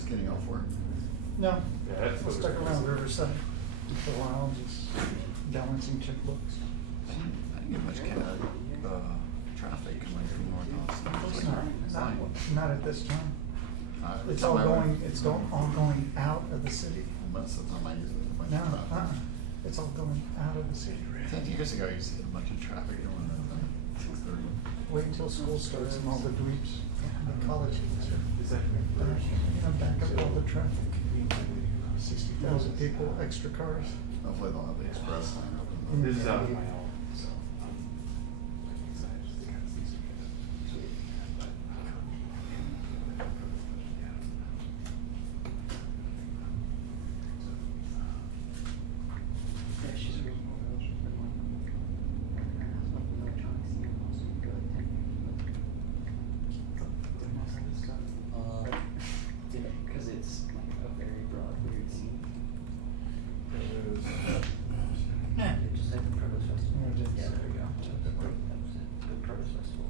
just getting off work? No, Yeah, that's I what stuck it around is. Riverside for a while, just balancing checkbooks. I didn't get much traffic coming from North Austin. Not at this time. It's on all my way. going, all going out of the city. Most of the time I use it. No, it's all going out of the city. 10 years ago, I used to hit a bunch of traffic going at 6:30. Wait until school starts and all the dweebs, the college kids are, Is that first? back up all the traffic. 60,000 people, extra cars. Hopefully they'll have the express line open. This is out of my own, so I'm excited just to kind of see some of that. Yeah, she's reading all those. Because it's like a very broad, weird scene. Yeah. It just said the PROTOS Festival. Yeah, it is. Yeah, there we go. That was it. The PROTOS Festival.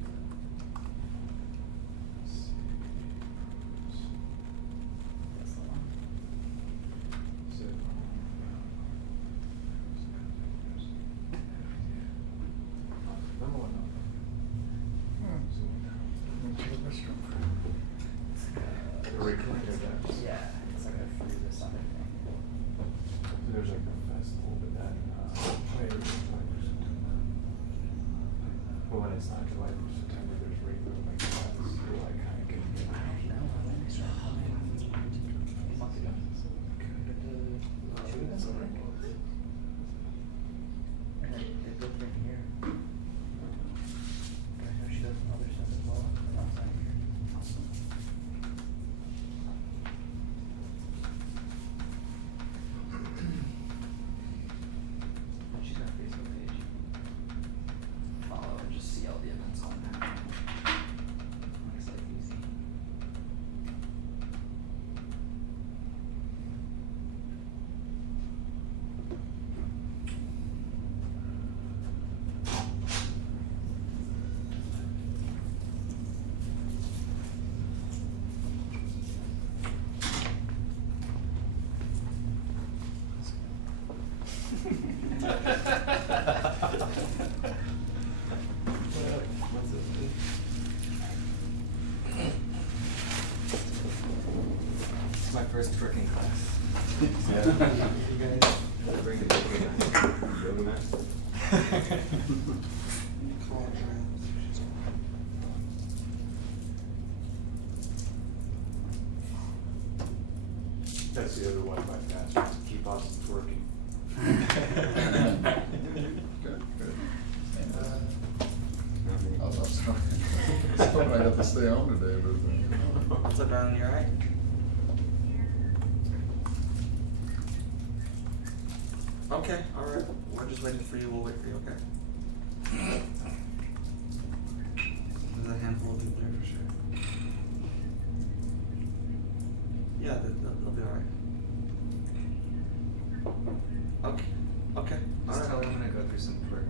That's the one. Went to the restaurant. Are we going to that? Yeah, it's like a free this other thing. There's like a festival, but then, wait, it's July through September. But when it's not July through September, there's regular like classes, you're like kind of getting it. I don't know. I think they started coming a month ago. Two of them, I think. And then they built it here. I know she does some other stuff as well outside here. Awesome. She's got a Facebook page. Follow and just see all the events on there. Makes life easy. It's my first tricking class. Yeah. You guys bring it doing that. That's the other Wi-Fi password, to keep us working. Good, good. And, I'm sorry. I was hoping I got to stay home today, but. What's up, Brandon? You alright? Okay, alright. We're just waiting for you. We'll wait for you, okay? There's a handful of people there for sure. Yeah, they'll be alright. Okay, okay, Just tell alright. them I'm gonna go through some work.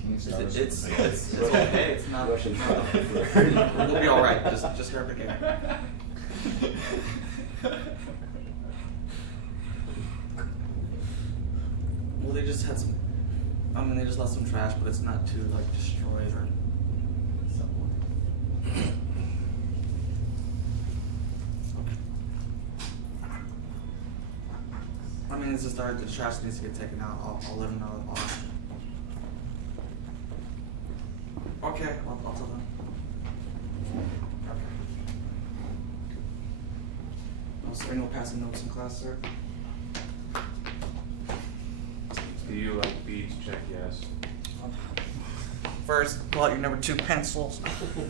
Can you start us It's with the- okay, it's not. Russian no. file. We'll be alright, just grab a game. Well, they just had some, they just left some trash, but it's not too, like, destroyed or something. It's just the trash needs to get taken out. I'll let them know. Okay, I'll tell them. Okay. So no passing notes in class, sir? Do you like beads? Check yes. First, pull out your number 2 pencils. You're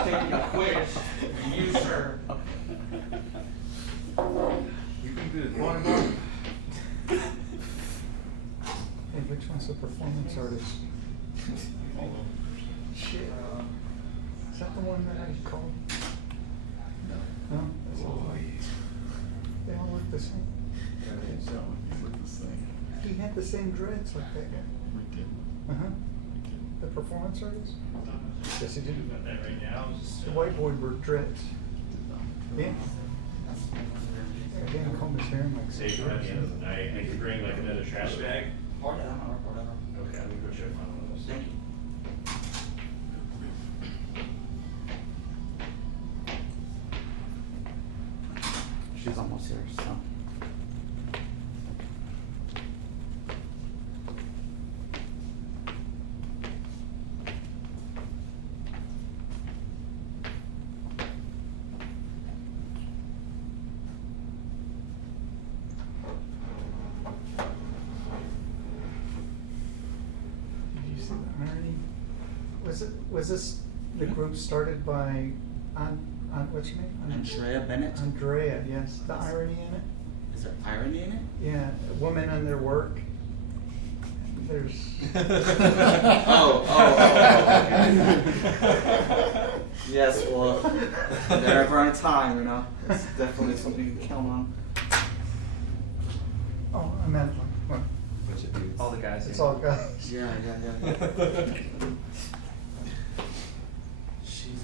taking a quiz. You, sir. You can do it. Hey, which one's the performance artist? Shit. Is that the one that I called? No. No? That's all right. They all look the same. Yeah, so you look the same. He had the same dreads like that guy. We did. Uh-huh. We did. the performance artist? Yes, he did. Got that right now. Just, The white boy were dreads. Dan? Dan combed his hair in like Say 6 at the end of years. the night, I could bring like another trash bag. Whatever. Okay, I'm gonna go check one of those. Thank you. She's almost here, so. Did you see the irony? Was this the group started by, what's your name? Andria Benet? Andrea, yes. The irony in it? Is there irony in it? Yeah, women and their work. There's. Oh. Yes, well, they're ever on time, you know. It's definitely something you can count on. Oh, I meant like, what? All the guys. It's here. all guys. Yeah. She's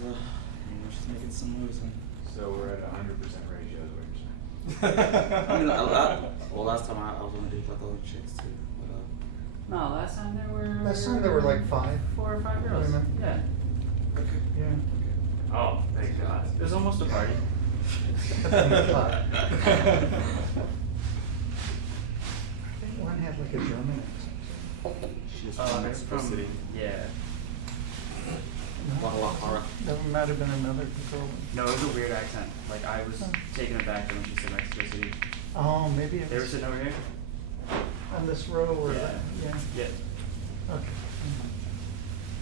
she's making some moves. And So we're at 100% ratio is what you're saying. I mean, well, last time I was gonna do with other chicks too, but No, last time there were. Last time there were like 5. 4 or 5 girls. Remember? Yeah. okay. Yeah. Oh, thank God. It was almost a party. I think one had like a German accent. She's from Mexico City. Yeah. Guadalajara. That might have been another girl. No, it was a weird accent. Like I was taken aback when she said Mexico City. Oh, maybe it They were was sitting over here. on this row or, Yeah. yeah. Yeah. Okay.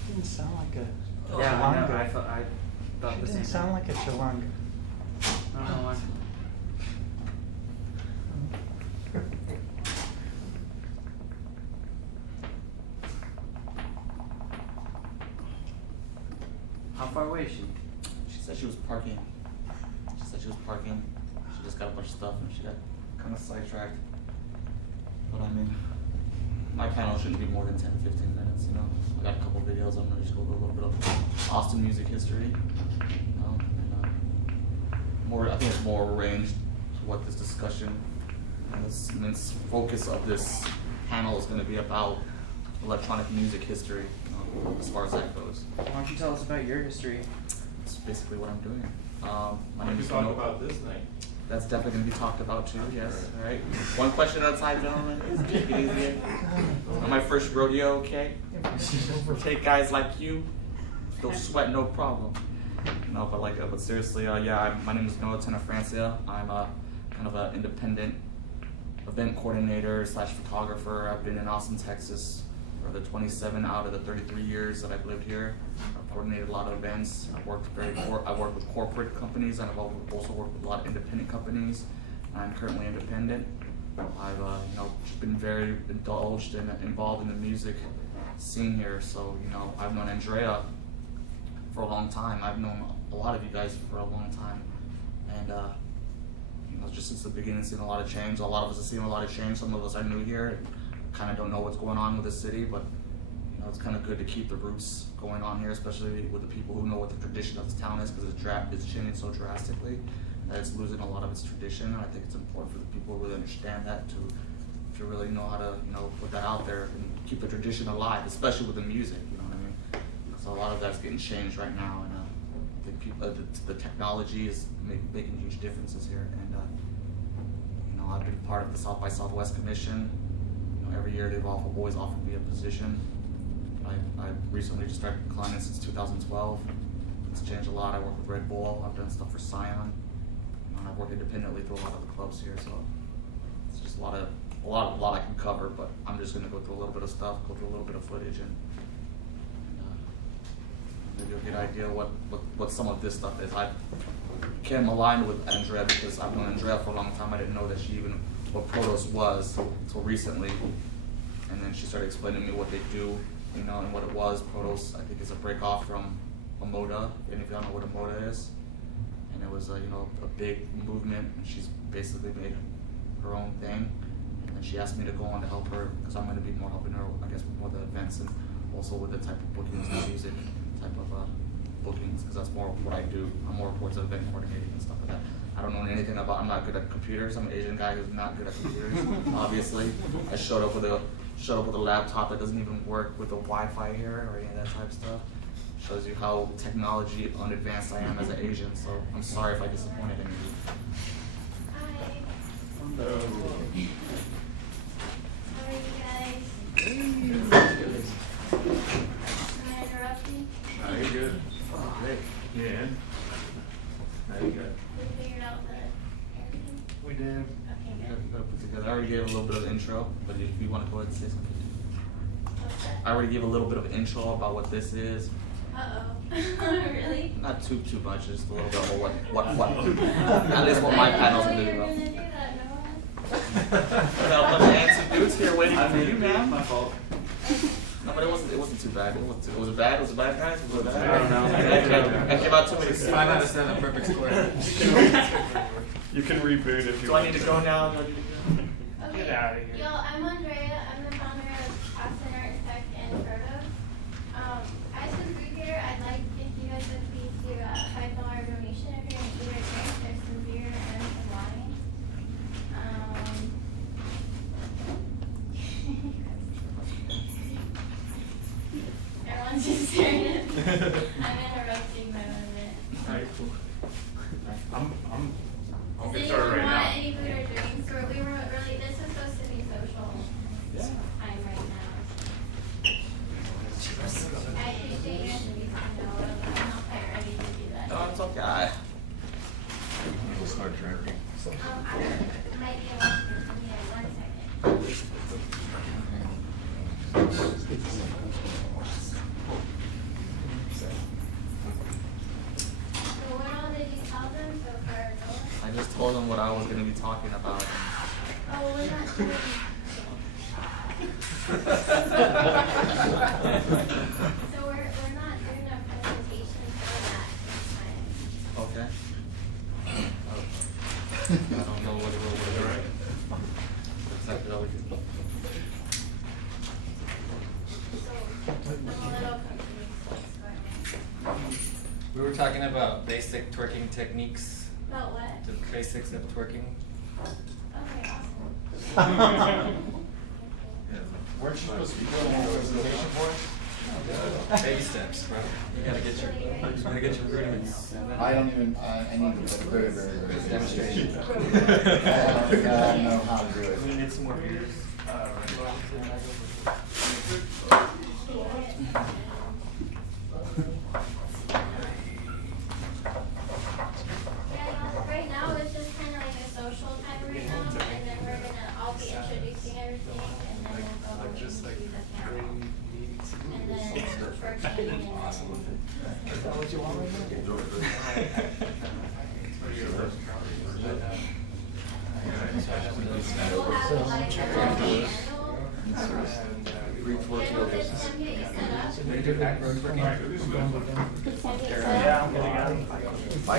Didn't sound like a Yeah, I know. Chilanga. I thought She the same. didn't sound like a Chilanga. I don't know why. How far away is she? She said she was parking. She just got a bunch of stuff and she got kind of sidetracked. But I mean, my panel shouldn't be more than 10 to 15 minutes, you know. I got a couple videos. I'm gonna just go over a little bit of Austin music history. You know, and, I think it's more arranged to what this discussion and this focus of this panel is gonna be about electronic music history, you know, as far as that goes. Why don't you tell us about your history? That's basically what I'm doing. My name We is talk Noah. about this night. That's definitely going to be talked about too, yes. All right. One question at a time, gentlemen. Take it easy. On my first rodeo, okay? Take guys like you. Don't sweat, no problem. No, but seriously, my name is Noah Tennefrancia. I'm kind of an independent event coordinator / photographer. I've been in Austin, Texas for the 27 out of the 33 years that I've lived here. I've coordinated a lot of events. I've worked with corporate companies, and I've also worked with a lot of independent companies. I'm currently independent. I've just been very indulged and involved in the music scene here. So I've known Andrea for a long time. I've known a lot of you guys for a long time, and just since the beginning, seen a lot of change. A lot of us have seen a lot of change. Some of us are new here, kind of don't know what's going on with the city, but it's kind of good to keep the roots going on here, especially with the people who know what the tradition of this town is, because it's changing so drastically that it's losing a lot of its tradition. And I think it's important for the people to really understand that, to really know how to put that out there and keep the tradition alive, especially with the music. You know what I mean? So a lot of that's getting changed right now, and I think people, the technology is making huge differences here. And I've been part of the South by Southwest Commission. Every year they've always offered me a position. I recently just started declining since 2012. It's changed a lot. I work with Red Bull. I've done stuff for Scion. And I've worked independently through a lot of the clubs here. So it's just a lot I can cover. But I'm just going to go through a little bit of stuff, go through a little bit of footage, and maybe you'll get an idea what some of this stuff is. I became aligned with Andrea because I've known Andrea for a long time. I didn't know that she even what PROTOS was until recently, and then she started explaining to me what they do, and what it was. PROTOS, I think, is a break off from a MODA. If any of y'all know what a MODA is, and it was a big movement, and she's basically made her own thing. And she asked me to go on to help her because I'm going to be more helping her, I guess, with more of the events and also with the type of bookings and music type of bookings, because that's more what I do. I'm more towards event coordinating and stuff like that. I don't know anything about. I'm not good at computers. I'm an Asian guy who's not good at computers. Obviously, I showed up with a laptop that doesn't even work with the Wi-Fi here or any of that type of stuff. Shows you how technology unadvanced I am as an Asian. So I'm sorry if I disappointed any of you. Hi. How are you guys? Am I interrupting? No, you're good. Oh, great. Yeah. No, you're good. We figured out the everything? We did. Okay, I good. gotta put together. I already gave a little bit of intro, but if you want to go ahead and say something. What's that? I already gave a little bit of intro about what this is. Uh-oh. Really? Not too much, just a little bit of what at least what my panel's gonna be You're about. gonna do that, no? We got a bunch of handsome dudes here waiting for you, man. My fault. No, but it wasn't too bad. Was it bad? Was it bad, guys? Was it bad? I don't know. I gave out too many. 5 out of 7, perfect square. You can reboot if you Do I need to go now? Do I need to go? Okay. Get outta here. Y'all, I'm Andrea. I'm the founder of Austin Creative and PROTOS. As the group here, I'd like if you guys would please do a $5 donation if you're gonna eat or drink. There's some beer and some wine. Everyone's just staring at me. I'm interrupting my moment. Alright, cool. I'll Does get anyone started right want now. any food or drinks? Or we were really, this is supposed to be social time right now. I appreciate your interviews, I know, I'm not quite ready to do that. No, it's okay. We'll start drinking. I might be able to, give me 1 second. So what all did you tell them so far, Noah? I just told them what I was gonna be talking about. Oh, we're not doing. So we're not doing a presentation for that this time. Okay. I don't know what it will be. Exactly how we do. So I'm a little confused. What's going on? We were talking about basic twerking techniques, About what? the basics of twerking. Okay, awesome. Weren't you supposed to be doing a presentation for us? Baby steps, bro. You gotta get your rudiments. I don't even, I need a very, very, very Demonstration. I don't know how to do We it. need some more beers. Yeah, right now it's just kind of like a social time right now, and then we're gonna all be introducing everything, and then we'll go into the panel. And then twerking and. Is that what you want right We'll have like a candle. Greek Daniel, did Tim get you set up? now? Yeah, I'm getting out.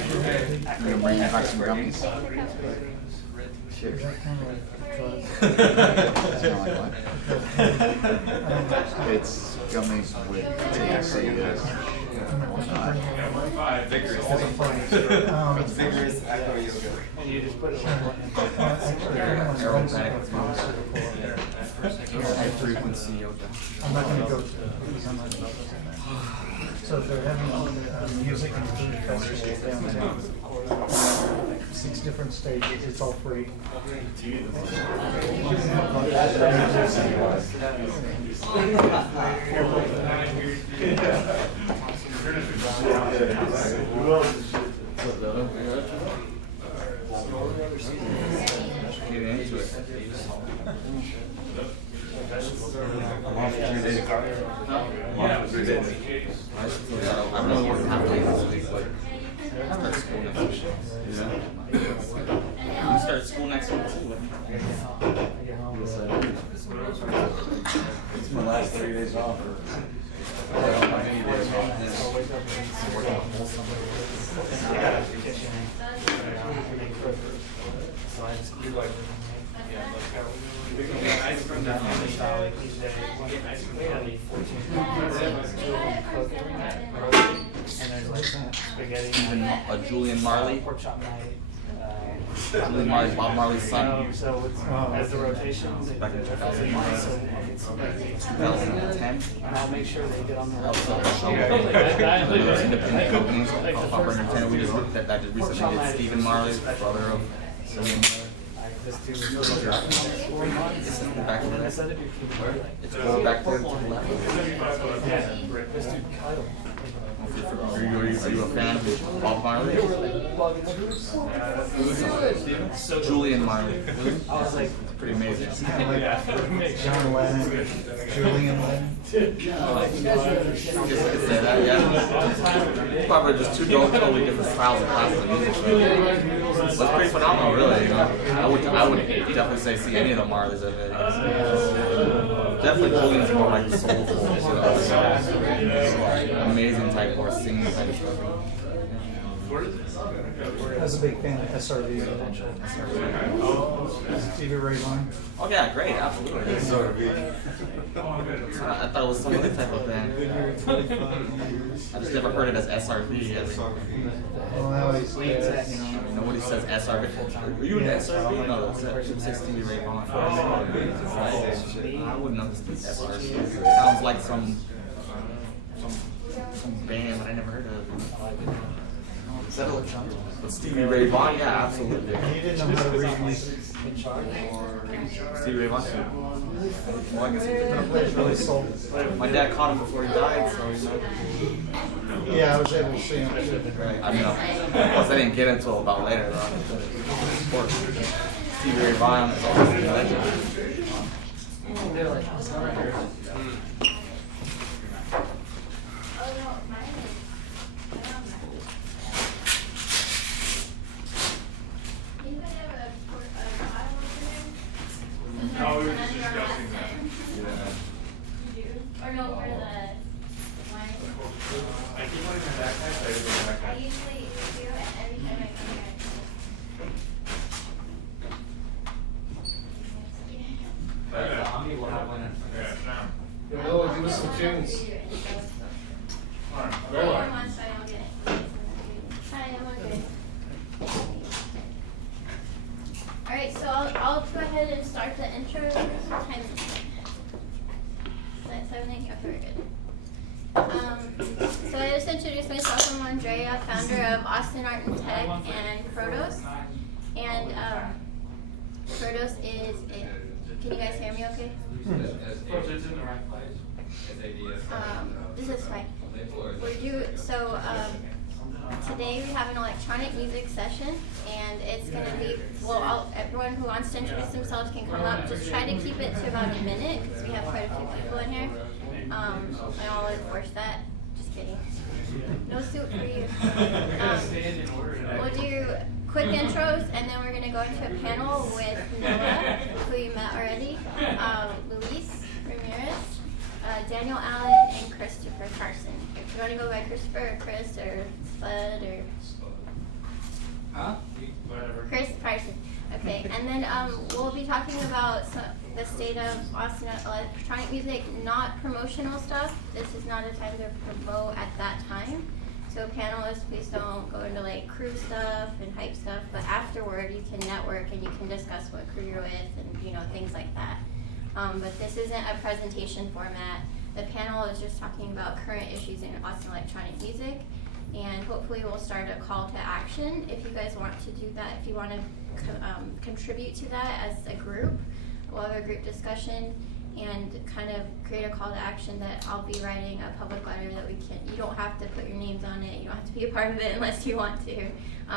You're gonna bring back some gummies? Is that kind of like It's not like what? It's gummies with THC. Vigorous. Vigorous acro yoga. And you just put it High frequency yoga. I'm not gonna go to, because I'm not gonna go to that. So they're having music and food festivals downtown. 6 different stages, it's all free. Get into it. I'm off 3 days. I'm off 3 days. I'm really working half days this week, but I start school next week. Yeah. You start school next week too. It's my last 3 days off. Or my many days off. I'm working the whole summer. from that family style, like each day, we had like 14 there's 2 of them cooking and roasting, and there's like spaghetti and Julian Marley. pork chop night. Julian Marley's Bob Marley's son. So it's, as the rotations, it Back in so 2010. and I'll make sure they get on the Also, right a show those independent companies called Pop Entertainment. We just looked at that just recently. It's Stephen Marley, brother of Julian Marley. This dude was really back Back in I the said it before. It's back there to the left. Yeah, this dude cut him. Are you a fan of Bob Marley? Julian Marley. I was like, It's pretty amazing. John Lennon, Julian Lennon. Just could say that, yeah. Probably just two totally different styles of classical music. But it's pretty phenomenal, really. You know, I would definitely say see any of the Marleys of it. Definitely Julian's more like the soulful, amazing type or singing type of stuff. I was a big fan of SRV. Stevie Ray Vaughan. Oh yeah, great, absolutely. I thought it was some other type of band. I just never heard it as SRV. Well, now he's dead, you know. Nobody says SRV. Are you an SRV? No, it says Stevie Ray Vaughan. I wouldn't understand SRV. It sounds like some band that I never heard of. Is that electronic? But Stevie Ray Vaughan, yeah, absolutely. He didn't know how to read music. Stevie Ray Vaughan. Well, I guess He plays really soul. my dad caught him before he died, so you know. Yeah, I was able to see him. I mean, plus I didn't get into it about later, though. Of course, Stevie Ray Vaughan is always a legend. They're like, Oh, no, mine is. Anybody have a bottle opener? No, we were just discussing that. You do? Or no, for the wine? I keep one in my backpack, but I didn't bring my I backpack. usually do it every time I come here. The Omni will have one. Yeah, now. Noah, give us some tunes. Alright, I go don't on. want, so I don't get it. Hi, I'm okay. Alright, so I'll go ahead and start the intro. What time is it? Is that 7 8? Okay, we're good. So I just introduced myself. I'm Andrea, founder of Austin Art and Tech and PROTOS. And PROTOS is can you guys hear me okay? This is fine. Today we have an electronic music session, and it's going to be, everyone who wants to introduce themselves can come up. Just try to keep it to about a minute, because we have quite a few people in here. I don't always force that. Just kidding. No suit for you. We'll do quick intros, and then we're going to go into a panel with Noah, who you met already, Luis, Ramirez, Daniel Allen, and Christopher Parson. If you want to go by Christopher or Chris or Spud or Whatever. Chris Parson. Okay, and then we'll be talking about the state of Austin electronic music, not promotional stuff. This is not a time to promote at that time. So panelists, please don't go into like crew stuff and hype stuff, but afterward you can network and you can discuss what crew you're with and things like that. But this isn't a presentation format. The panel is just talking about current issues in Austin electronic music, and hopefully we'll start a call to action if you guys want to do that. If you want to contribute to that as a group, we'll have a group discussion and kind of create a call to action that I'll be writing a public letter that you don't have to put your names on it, you don't have to be a part of it unless you want to.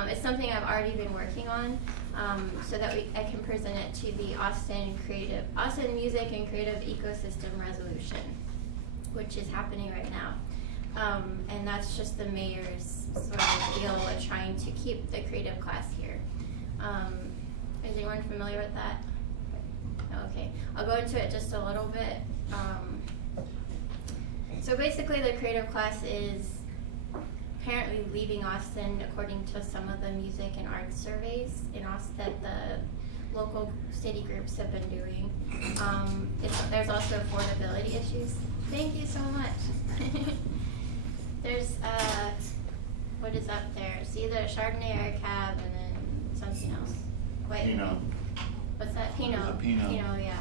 It's something I've already been working on, so that I can present it to the Austin Music and Creative Ecosystem Resolution, which is happening right now. And that's just the mayor's sort of deal with trying to keep the creative class here. Is anyone familiar with that? Okay, I'll go into it just a little bit. So basically the creative class is apparently leaving Austin according to some of the music and art surveys in Austin that the local city groups have been doing. There's also affordability issues. Thank you so much. There's, what is up there? It's either a Chardonnay or a Cab and then something else. Wait. Pinot. What's that? Pinot. There's a Pinot. Pinot, yeah.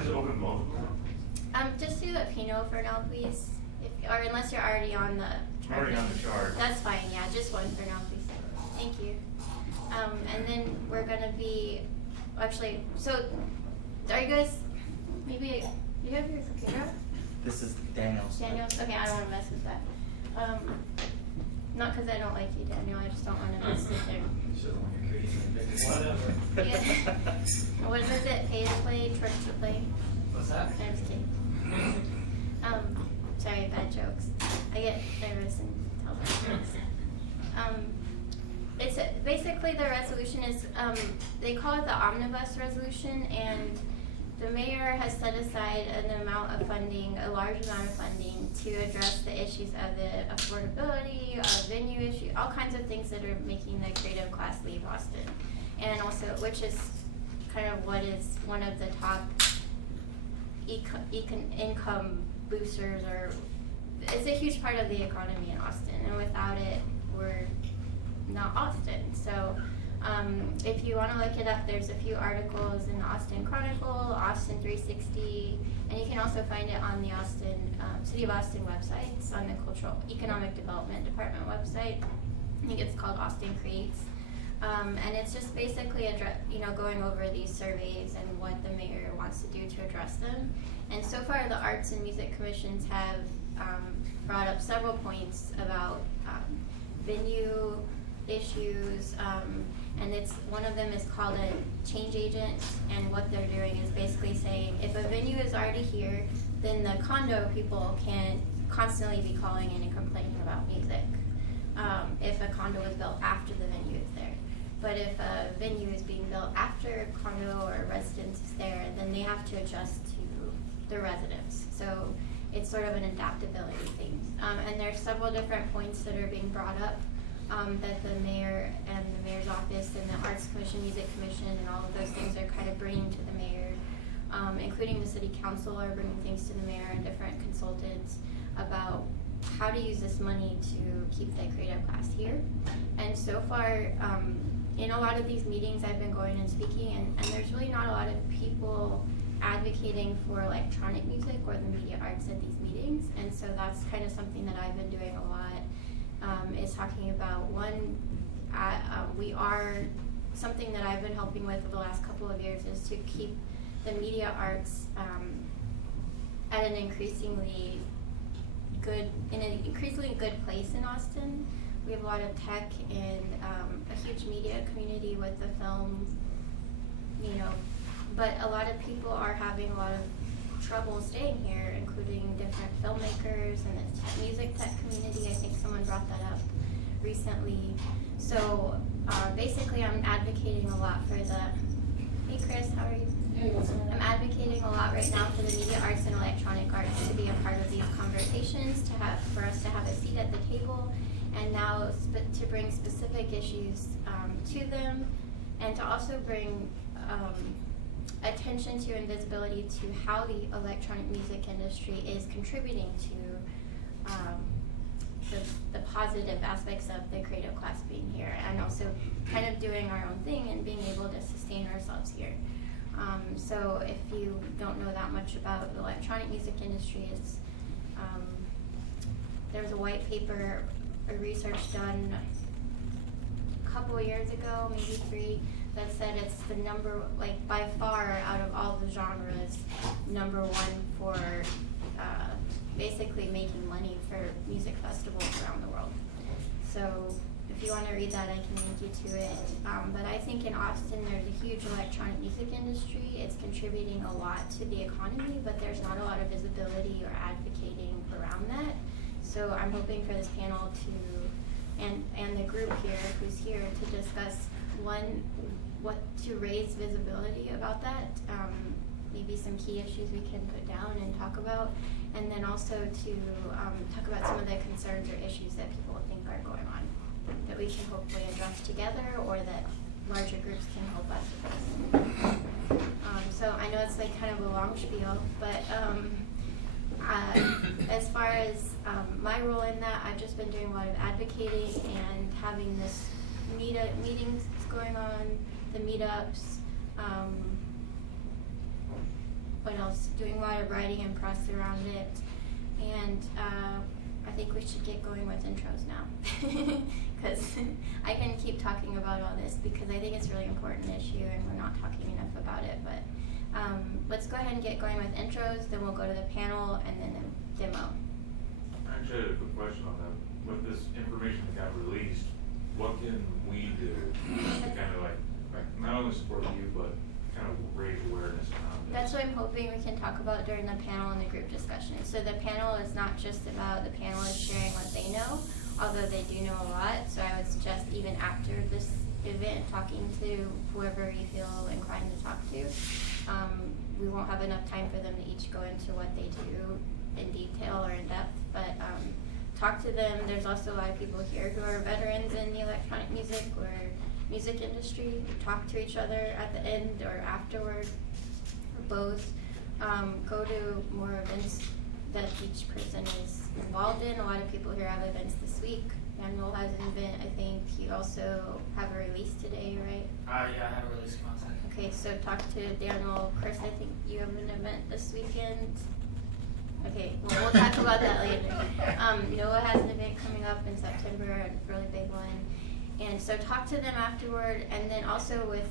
Is it open both? Just do a Pinot for now, please. Or unless you're already on the chart. Already on the chart. That's fine, yeah, just one for now, please. Thank you. And then we're gonna be, actually, so, are you guys, maybe, you have your computer up? This is Daniel's. Daniel's? Okay, I don't wanna mess with that. Not cause I don't like you, Daniel, I just don't wanna mess with there. Whatever. Yeah. What is it? Pay to play, trick to play? What's that? I'm just kidding. Sorry, bad jokes. I get nervous and tell bad jokes. It's basically the resolution is they call it the Omnibus Resolution, and the mayor has set aside an amount of funding, a large amount of funding, to address the issues of the affordability, of venue issue, all kinds of things that are making the creative class leave Austin, and also which is kind of what is one of the top income boosters, or it's a huge part of the economy in Austin, and without it, we're not Austin. So if you want to look it up, there's a few articles in the Austin Chronicle, Austin 360, and you can also find it on the Austin City of Austin website. It's on the Cultural Economic Development Department website. I think it's called Austin Creates. And it's just basically going over these surveys and what the mayor wants to do to address them. And so far, the Arts and Music Commissions have brought up several points about venue issues, and one of them is called a change agent. And what they're doing is basically saying if a venue is already here, then the condo people can constantly be calling in and complaining about music. If a condo was built after the venue is there. But if a venue is being built after a condo or a residence is there, then they have to adjust to the residents. So it's sort of an adaptability thing. And there's several different points that are being brought up that the mayor and the mayor's office and the Arts Commission, Music Commission, and all of those things are kind of bringing to the mayor, including the city council are bringing things to the mayor and different consultants about how to use this money to keep the creative class here. And so far, in a lot of these meetings I've been going and speaking, and there's really not a lot of people advocating for electronic music or the media arts at these meetings. And so that's kind of something that I've been doing a lot, is talking about something that I've been helping with over the last couple of years is to keep the media arts at an increasingly good place in Austin. We have a lot of tech and a huge media community with the film, but a lot of people are having a lot of trouble staying here, including different filmmakers and the music tech community. I think someone brought that up recently. So basically I'm advocating a lot for hey Chris, how are you? I'm advocating a lot right now for the media arts and electronic arts to be a part of these conversations, for us to have a seat at the table, and now to bring specific issues to them, and to also bring attention to and visibility to how the electronic music industry is contributing to the positive aspects of the creative class being here, and also kind of doing our own thing and being able to sustain ourselves here. So if you don't know that much about the electronic music industry, there's a white paper, a research done a couple of years ago, maybe 3, that said it's the by far out of all the genres, #1 for basically making money for music festivals around the world. So if you want to read that, I can link you to it. But I think in Austin there's a huge electronic music industry. It's contributing a lot to the economy, but there's not a lot of visibility or advocating around that. So I'm hoping for this panel and the group here who's here to discuss to raise visibility about that, maybe some key issues we can put down and talk about, and then also to talk about some of the concerns or issues that people think are going on that we can hopefully address together, or that larger groups can help us with this. So I know it's like kind of a long spiel, but as far as my role in that, I've just been doing a lot of advocating and having this meetings going on, the meetups. What else? Doing a lot of writing and press around it, and I think we should get going with intros now, because I can keep talking about all this because I think it's a really important issue and we're not talking enough about it. But let's go ahead and get going with intros. Then we'll go to the panel and then the demo. I actually had a quick question on that. With this information that got released, what can we do to kind of like not only support you, but kind of raise awareness around this? That's what I'm hoping we can talk about during the panel and the group discussion. So the panel is not just about the panelists sharing what they know, although they do know a lot. So I would suggest even after this event, talking to whoever you feel inclined to talk to. We won't have enough time for them to each go into what they do in detail or in depth, but talk to them. There's also a lot of people here who are veterans in the electronic music or music industry who talk to each other at the end or afterward, or both. Go to more events that each person is involved in. A lot of people here have events this week. Manuel has an event, I think. You also have a release today, right? Yeah, I have a release concept. Okay, so talk to Daniel. Chris, I think you have an event this weekend. Okay, well, we'll talk about that later. Noah has an event coming up in September, a really big one. And so talk to them afterward, and then also with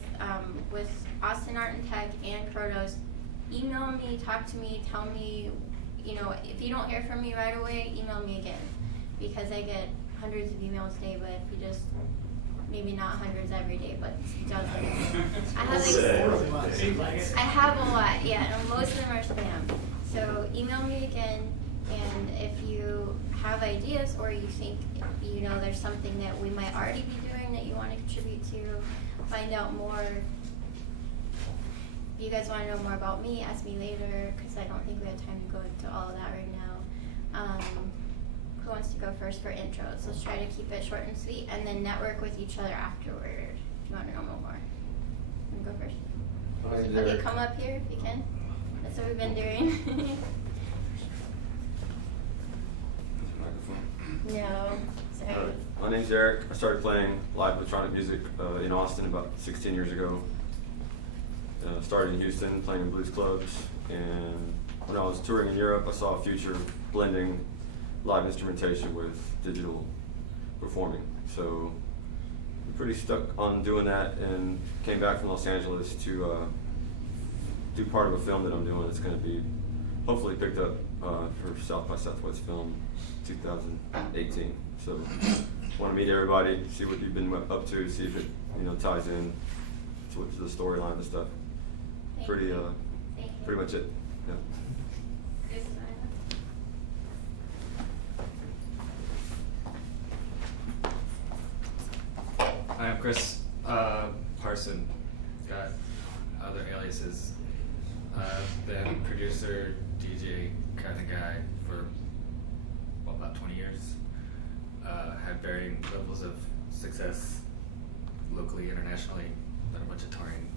Austin Art and Tech and PROTOS, email me, talk to me, tell me, if you don't hear from me right away, email me again, because I get hundreds of emails a day, but if you just, maybe not hundreds every day, but dozens. I have a lot, yeah, and most of them are spam. So email me again, and if you have ideas or you think, there's something that we might already be doing that you want to contribute to, find out more. If you guys want to know more about me, ask me later, because I don't think we have time to go into all of that right now. Who wants to go first for intros? Let's try to keep it short and sweet, and then network with each other afterward. If you want to know more. You want to go first? Okay, come up here if you can. That's what we've been doing. No, sorry. My name's Eric. I started playing live electronic music in Austin about 16 years ago. Started in Houston, playing in blues clubs, and when I was touring in Europe, I saw a future blending live instrumentation with digital performing. So I'm pretty stuck on doing that, and came back from Los Angeles to do part of a film that I'm doing. It's going to be hopefully picked up for South by Southwest Film 2018. So want to meet everybody, see what you've been up to, see if it ties in to the storyline and stuff. Pretty much it. Yeah. Hi, I'm Chris. Parson. Got other aliases. Been producer, DJ kind of guy for about 20 years. Had varying levels of success locally, internationally. Done a bunch of touring,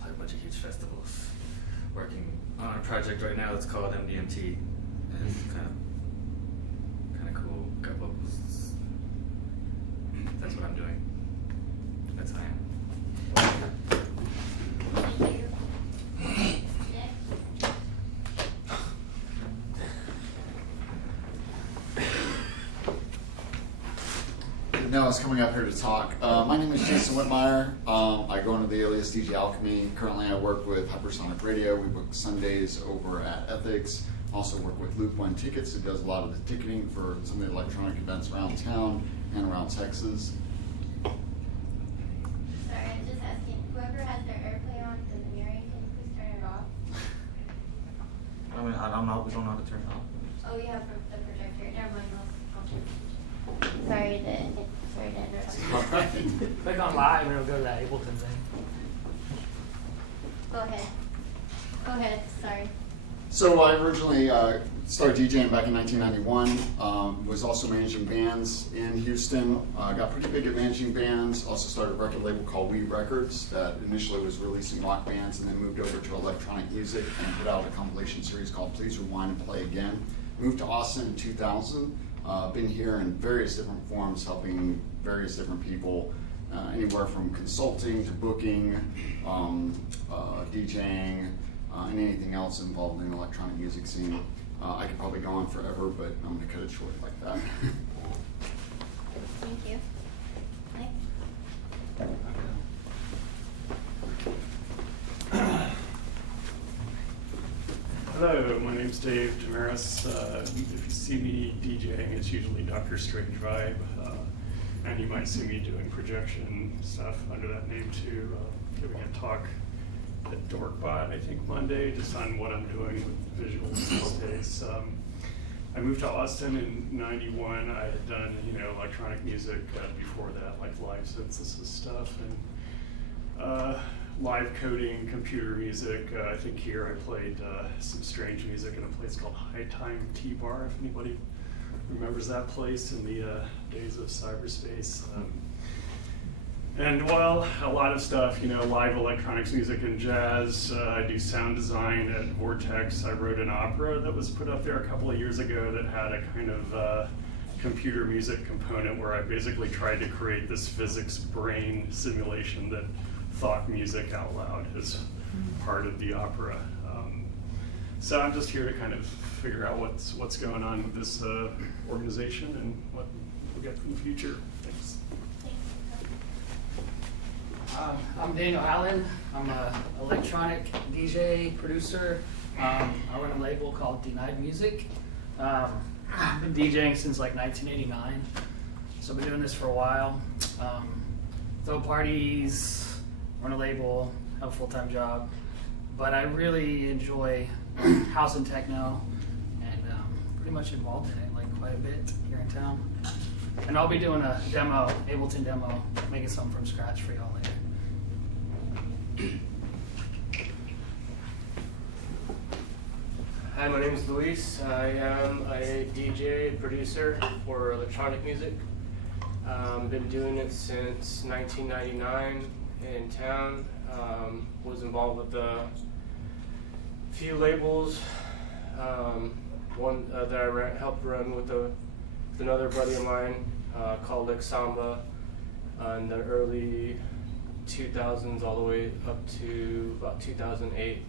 played a bunch of huge festivals. Working on a project right now that's called MDMT. And it's kind of cool. Got vocals. That's what I'm doing. That's how I am. Thank you. Now it's coming up here to talk. My name is Jason Whitmire. I go under the alias DJ Alchemy. Currently I work with Hypersonic Radio. We book Sundays over at Ethics. Also work with Loop One Tickets, who does a lot of the ticketing for some of the electronic events around town and around Texas. Sorry, I'm just asking, whoever has their AirPlay on for the mirroring, can you please turn it off? I mean, we don't know how to turn it off. Oh, you have the projector. Never mind, I'll check. Sorry to interrupt. Click on live and it'll go to that Ableton thing. Go ahead. Sorry. So I originally started DJing back in 1991. Was also managing bands in Houston. Got pretty big at managing bands. Also started a record label called We Records that initially was releasing rock bands, and then moved over to electronic music and put out a compilation series called Please Rewind and Play Again. Moved to Austin in 2000. Been here in various different forms, helping various different people, anywhere from consulting to booking, DJing, and anything else involved in the electronic music scene. I could probably go on forever, but I'm going to cut it short like that. Thank you. Nick? Hello, my name's Dave Ramirez. If you see me DJing, it's usually Dr. Strange Vibe, and you might see me doing projection stuff under that name too. Giving a talk at Dorkbot, I think Monday, just on what I'm doing with visuals these days. I moved to Austin in '91. I had done, electronic music before that, like live synthesis stuff and live coding, computer music. I think here I played some strange music in a place called High Time T-Bar, if anybody remembers that place in the days of cyberspace. And well, a lot of stuff, live electronics music and jazz. I do sound design at Vortex. I wrote an opera that was put up there a couple of years ago that had a kind of computer music component where I basically tried to create this physics brain simulation that thought music out loud as part of the opera. So I'm just here to kind of figure out what's going on with this organization and what we'll get from the future. Thanks. I'm Daniel Allen. I'm an electronic DJ producer. I run a label called Denied Music. I've been DJing since like 1989, so I've been doing this for a while. Throw parties, run a label, have a full-time job, but I really enjoy house and techno, and pretty much involved in it like quite a bit here in town. And I'll be doing a demo, Ableton demo, making something from scratch for y'all later. Hi, my name is Luis. I am a DJ producer for electronic music. Been doing it since 1999 in town. Was involved with a few labels. One that I helped run with another buddy of mine called Lick Samba in the early 2000s all the way up to about 2008.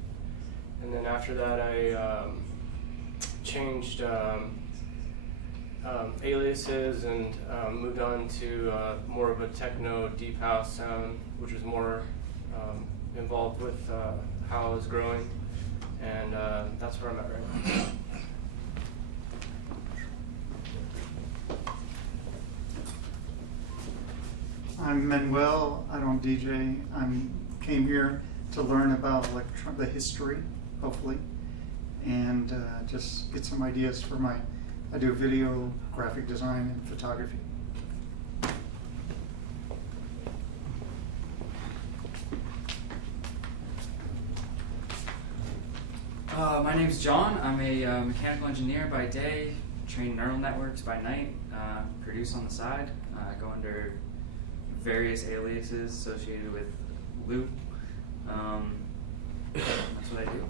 And then after that I changed aliases and moved on to more of a techno deep house sound, which was more involved with how I was growing, and that's where I'm at right now. I'm Manuel. I don't DJ. Came here to learn about the history, hopefully, and just get some ideas for I do video, graphic design, and photography. My name's John. I'm a mechanical engineer by day, train neural networks by night, produce on the side, go under various aliases associated with loot. That's what I do.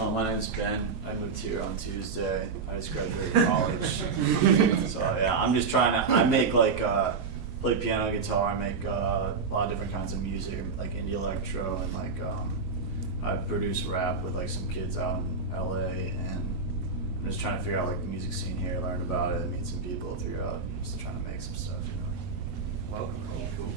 My name's Ben. I moved here on Tuesday. I just graduated college. So yeah, I'm just I make play piano, guitar. I make a lot of different kinds of music, like indie electro, and I produce rap with some kids out in LA, and I'm just trying to figure out the music scene here, learn about it, meet some people, figure out, just trying to make some stuff, Welcome. Cool.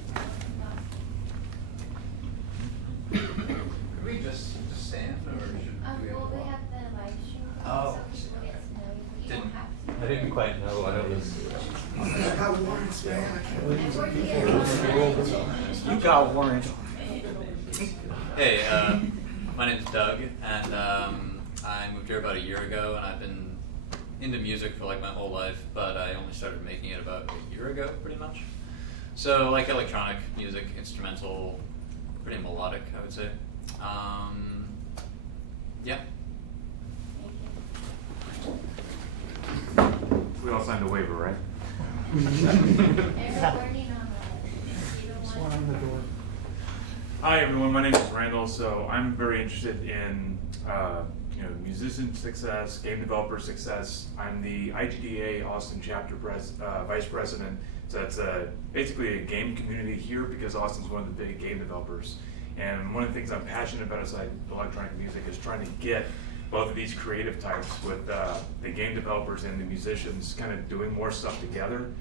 Could we just stand, or should we have a Well, we walk? have the live stream, Oh. so people get to know you. You don't have to. I didn't quite know what it was. I got warrants, man. And we're here. You got warrant. Hey, my name's Doug, and I moved here about a year ago, and I've been into music for my whole life, but I only started making it about a year ago, pretty much. So like electronic music, instrumental, pretty melodic, I would say. Yeah. We all signed a waiver, right? Hi everyone, my name is Randall. So I'm very interested in musician success, game developer success. I'm the IGDA Austin chapter vice president. So it's basically a game community here because Austin's one of the big game developers. And one of the things I'm passionate about aside electronic music is trying to get both of these creative types with the game developers and the musicians kind of doing more stuff together.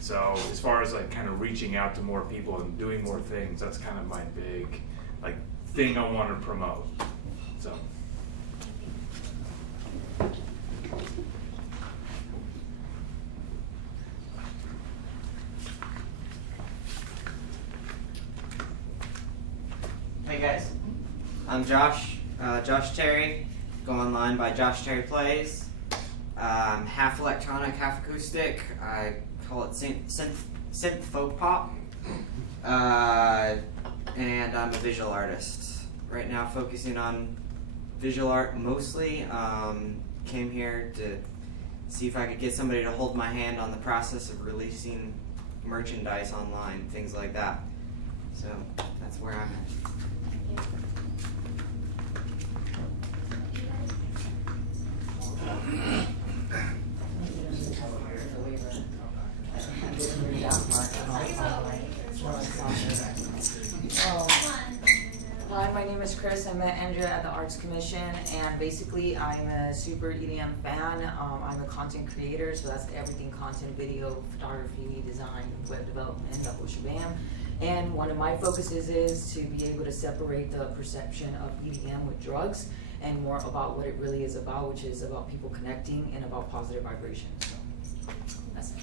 So as far as like kind of reaching out to more people and doing more things, that's kind of my big like thing I want to promote. So. Hey guys, I'm Josh, Josh Terry, go online by Josh Terry Plays. Half electronic, half acoustic. I call it synth folk pop. And I'm a visual artist. Right now focusing on visual art mostly. Came here to see if I could get somebody to hold my hand on the process of releasing merchandise online, things like that. So that's where I'm at. Hi, my name is Chris. I met Andria at the Arts Commission, and basically I'm a super EDM fan. I'm a content creator, so that's everything: content, video, photography, design, web development, the whole shebang. And one of my focuses is to be able to separate the perception of EDM with drugs and more about what it really is about, which is about people connecting and about positive vibrations. So that's it.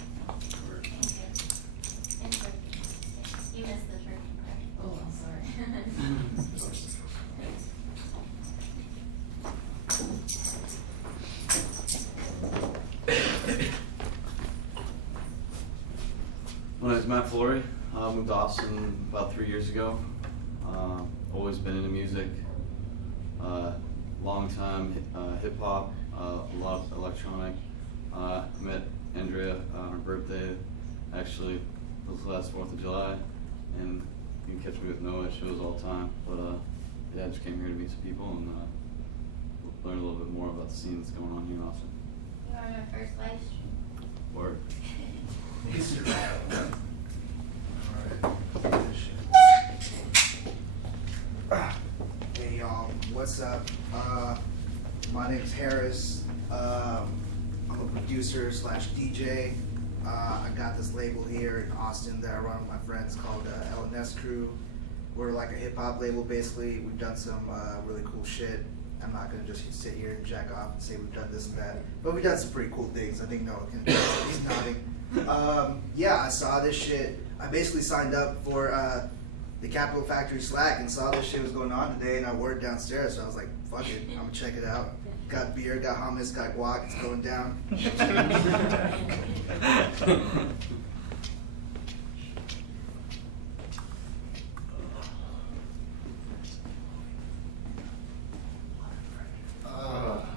You missed the turkey part. Oh, I'm sorry. My name is Matt Flory. I moved to Austin about 3 years ago. Always been into music. Long time hip hop, a lot of electronic. I met Andria on her birthday, actually, it was last 4th of July, and you can catch me with Noah at shows all the time. But yeah, I just came here to meet some people and learn a little bit more about the scene that's going on here in Austin. You are my first live stream. Word. Hey y'all, what's up? My name's Harris. I'm a producer / DJ. I got this label here in Austin that I run with my friends called LNS Crew. We're like a hip hop label basically. We've done some really cool shit. I'm not gonna just sit here and jack off and say we've done this and that, but we've done some pretty cool things. I think Noah can. He's nodding. Yeah, I saw this shit. I basically signed up for the Capital Factory Slack and saw this shit was going on today, and I wore it downstairs. So I was like, "Fuck it, I'm gonna check it out." Got beer, got hummus, got guac. It's going down.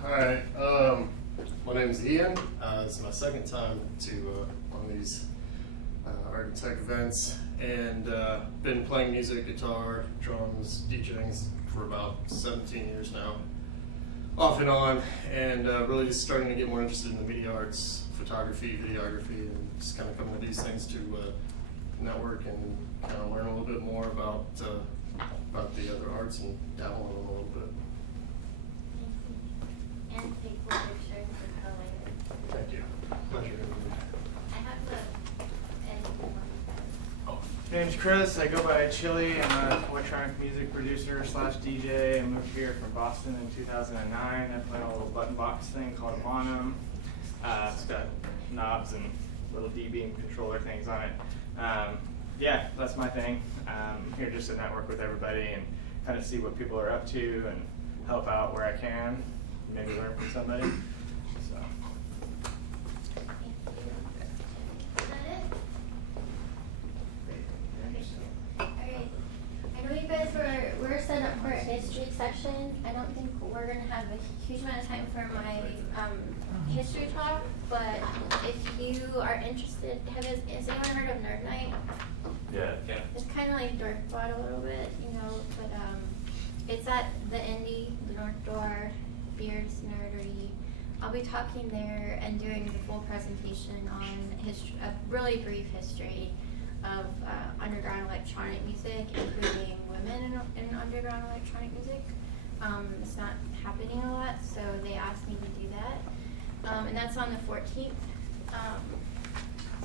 Alright, my name's Ian. This is my second time to one of these art and tech events, and been playing music, guitar, drums, DJing for about 17 years now, off and on, and really just starting to get more interested in the media arts, photography, videography, and just kind of coming to these things to network and kind of learn a little bit more about the other arts and dabble in them a little bit. And take cool pictures for color. Thank you. Pleasure. I have the editing one. My name's Chris. I go by Chili. I'm an electronic music producer / DJ. I moved here from Boston in 2009. I play a little button box thing called a Mono. It's got knobs and little D-beam controller things on it. Yeah, that's my thing. I'm here just to network with everybody and kind of see what people are up to and help out where I can. Maybe learn from somebody. So. Is that it? session, I don't think we're gonna have a huge amount of time for my history talk, but if you are interested, has anyone heard of Nerd Night? Yeah. It's kind of like Dorkbot a little bit, you know, but it's at the Indy, the North Door, Beards Nerdery. I'll be talking there and doing the full presentation on a really brief history of underground electronic music, including women in underground electronic music. It's not happening a lot, so they asked me to do that. And that's on the 14th.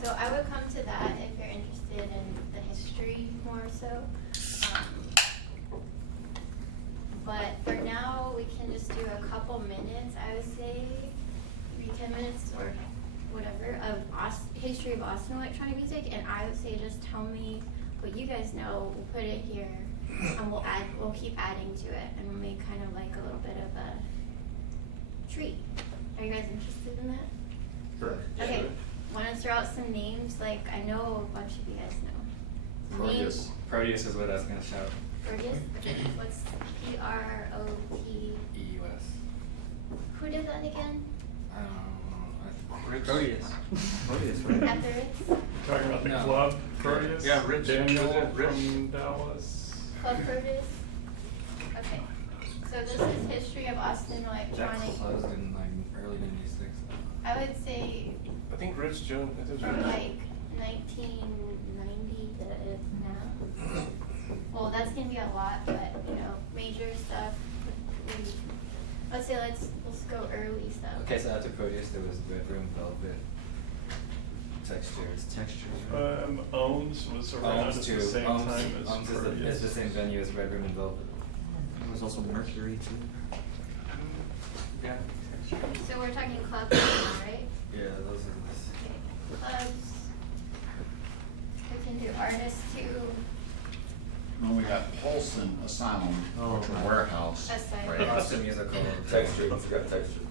So I would come to that if you're interested in the history more so. But for now, we can just do a couple minutes, I would say, maybe 10 minutes or whatever, of history of Austin electronic music, and I would say just tell me what you guys know, we'll put it here, and we'll keep adding to it, and we'll make kind of like a little bit of a treat. Are you guys interested in that? Sure. Okay, want to throw out some names, like I know a bunch of you guys know. Some names. Proteus is what I was gonna shout. Proteus? Okay, what's P-R-O-T? E-U-S. Who did that again? Proteus. Proteus, right? After Ritz? Talking about the No. club, Proteus? Yeah, Rich. Daniel Rich. from Dallas. Club Proteus? Okay. So this is history of Austin That electronic. closed in like early 96. I would say I think Rich Jones. from like 1990 to now. Well, that's gonna be a lot, but you know, major stuff. Maybe, let's say let's go early stuff. Okay, so after Proteus, there was Red Room, Velvet, Textures. Ohms was around at the same time as Ohms Proteus. is the same venue as Red Room and Velvet. There was also Mercury too. Yeah. So we're talking clubs now, right? Yeah, those are Okay. Clubs. We can do artists too. Then we got Polson Asylum, which are warehouse. Asylum. Right. Austin Musical. Texture, you forgot texture.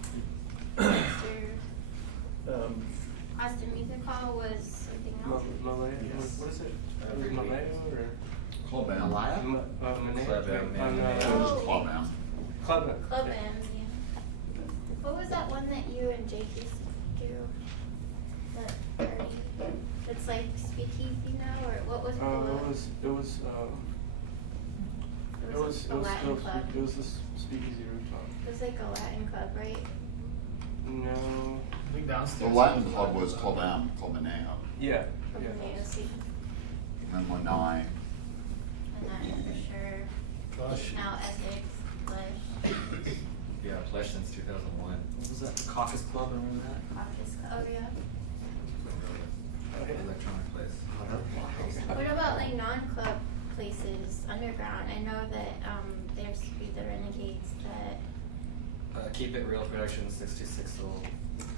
Austin Music Hall was something else. Yes. What is it? Malaya or? Club Am. Club Am, It was Club Am. Club Am. Club Am, yeah. What was that one that you and Jake used to do? That party? It's like speakeasy now, or what was it? It was a Latin club. It was this speakeasy rooftop. It was like a Latin club, right? No. I think The downstairs. Latin club was Club Am, Club Benet. Yeah. From AOC. And then Lanai. And that for sure. Plush. Now Essex, Plush, Yeah, Plush since 2001. What was that? The Caucus Club, remember that? Caucus, oh yeah. Electronic place. What about like non-club places, underground? I know that there used to be the Renegades that. Keep It Real Productions, 66 Soul.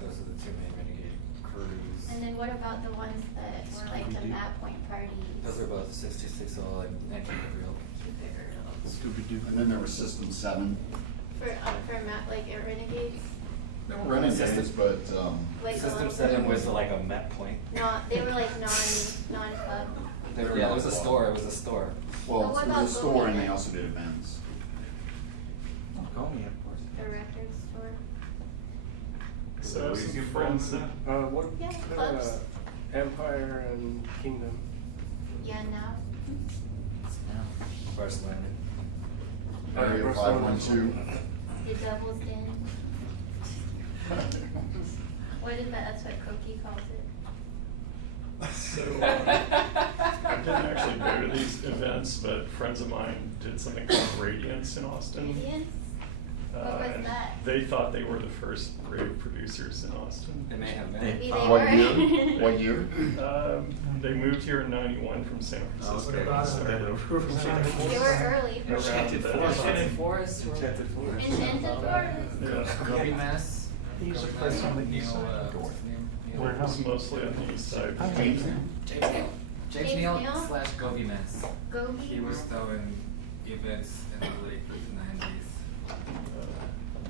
Those are the two main Renegade crews. And then what about the ones that were like the Mad Point parties? Those are both 66 Soul and Keep It Real. Keep It Real. Scooby-Doo. And then there was System 7. For like Renegades? They were Renegades, but Like System a 7 was like a Met Point. No, they were like non-club. Yeah, it was a store. It was a store. well, But what it was a about store and they Bohemian? also did events. Gomi, of course. The record store. So Is some it friends from, that what? Yeah, clubs. Empire and Kingdom. Yeah, now. First Landing. Area Barcelona. 512. The Devil's Den. What is that? That's what Koki calls it. So I didn't actually go to these events, but friends of mine did something called Radiance in Austin. Radiance? What was And that? they thought they were the first rave producers in Austin. They may have been. Maybe they What were. year? What year? They moved here in '91 from San Francisco. Okay. and started over. They were early. Enchanted Enchanted Forest. Enchanted Forest. Enchanted Forest. Yeah. Gobi Mass. He used to play some on the east side. what's his name? Warehouse mostly on the east side. James Neal. James James Neal Neal? slash Gobi Mass. Gobi? He was throwing events in the late 90s.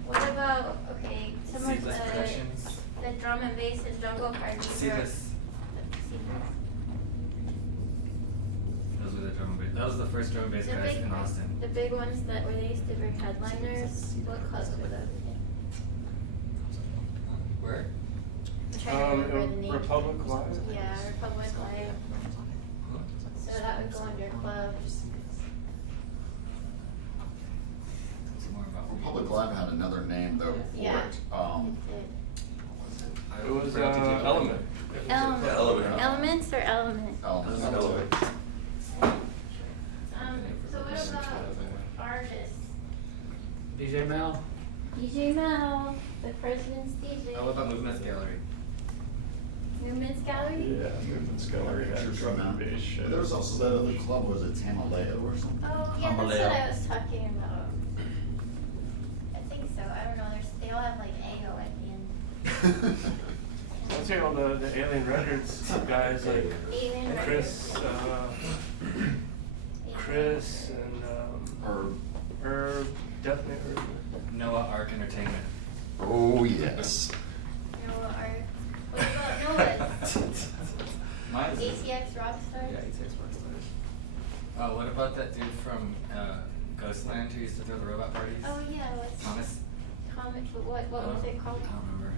What about, okay, some of Seedless Productions. the drum and bass and jungle parties? Seedless. Seedless. Those were the drum and bass. That was the first drum and bass guys in Austin. The big ones that where they used to bring headliners. What clubs were those? Where? I'm trying to remember the name. Republic Live? Yeah, Republic Live. So that would go under clubs. Republic Live had another name though for Yeah. it. It was Element. Elements or Element? Elements. So what about artists? DJ Mel. DJ Mel, the president's DJ. What about Movements Gallery? Movements Gallery? Yeah, Movements Gallery had drum and bass shows. There was also that other club, was it Tamaleo or something? Oh, yeah, that's what I was talking about. I think so. I don't know. They all have like AO at the end. I'll say all the Alien Records guys like Alien Chris, Chris and Herb, definitely Herb. Noah Arc Entertainment. Oh yes. Noah Art. What about Noah's? Mine's ATX Rockstars? Yeah, ATX Rockstars. Oh, what about that dude from Ghostland who used to throw the robot parties? Oh yeah, what's Thomas. What was it called? I don't remember.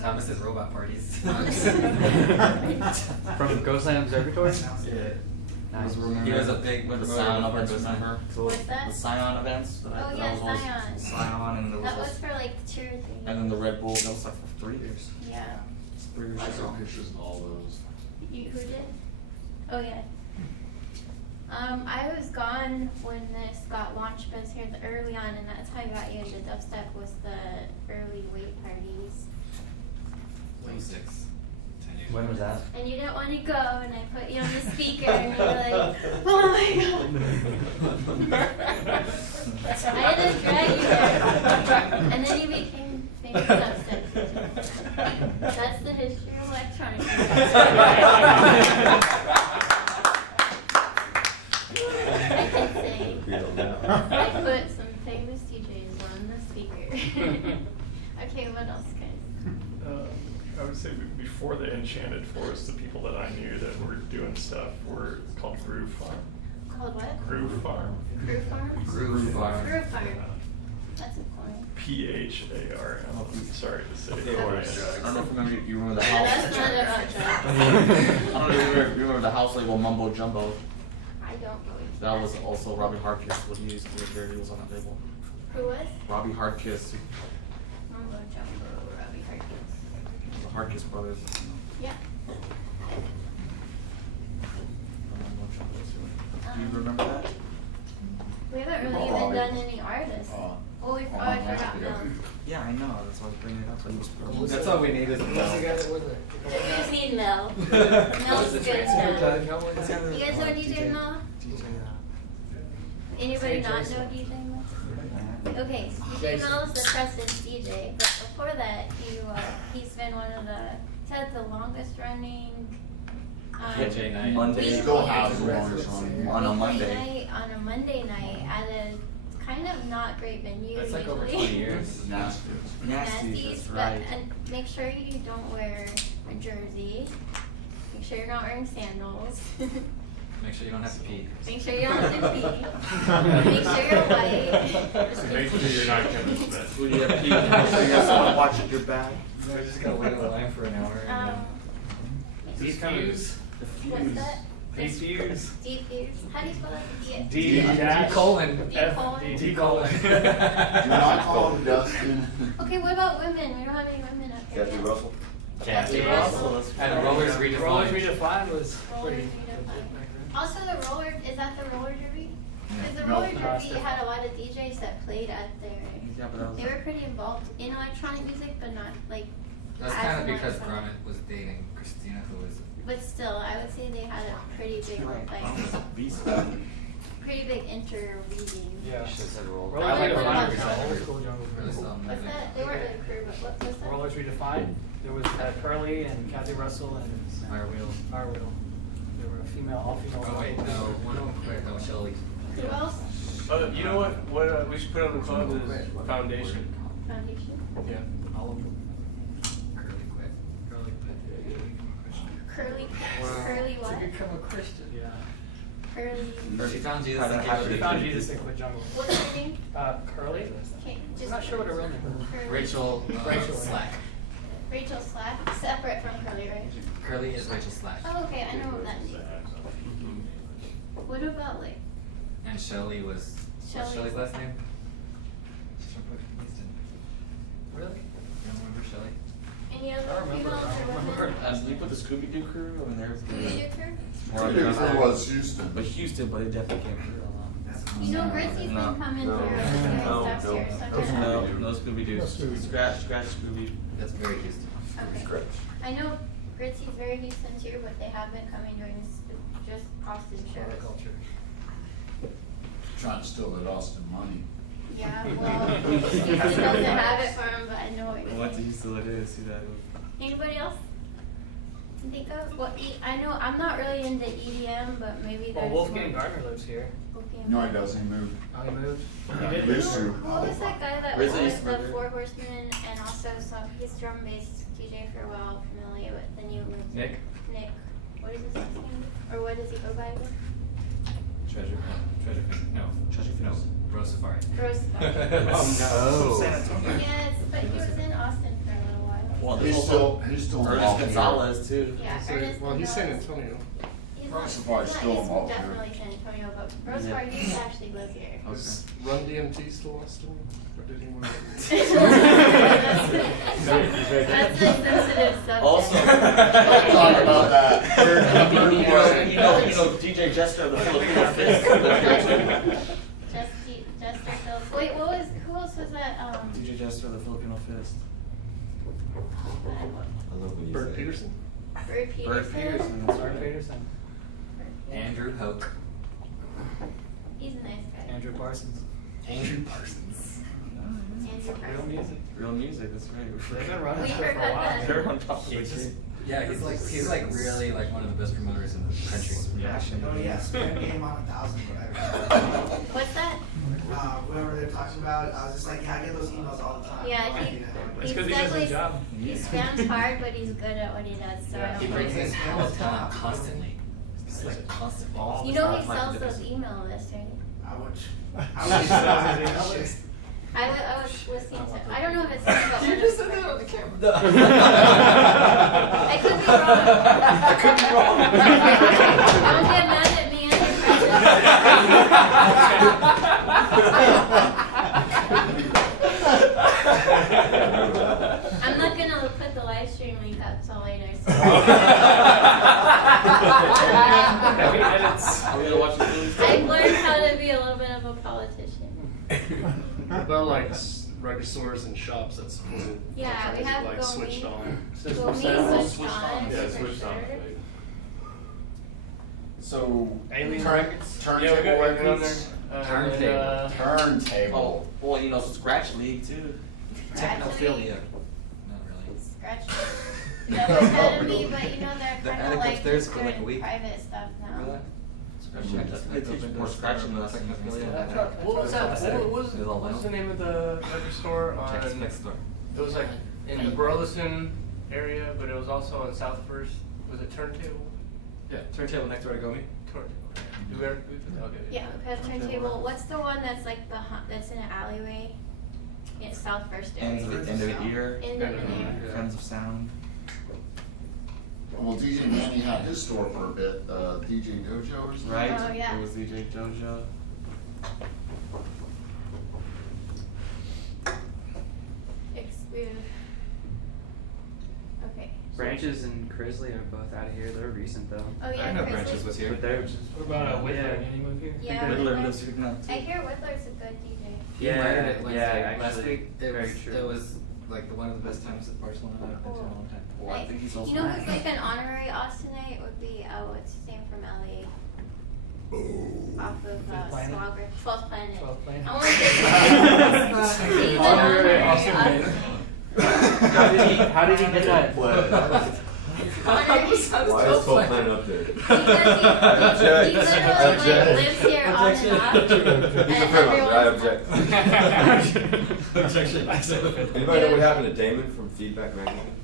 Thomas's robot parties. From Ghostland Observatory? Yeah. Nice. He was a big The promoter Scion of events, Ghostland. remember? What's that? The Scion events. That Oh that yeah, was always- Scion. Scion and there That was was for like 2 or 3 years. and then the Red Bull. That was like for 3 years. Yeah. 3 years I ago. saw pictures of all those. Who did? Oh yeah. I was gone when this got launched, but I was here early on, and that's how I got you into dubstep was the early wait parties. 26. 10 years. When was that? And you didn't want to go, and I put you on the speaker, and you were like, oh my god. I had to drag you there. And then you became famous dubstep. That's the history of electronic music. I can say I put some famous DJs on the speaker. Okay, what else, guys? I would say before the Enchanted Forest, the people that I knew that were doing stuff were called Groove Farm. Called what? Groove Farm. Groove Farm? Groove Farm. Groove Farm. That's a point. PHARM. I'm sorry to say. I don't know if you remember the Yeah, house. that's not about that. I don't know if you remember the house label Mumbo Jumbo. I don't believe That was also Robbie Hardkiss. What he used to do, he was on that label. Who was? Robbie Hardkiss, Mumbo Jumbo, Robbie Hardkiss. the Hardkiss brothers. Yeah. Do you remember that? We haven't really even done any artists. Oh, I forgot Mel. Yeah, I know. That's why I was bringing it up. But he was That's all we need is a bell. We just need Mel. Mel's good now. You guys know DJ Mel? Anybody not know DJ Mel? Okay, so DJ Mel is the president's DJ, but before that, he's been one of he's had the longest running DJ night. Monday. Still has the longest running. On a weekday Monday. night on a Monday night at a kind of not great venue. That's like over usually. 20 years. Nasty. Nasty, Nasties, that's but right. and make sure you don't wear a jersey. Make sure you're not wearing sandals. Make sure you don't have to pee. Make sure you don't have to pee. Make sure you're white. Make sure you're not Kevin Smith. When you have pee, make sure you have someone watching your back. I just gotta wait in the line for an hour. Defuse. What's that? Defuse. Defuse. How do you spell that? D dash colon. F colon. D colon. Do not call him Dustin. Okay, what about women? We don't have any women up here. Kathy yet. Russell. Kathy Russell. Russell. And Rollers Redefined. Rollers Redefined was Roller pretty. Redefined. Also, the roller, is that the roller derby? Because the No. roller derby had a lot of DJs that played at their. Yeah, but that was They were pretty involved in electronic music, but not like. That's as kind of in because electronic. Gromit was dating Christina, who was. But still, I would say they had a pretty big beast. pretty big interweaving. Yeah. Should have said roll. Rollers I like Redefined Rollers was Redefined. old school jungle. What's that? They weren't really crew, but what's that? Rollers Redefined. There was Curly and Kathy Russell and Firewheel. Firewheel. They were all female. Oh wait, no, one of them quit. That was Shelly. Who else? You know what? What we should put on the club is Foundation. Foundation. Yeah. All of them. Curly quit. Curly quit. Curly what? become a Christian. Yeah. Curly. Or she found Jesus Kinda and happy. gave She her found the Jesus in the jungle. What's her name? Curly? Okay, I'm not sure what her real name is. Curly. Rachel Rachel. Slack. Rachel Slack, separate from Curly, right? Curly is Rachel Slack. Oh, okay, I know that name. What about like And Shelly was. What's Shelley. Shelly's last name? She's from Houston. Really? You don't remember Shelly? any I other remember. females I or remember. women? You put the Scooby-Doo crew over there. Scooby-Doo crew? Scooby-Doo was Houston. But Houston, but it definitely came through. You know, Gritzy's No. been coming No. through No. stuff No. here, so I'm just- No Scooby-Doo. Scratch Scooby. That's very Houston. Okay. I know Gritzy's very Houston too, but they have been coming during just Austin shows. Culture. Trying to steal that Austin money. Yeah, well, Houston doesn't have it for him, but I know what you're What do saying. you still do? See that? Anybody else? Think of? Well, I know I'm not really into EDM, but maybe Well, there's Wolfgang more. Gardner lives here. Wolfgang No, he Gardner. doesn't move. Oh, he moved? Yeah, He he did? used to. What was that guy that Rizzo was used to the live there. Four Horsemen and also he's drum bass DJ for a while, familiar with the new movie? Nick? Nick. What is his last name? Or what does he go by again? Treasure. No. Bro Safari. Rose. Oh, San Antonio. Yes, but he was in Austin for a little while. Well, He's still Ernest involved here. Gonzalez too. Yeah, So, Ernest. well, he's San Gonzalez. Antonio. He's Rose not, Safari's he's still not, involved he's here. definitely San Antonio, but Rose Safari used to actually live here. Is Run DMT still Austin? Or did he move? That's a sensitive subject. Also, Talk about that. you know, DJ Jester of the Filipino Fist. Jester Phillips. Wait, who else was that? DJ Jester of the Filipino Fist. I love when you Bert say Peterson? Bert Peterson. Bert Peterson. Andrew Hoke. He's a nice guy. Andrew Parsons. Andrew Parsons. Andrew Real Parsons. music. Real music, that's right. They've been running We for a forgot while. that. They're on top of the He's just, game. yeah, he's like really like one of the best promoters in the country. Oh yeah, spend game on 1,000, whatever. What's that? Whoever they're talking about, I was just like, yeah, I get those emails all the time. Yeah, No he- idea how it It's works. 'cause he does his definitely- job. He spams hard, but he's good at what he does, so I He don't brings in know. all talent constantly. It's like constant. You know he sells those email lists, right? I would. I was listening to. I don't know if it's him, but You just said that on the camera. I could be wrong. I could be wrong. Don't get mad at me and I'm not gonna put the live stream link up till later. So. I'm gonna watch the I've learned how to be a little bit of a politician. What about like record stores and shops that's Yeah, we have like Go switched Me. on? Go Me switched on. Yeah, for switched on. sure. So, Alien turn, Records? turntable Yeah, we got records. Turntable. Turntable. Oh, well, you know, Scratch League too. Technophilia. Not really. Scratch. That was Academy, but you know they're The kind of attic like upstairs for doing like a week. private stuff now. Really? They teach more scratching than Technophilia. What was that? What was the name of the record store on? Tex-Mex store. It was like in the Burleson area, but it was also on South First. Was it Turntable? Yeah, turntable next door to Gomi. Turntable. Okay. Yeah, we have turntable. What's the one that's like that's in an alleyway? Yeah, South First area. End of the ear. End of the ear. Friends of Sound. Well, DJ Manny had his store for a bit, DJ Dojo or something. Right? Oh, yeah. It was DJ Jojo. Okay. Branches and Crisley are both out of here. They're recent though. Oh yeah, I know Crisley. Branches was here. But they're What about Whitler? Yeah. Did he move here? Yeah, Whitler Whitler. lives here now I too. hear Whitler's a good DJ. He Yeah, invited it yeah, last actually, week. It very was, true. It was like one of the best times at Barcelona I've been to in a long time. Well, I think he's also. You know who's like an honorary Austinite would be what's his name from LA? Off of Planet? Swagger. 12th Planet. 12th Planet. I want to He's an honorary Austinite. Austinite. How did he get that? Honorary. Why is Soul Planet up there? Because he literally like, lives here on and off. He's a And friend of mine, I everyone's object. Anybody know what happened to Damon from Feedback Magazine?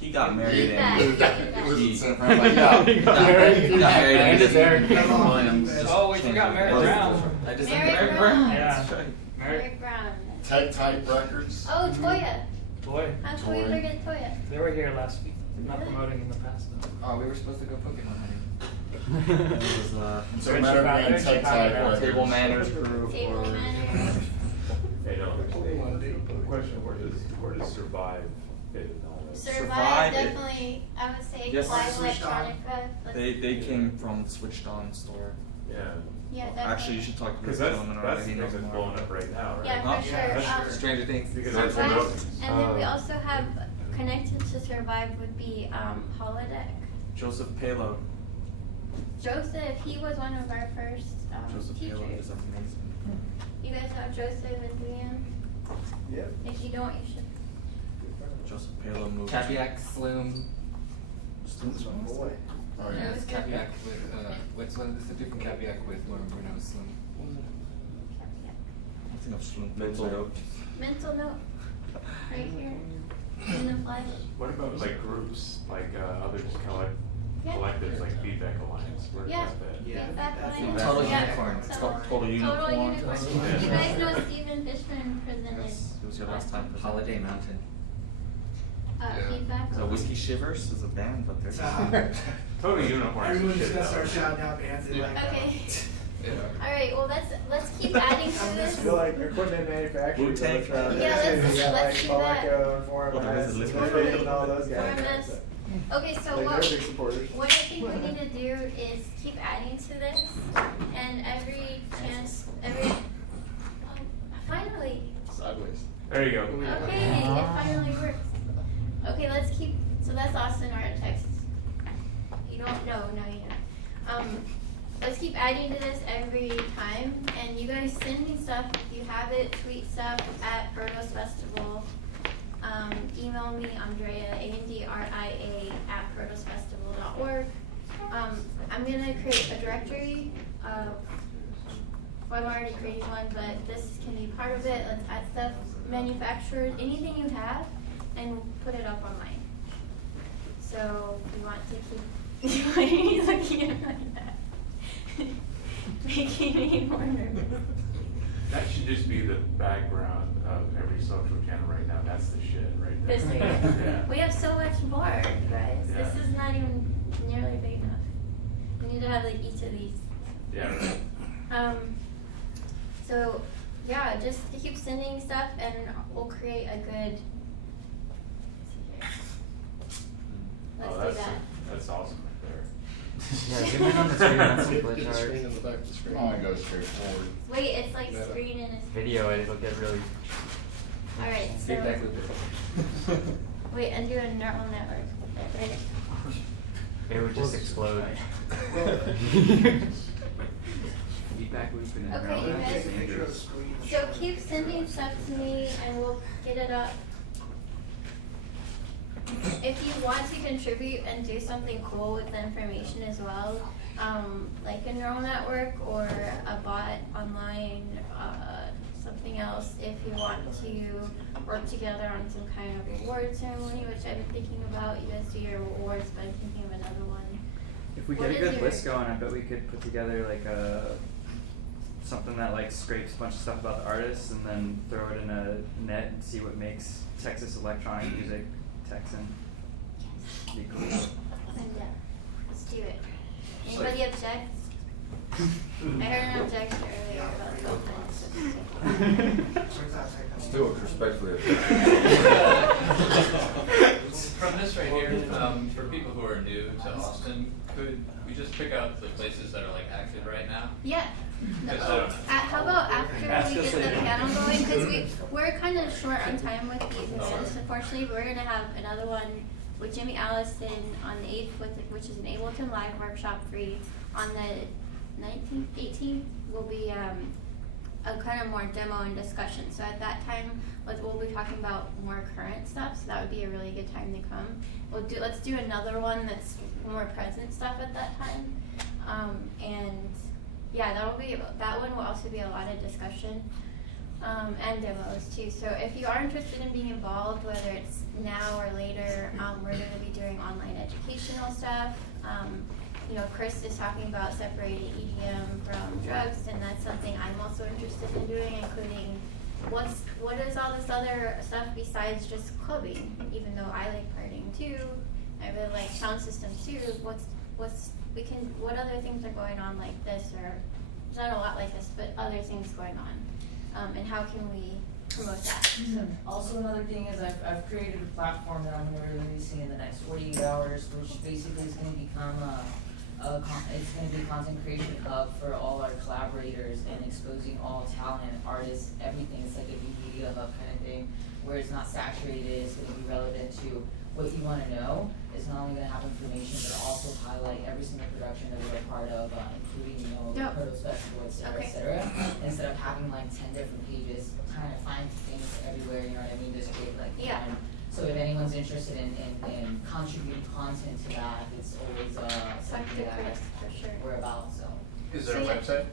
He got married It was he- in San Fran, like, yeah. He got married And it's Eric Williams. Oh, we forgot Merritt Brown. I just Merritt Merritt Brown. Yeah. That's right. Eric Brown. Tech Type Records. Oh, Toya. Boy, How can we forget Toya? they were here last week. Not promoting in the past though. Oh, we were supposed to go Pokemon hunting. It was So Friendship Merritt out Brown there, Tech Type Chicago. Records. Table manners crew Table for manners. Hey, no, question, where does Survive fit in all this? Survive, definitely, I would say Yes. live Switched on. electronica. They came from the Switched On store. Yeah. Yeah, definitely. Actually, you should talk to Because this that's gentleman the around thing here. He that's knows blowing more. up right now, right? Yeah, for sure. Stranger Things. Because That's that's Survive, what and then we also have connected to Survive would be Holodeck. Joseph Palo. Joseph, he was one of our first Joseph Palo teachers. is amazing. You guys know Joseph and Liam? Yep. If you don't, you should. Joseph Palo moved. Capiac Slim. Boy. Oh, yeah. Capiac with, what's one of the different Capiac with Lauren Bruno Slim? I think of Sloom. Mental note. Mental note, right here, in the flash. What about like groups, like others Yeah. collectives, like Feedback Alliance? Where does Yeah. that fit? Feedback Alliance. Total Yeah. Unicorn. It's called Total Unicorn. Total Unicorn. Yeah. You guys know Stephen Fishman presented Yes, it was your last time. Holiday Mountain. feedback. So Whiskey Shivers is a band, but they're Total Unicorn. is Everyone's shit, just gonna though. start shouting out bands they like. Okay. Yeah. All right. Well, let's keep adding to I this. feel like equipment manufacturers. Wu-Tang. Yeah, let's do that. and Forum Well, there is a Events, list. and all those guys. Formus. Okay, so Like, what, they're big supporters. what I think we need to do is keep adding to this, and every chance, finally, Sideways. There you go. okay, it finally works. Okay, let's keep, so that's Austin Architects. You don't know, now you know. Let's keep adding to this every time, and you guys send me stuff, if you have it, tweet stuff at PROTOS Festival. Email me, Andrea, ANDRIA, @protosfestival.org. I'm gonna create a directory of, well, I'm already creating one, but this can be part of it. Let's add stuff, manufacturers, anything you have, and put it up online. So we want to keep, why are you looking at me like that? Making me more nervous. That should just be the background of every social channel right now. That's the shit right there. This thing. Yeah. We have so much more, guys. Yeah. This is not even nearly big enough. We need to have like each of these. Yeah, right. So yeah, just keep sending stuff, and we'll create a good. Let's Oh, do that. that's awesome right there. Yeah, zoom in on the screen on some glitch Get the art. screen in the back of the screen. Oh, it goes straight forward. Wait, it's like Yeah. screen and it's. Video it, it'll get really. Alright, so. Feedback loop. Wait, and do a neural network with it, right? It would just explode. Feedback loop and Okay, neural you networks. guys. So keep sending stuff to me and we'll get it up. If you want to contribute and do something cool with the information as well, like a neural network or a bot online, something else, if you want to work together on some kind of award ceremony, which I've been thinking about. You guys do your awards, but I'm thinking of another one. If we What get a is good your- list going, I bet we could put together like a something that like scrapes a bunch of stuff about the artists and then throw it in a net and see what makes Texas electronic music Texan. Be cool. And yeah, let's do it. Anybody object? I heard an objection earlier about something. Still respectfully. From this right here, for people who are new to Austin, could we just pick out the places that are like active right now? Yeah. Because, How about after we get the panel going? Because we're kind of short on time with these events, unfortunately. But we're gonna have another one with Jimmy Allison on the 8th, which is an Ableton Live workshop free. On the 19th, 18th will be a kind of more demo and discussion. So at that time, we'll be talking about more current stuff. So that would be a really good time to come. Let's do another one that's more present stuff at that time. And yeah, that one will also be a lot of discussion. and demos too. So if you are interested in being involved, whether it's now or later, we're going to be doing online educational stuff. You know, Chris is talking about separating EDM from drugs, and that's something I'm also interested in doing, including what is all this other stuff besides just clubbing. Even though I like partying too, I really like sound systems too. What other things are going on like this, or there's not a lot like this, but other things going on, and how can we promote that? So, Also, another thing is I've created a platform that I'm going to be releasing in the next 48 hours, which basically is going to become it's going to be a content creation hub for all our collaborators and exposing all talent, artists, everything. It's like a new media hub kind of thing, where it's not saturated. It's going to be relevant to what you want to know. It's not only going to have information, but also highlight every single production that we're a part of, including, you know, the PROTOS Festival, et cetera, et cetera. Instead of having like 10 different pages, trying to find things everywhere, you know what I mean? Just create like one. So if anyone's interested in contributing content to that, it's always something that we're about. So. Is there a website?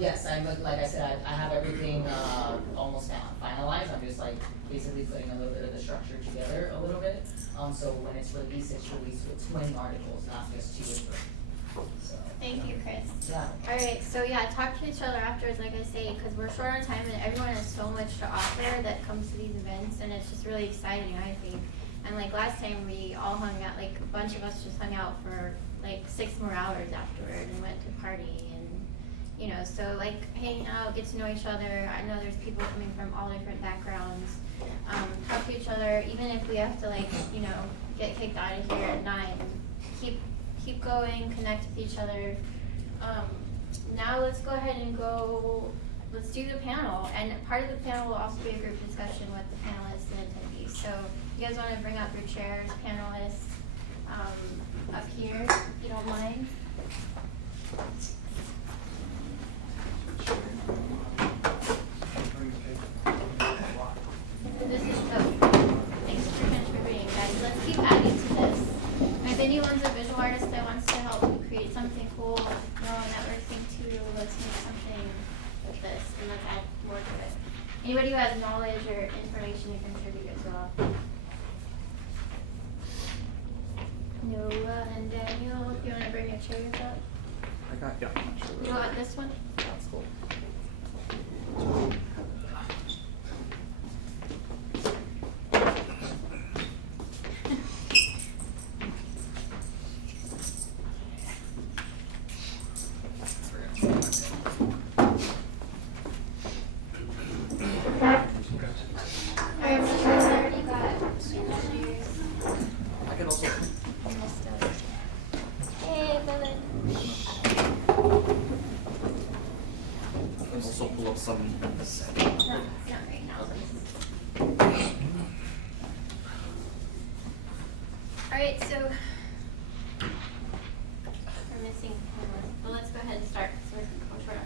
Yes, like I said, I have everything almost finalized. I'm just like basically putting a little bit of the structure together a little bit. So when it's released with 20 articles, not just 2 or 3. So. Thank you, Chris. Yeah. All right, so yeah, talk to each other afterwards, like I say, because we're short on time and everyone has so much to offer that comes to these events, and it's just really exciting, I think. And like last time, we all hung out, like a bunch of us just hung out for like 6 more hours afterward and went to party, and you know, so like hanging out, get to know each other. I know there's people coming from all different backgrounds. Talk to each other, even if we have to like, you know, get kicked out of here at 9. Keep going, connect with each other. Now let's go ahead and let's do the panel. And part of the panel will also be a group discussion with the panelists and attendees. So you guys want to bring up your chairs, panelists, up here, if you don't mind. This is thanks for contributing, guys. Let's keep adding to this. If anyone's a visual artist that wants to help create something cool, networking too, let's make something with this, and let's add more to it. Anybody who has knowledge or information to contribute as well. Noah and Daniel, if you want to bring your chairs up. You want this one? That's cool. Alright, so we're missing panelists. Well, let's go ahead and start so we can go short on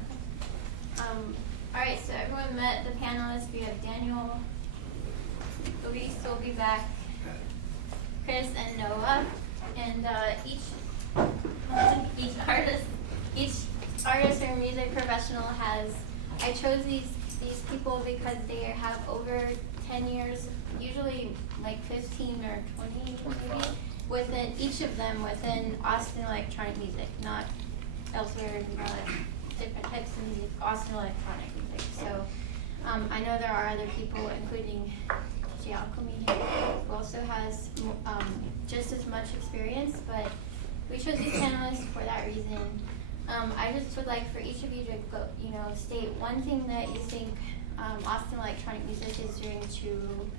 time. Alright, so everyone met the panelists. We have Daniel, Luis will be back, Chris, and Noah. And each artist or music professional has, I chose these people because they have over 10 years, usually like 15 or 20 maybe, within each of them within Austin electronic music, not elsewhere in different types of music, Austin electronic music. So I know there are other people, including DJ Alchemy here, who also has just as much experience, but we chose these panelists for that reason. I just would like for each of you to go, state one thing that you think Austin electronic music is doing to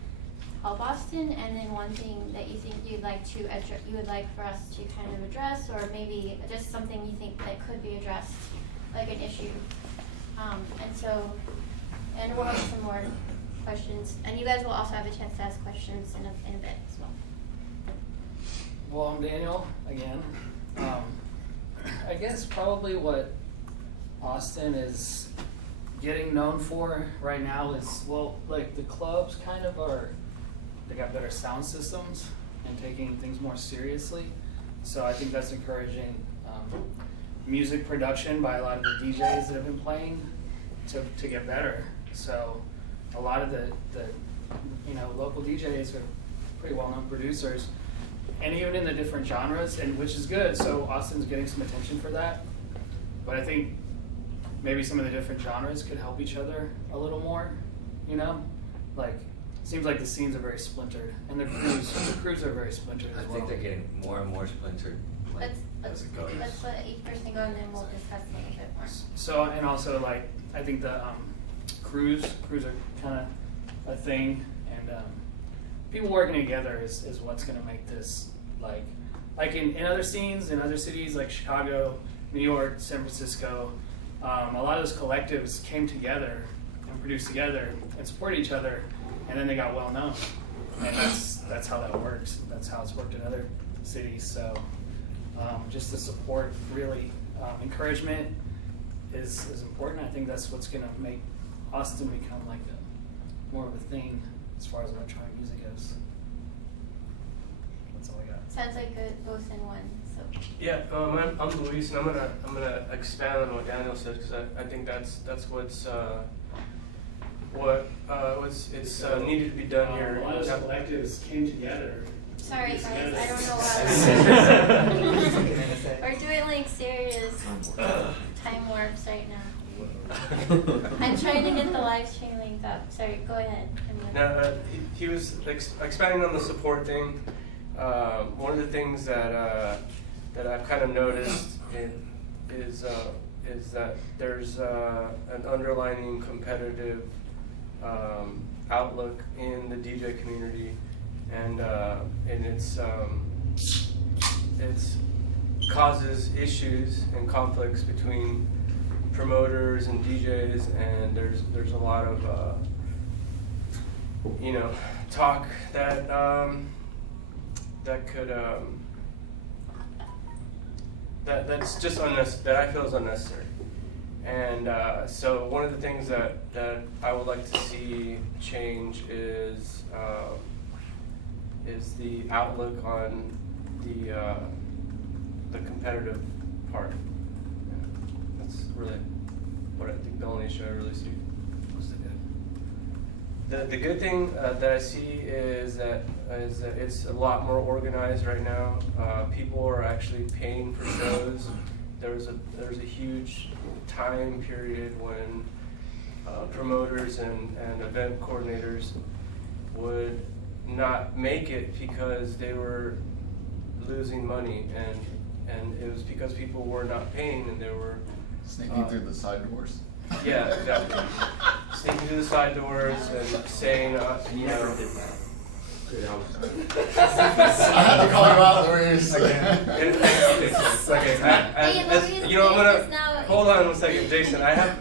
help Austin, and then one thing that you think you would like for us to kind of address, or maybe just something you think that could be addressed, like an issue. And we'll have some more questions, and you guys will also have a chance to ask questions in a bit as well. Well, I'm Daniel again. I guess probably what Austin is getting known for right now is, like the clubs kind of they got better sound systems and taking things more seriously. So I think that's encouraging music production by a lot of the DJs that have been playing to get better. So a lot of the local DJs are pretty well-known producers, and even in the different genres, and which is good. So Austin's getting some attention for that. But I think maybe some of the different genres could help each other a little more. Like seems like the scenes are very splintered, and the crews are very splintered as well. I think they're getting more and more splintered. Let's let each person go, and then we'll discuss a little bit more. So, and also, like, I think the crews are kind of a thing, and people working together is what's going to make this, like in other scenes, in other cities like Chicago, New York, San Francisco, a lot of those collectives came together and produced together and supported each other, and then they got well known. And that's how that works. That's how it's worked in other cities. So just the support, really, encouragement is important. I think that's what's going to make Austin become like more of a thing as far as electronic music goes. That's all I got. Sounds like both in one. So. Yeah, I'm Luis, and I'm gonna expand on what Daniel said, because I think that's what's needed to be done here. A lot of those collectives came together. Sorry guys, I don't know why. We're doing like serious time warps right now. I'm trying to get the live stream linked up. Sorry, go ahead. No, he was expanding on the support thing. One of the things that I've kind of noticed is that there's an underlying competitive outlook in the DJ community, and it's causes issues and conflicts between promoters and DJs, and there's a lot of talk that could that's just that I feel is unnecessary. And so one of the things that I would like to see change is the outlook on the competitive part. That's really what I think the only issue I really see. The good thing that I see is that it's a lot more organized right now. People are actually paying for shows. There's a huge time period when promoters and event coordinators would not make it because they were losing money, and it was because people were not paying, and they were sneaking through the side doors. Yeah, exactly. Sneaking through the side doors and saying, I had to call you out, Luis. I'm gonna hold on 1 second, Jason. I'm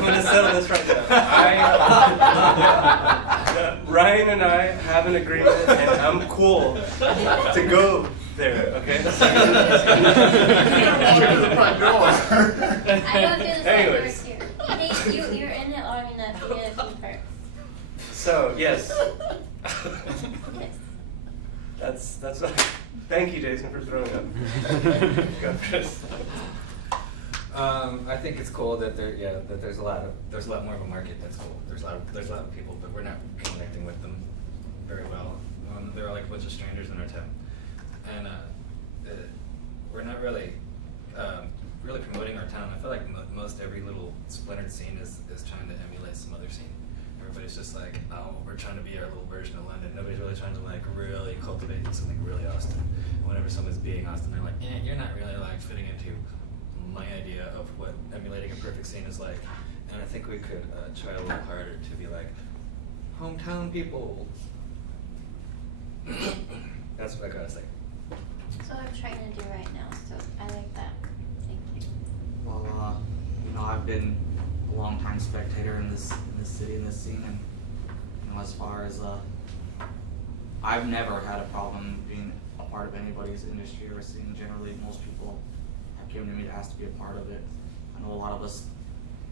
gonna settle this right now. Ryan and I have an agreement, and I'm cool to go there. Okay. I don't do the Anyways. side work here. You're in it long enough to get a few perks. So yes. That's. Thank you, Jason, for throwing up. Go, Chris. I think it's cool that there's a lot more of a market. That's cool. There's a lot of people, but we're not connecting with them very well. They're like a bunch of strangers in our town, and we're not really promoting our town. I feel like most every little splintered scene is trying to emulate some other scene. Everybody's just like, oh, we're trying to be our little version of London. Nobody's really trying to like really cultivate something really Austin. And whenever someone's being Austin, they're like, you're not really like fitting into my idea of what emulating a perfect scene is like. And I think we could try a little harder to be like, hometown people. That's what I gotta say. That's what I'm trying to do right now, so I like that. Thank you. Well, I've been a long time spectator in this city, in this scene, and as far as I've never had a problem being a part of anybody's industry or scene. Generally, most people have came to me to ask to be a part of it. I know a lot of us,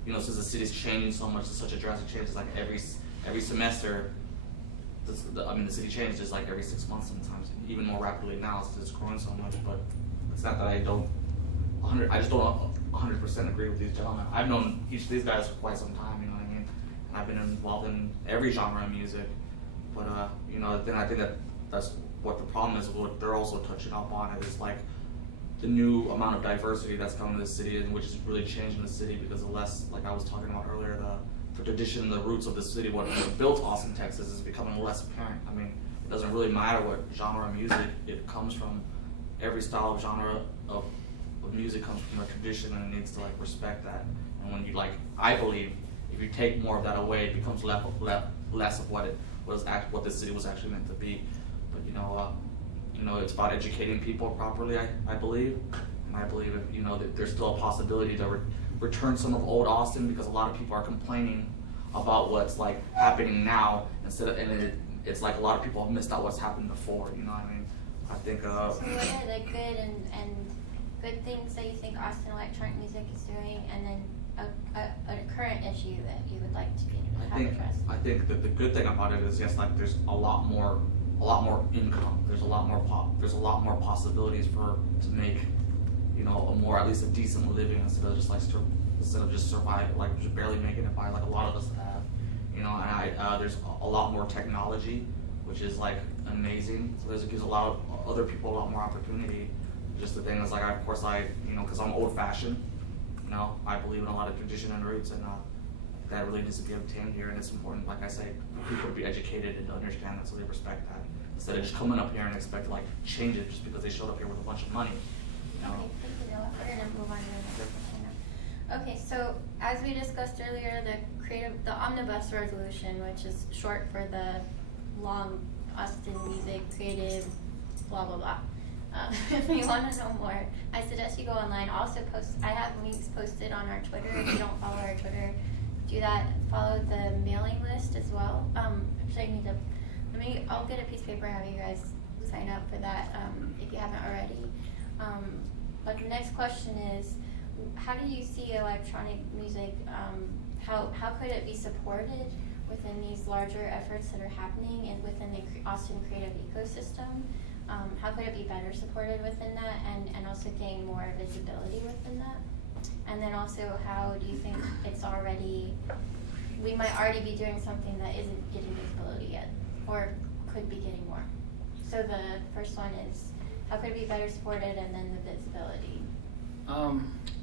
since the city's changing so much, it's such a drastic change. It's like every semester. The city changes just like every 6 months sometimes, even more rapidly now since it's growing so much. But it's not that I just don't 100% agree with these gentlemen. I've known each of these guys for quite some time, you know what I mean? I've been involved in every genre of music. But you know, then I think that's what the problem is. What they're also touching up on is like the new amount of diversity that's coming to the city, and which is really changing the city because of less, like I was talking about earlier, the tradition, the roots of the city, what built Austin, Texas, is becoming less apparent. I mean, it doesn't really matter what genre of music it comes from. Every style of genre of music comes from a tradition, and it needs to like respect that. And when you like, I believe, if you take more of that away, it becomes less of what this city was actually meant to be. But you know, it's about educating people properly. I believe, and I believe if, you know, that there's still a possibility to return some of old Austin, because a lot of people are complaining about what's like happening now it's like a lot of people have missed out what's happened before. You know what I mean? I think. So what are the good and good things that you think Austin electronic music is doing, and then a current issue that you would like to addressed? I think that the good thing about it is, yes, like there's a lot more income. There's a lot more possibilities to make, you know, at least a decent living instead of just surviving, like just barely making it by like a lot of us have. You know, and there's a lot more technology, which is like amazing. So it gives a lot of other people a lot more opportunity. Just the thing is, like, you know, because I'm old-fashioned, you know, I believe in a lot of tradition and roots, and that really needs to be obtained here. And it's important, like I say, for people to be educated and to understand that, so they respect that, instead of just coming up here and expect to like change it just because they showed up here with a bunch of money. You know? Okay, thank you, Noah. We're gonna move on to the next question now. Okay, so as we discussed earlier, the Omnibus Resolution, which is short for the long Austin Music Creative blah blah blah. If you want to know more, I suggest you go online. Also I have links posted on our Twitter. If you don't follow our Twitter, do that. Follow the mailing list as well. Actually, I'll get a piece of paper and have you guys sign up for that if you haven't already. But the next question is, how do you see electronic music, how could it be supported within these larger efforts that are happening and within the Austin creative ecosystem? How could it be better supported within that and also gain more visibility within that? And then also, how do you think we might already be doing something that isn't getting visibility yet, or could be getting more? So the first one is, how could it be better supported, and then the visibility?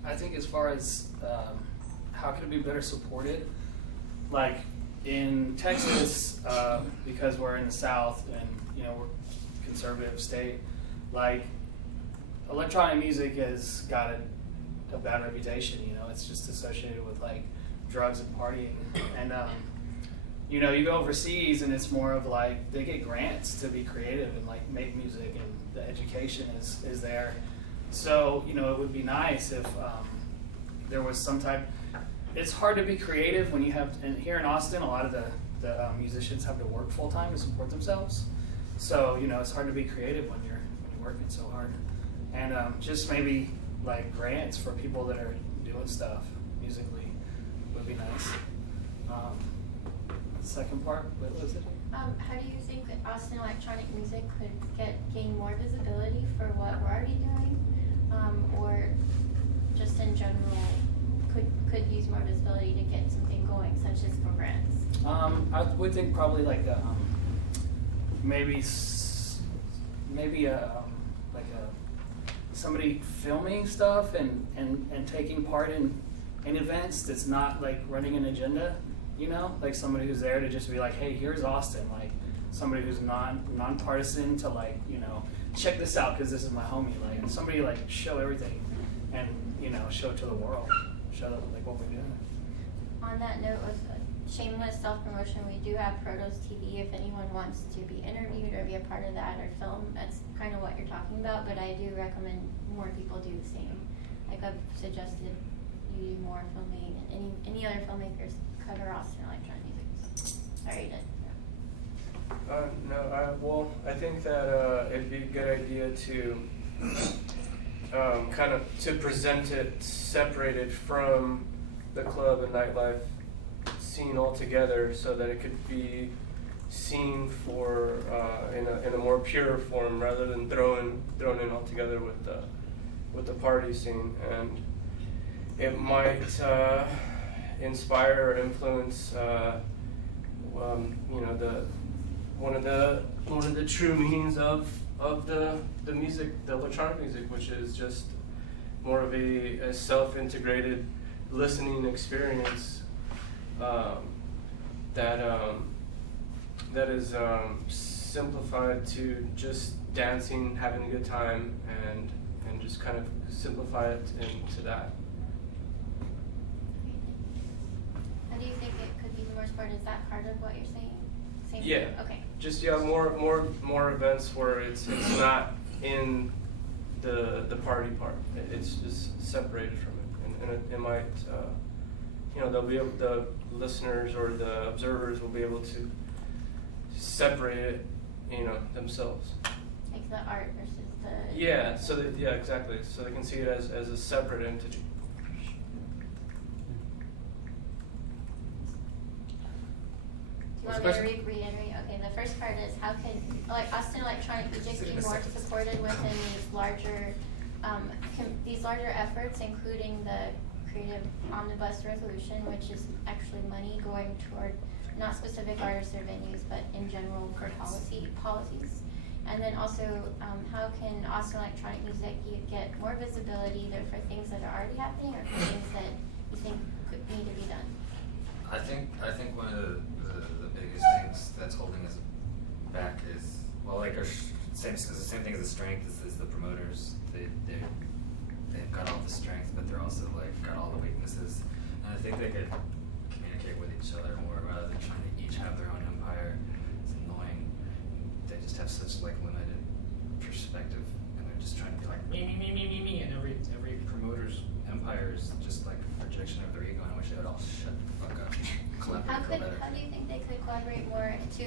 I think as far as how could it be better supported, like in Texas, because we're in the South and, you know, we're a conservative state, like electronic music has got a bad reputation. You know, it's just associated with like drugs and partying, and you know, you go overseas and it's more of like they get grants to be creative and like make music, and the education is there. So, you know, it would be nice if there was some type. It's hard to be creative when you have, and here in Austin, a lot of the musicians have to work full time to support themselves. So, you know, it's hard to be creative when you're working so hard. And just maybe like grants for people that are doing stuff musically would be nice. Second part, what was it? How do you think that Austin electronic music could gain more visibility for what we're already doing, or just in general could use more visibility to get something going, such as for grants? I would think probably like maybe somebody filming stuff and taking part in events that's not like running an agenda. You know, like somebody who's there to just be like, hey, here's Austin. Like somebody who's nonpartisan to like, you know, check this out because this is my homie. Like, and somebody like show everything and, you know, show it to the world. Show like what we're doing. On that note of shameless self-promotion, we do have PROTOS TV if anyone wants to be interviewed or be a part of that or film. That's kind of what you're talking about, but I do recommend more people do the same. Like I've suggested you do more filming, and any other filmmakers cover Austin electronic music. Sorry, Well, I think that it'd be a good idea to kind of to present it separated from the club and nightlife scene altogether, so that it could be seen for in a more pure form rather than thrown in all together with the party scene. And it might inspire or influence, you know, one of the true meanings of the music, the electronic music, which is just more of a self-integrated listening experience that is simplified to just dancing, having a good time, and just kind of simplify it into that. How do you think it could be more sport? Is that part of what you're saying? Same Yeah. thing? Okay. Just more events where it's not in the party part. It's just separated from it, and it might you know, the listeners or the observers will be able to separate it, you know, themselves. Like the art versus the... Yeah, so that, yeah, exactly. So they can see it as a separate entity. Do you want me to reiterate? Okay, the first part is how can Austin Electronic Music be more supported within these larger efforts, including the Creative Omnibus Resolution, which is actually money going toward not specific artists or venues, but in general for policies. And then also, how can Austin Electronic Music get more visibility either for things that are already happening or for things that you think need to be done? I think one of the biggest things that's holding us back is, well, like the same thing as the strength is the promoters. They've got all the strength, but they're also like got all the weaknesses. And I think they could communicate with each other more rather than trying to each have their own empire. It's annoying. They just have such like limited perspective, and they're just trying to be like me, and every promoter's empire is just like a projection of their ego. And I wish they would all shut the fuck up. How do you think they could collaborate more to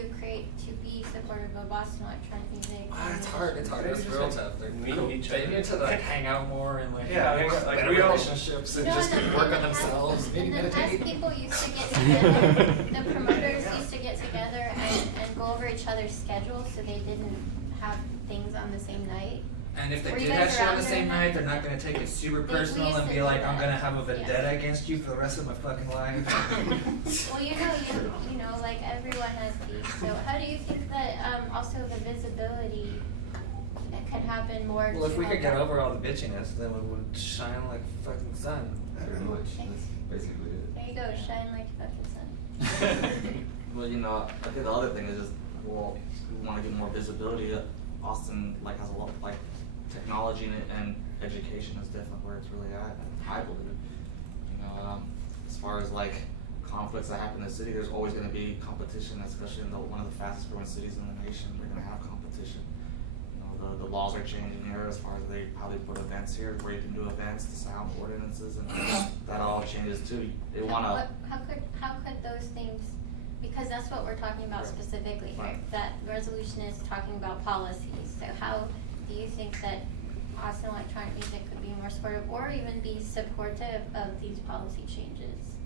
be supportive of Boston Electronic Music? It's hard. It's real tough. They need to like hang out more and like have better we all relationships and just work on themselves. And then as people used to get together, the promoters used to get together and go over each other's schedules so they didn't have things on the same night. And if they Were did you have guys shit on around the during same that? night, they're not going to take it super We personal used and to be do like, that. I'm going to have a vendetta Yeah. against you for the rest of my fucking life. Well, you know, like everyone has beef. So how do you think that also the visibility can happen more? Well, if to we could help get out? over all the bitchiness, then we would shine like fucking sun. Pretty much. That's basically it. There you go, shine like fucking sun. Well, you know, I think the other thing is just, well, we want to get more visibility. Austin like has a lot of like technology and education is definitely where it's really at. I believe, you know, as far as like conflicts that happen in the city, there's always going to be competition, especially in one of the fastest growing cities in the nation. We're going to have competition. You know, the laws are changing here as far as how they put events here, where you can do events, the sound ordinances, and that all changes too. They want to. How could those things? Because that's what we're talking about specifically here. That resolution is talking about policies. So how do you think that Austin Electronic Music could be more supportive or even be supportive of these policy changes?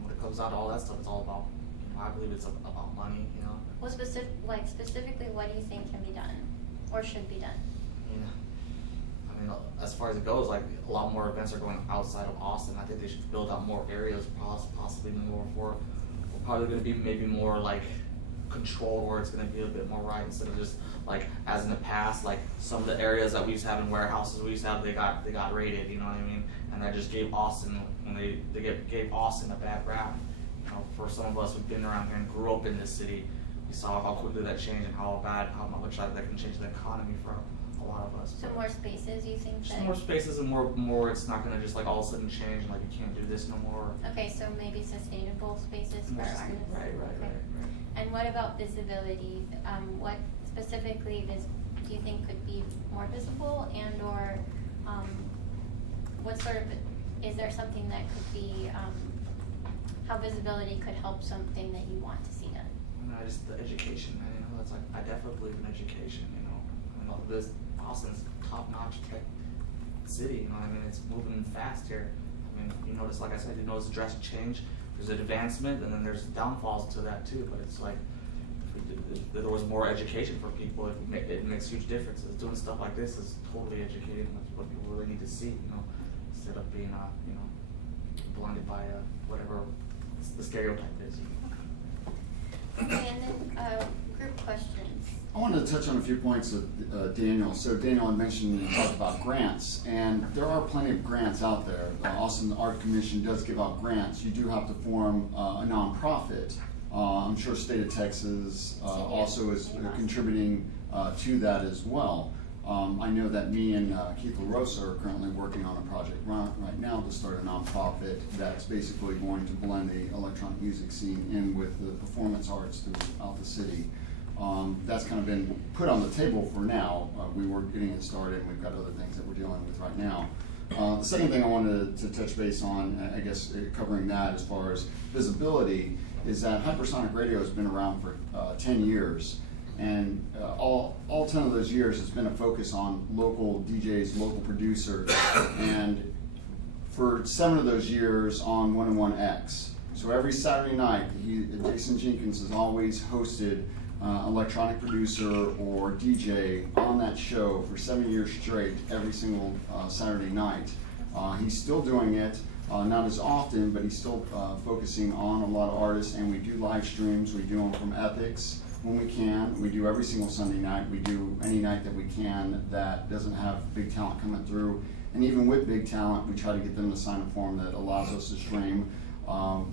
When it comes out to all that stuff, it's all about, you know, I believe it's about money, you know. Well, specifically, what do you think can be done or should be done? Yeah. I mean, as far as it goes, like a lot more events are going outside of Austin. I think they should build out more areas, possibly more for. Probably going to be maybe more like controlled, where it's going to be a bit more right instead of just like as in the past, like some of the areas that we used to have in warehouses we used to have, they got raided, you know what I mean? And that just gave Austin gave Austin a bad rap. You know, for some of us who've been around here and grew up in this city, we saw how quickly that changed and how much that can change the economy for a lot of us. So more spaces, you think? Just more spaces and more. It's not going to just like all of a sudden change and like you can't do this no more. Okay, so maybe sustainable spaces for artists. Right. And what about visibility? What specifically do you think could be more visible, and or what sort of, is there something that could be how visibility could help something that you want to see done? Just the education, man. You know, that's like I definitely believe in education. You know, this Austin's top-notch tech city. You know, I mean, it's moving fast here. I mean, you notice, like I said, you notice a drastic change. There's an advancement, and then there's downfalls to that too. But it's like if there was more education for people, it makes huge differences. Doing stuff like this is totally educating. That's what people really need to see. You know, instead of being, you know, blinded by whatever the stereotype is. Okay, and then group questions. I wanted to touch on a few points with Daniel. So Daniel had mentioned and talked about grants, and there are plenty of grants out there. Austin Art Commission does give out grants. You do have to form a nonprofit. I'm sure State of Texas also is contributing to that as well. I know that me and Keith LaRosa are currently working on a project right now to start a nonprofit that's basically going to blend the electronic music scene in with the performance arts throughout the city. That's kind of been put on the table for now. We were getting it started, and we've got other things that we're dealing with right now. The second thing I wanted to touch base on, I guess covering that as far as visibility, is that hypersonic radio has been around for 10 years. And all 10 of those years has been a focus on local DJs, local producers, and for 7 of those years on 101X. So every Saturday night, Jason Jenkins has always hosted electronic producer or DJ on that show for 7 years straight, every single Saturday night. He's still doing it, not as often, but he's still focusing on a lot of artists, and we do live streams. We do them from Ethics when we can. We do every single Sunday night. We do any night that we can that doesn't have big talent coming through. And even with big talent, we try to get them to sign a form that allows us to stream.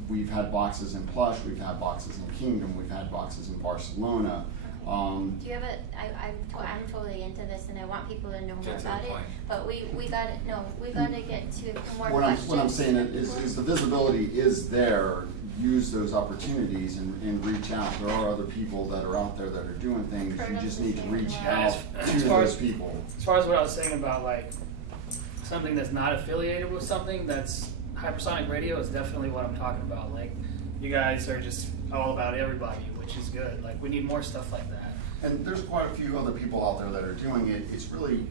We've had boxes in Plush, we've had boxes in Kingdom, we've had boxes in Barcelona. Do you have I'm totally into this, and I want people to know more about it. But we got to get to more questions. What I'm saying is the visibility is there. Use those opportunities and reach out. There are other people that are out there that are doing things. You just need to reach out to those people. As far as what I was saying about like something that's not affiliated with something that's hypersonic radio is definitely what I'm talking about. Like, you guys are just all about everybody, which is good. Like, we need more stuff like that. And there's quite a few other people out there that are doing it. It's really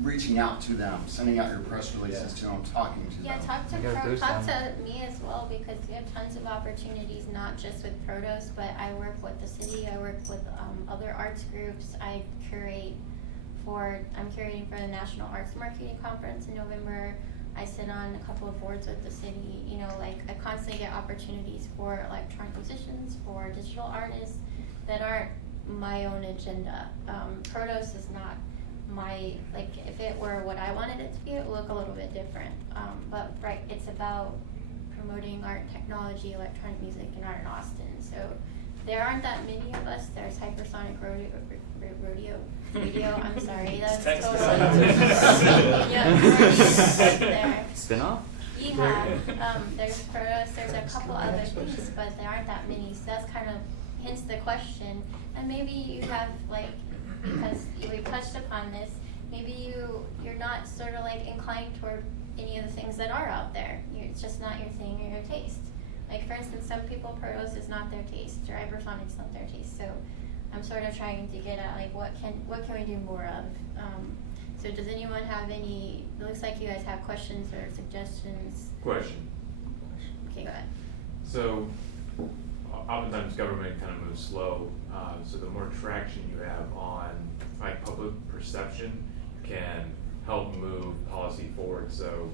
reaching out to them, sending out your press releases to them, talking to them. Yeah, talk to me as well, because we have tons of opportunities, not just with PROTOS, but I work with the city, I work with other arts groups. I'm curating for the National Arts Marketing Conference in November. I sit on a couple of boards with the city. You know, like, I constantly get opportunities for electronic musicians, for digital artists that aren't my own agenda. PROTOS is not if it were what I wanted it to be, it would look a little bit different. But it's about promoting art, technology, electronic music, and art in Austin. So there aren't that many of us. There's Hypersonic Radio. I'm sorry, that's totally there. Spin-off? Yeah. There's PROTOS. There's a couple other things, but there aren't that many. So that's kind of hence the question. And maybe you have because we've touched upon this, maybe you're not sort of inclined toward any of the things that are out there. It's just not your thing or your taste. Like, for instance, some people, PROTOS is not their taste, or Hypersonic's not their taste. So I'm sort of trying to get at what can we do more of. So does anyone have any? It looks like you guys have questions or suggestions. Question. Okay, go ahead. So oftentimes government kind of moves slow. So the more traction you have on public perception can help move policy forward. So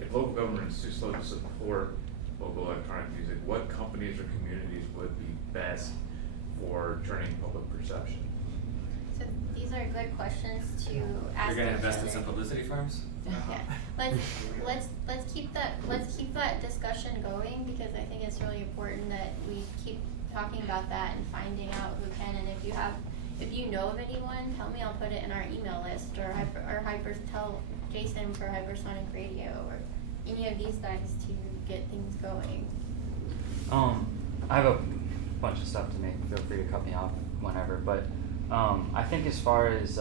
if local government is too slow to support local electronic music, what companies or communities would be best for turning public perception? So these are good questions to ask. You're gonna invest in some publicity firms? Yeah. Let's keep that discussion going, because I think it's really important that we keep talking about that and finding out who can. And if you know of anyone, tell me. I'll put it in our email list, or tell Jason for Hypersonic Radio, or any of these guys to get things going. I have a bunch of stuff to make. Feel free to cut me off whenever. But I think as far as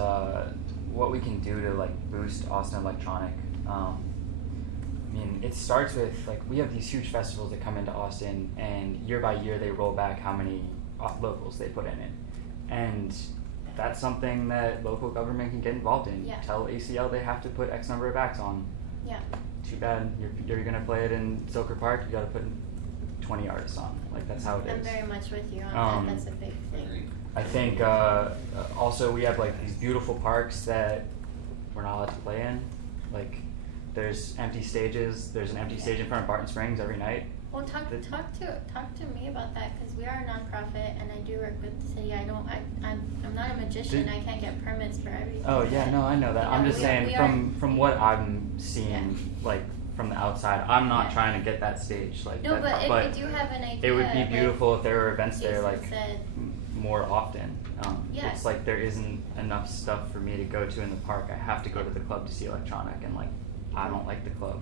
what we can do to boost Austin electronic, I mean, it starts with we have these huge festivals that come into Austin, and year by year they roll back how many locals they put in it, and that's something that local government can get involved in. Yeah. Tell ACL they have to put X number of acts on. Yeah. Too bad you're gonna play it in Silker Park. You got to put 20 artists on. That's how it is. I'm very much with you on that. That's a big thing. I think also we have these beautiful parks that we're not allowed to play in. there's empty stages. There's an empty stage in front of Barton Springs every night. Well, talk to me about that, because we are a nonprofit and I do work with the city. I'm not a magician. I can't get permits for everything. Oh yeah, no, I know that. I'm just saying from what I'm seeing, like from the outside, I'm not trying to get that stage like No, that, but if you do have an idea, it would be like beautiful if there were events there Jason like said. more often. Yeah. It's like there isn't enough stuff for me to go to in the park. I have to go to the club to see electronic, and like I don't like the club,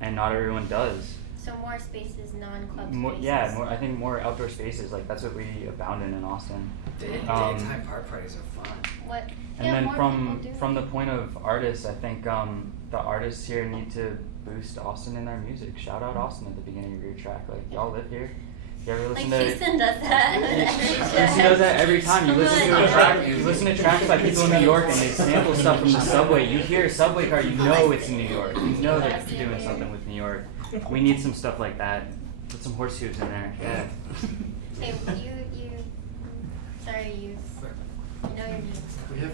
and not everyone does. So more spaces, non-club More, spaces. yeah, I think more outdoor spaces. Like that's what we abound in Austin. Daytime park parties are fun. What? And yeah, then more from the point of artists, I think the artists here need to boost Austin in their music. Shout out Austin at the beginning of your track. Like y'all live here. You ever listen like to? Houston does that. He does that every time. You listen to a track. You listen to tracks by people in New York, and they sample stuff from the subway. You hear a subway car, you know it's in New York. You know they're doing something with New York. We need some stuff like that. Put some horse hooves in there. Yeah. Hey, sorry, you know your names. We have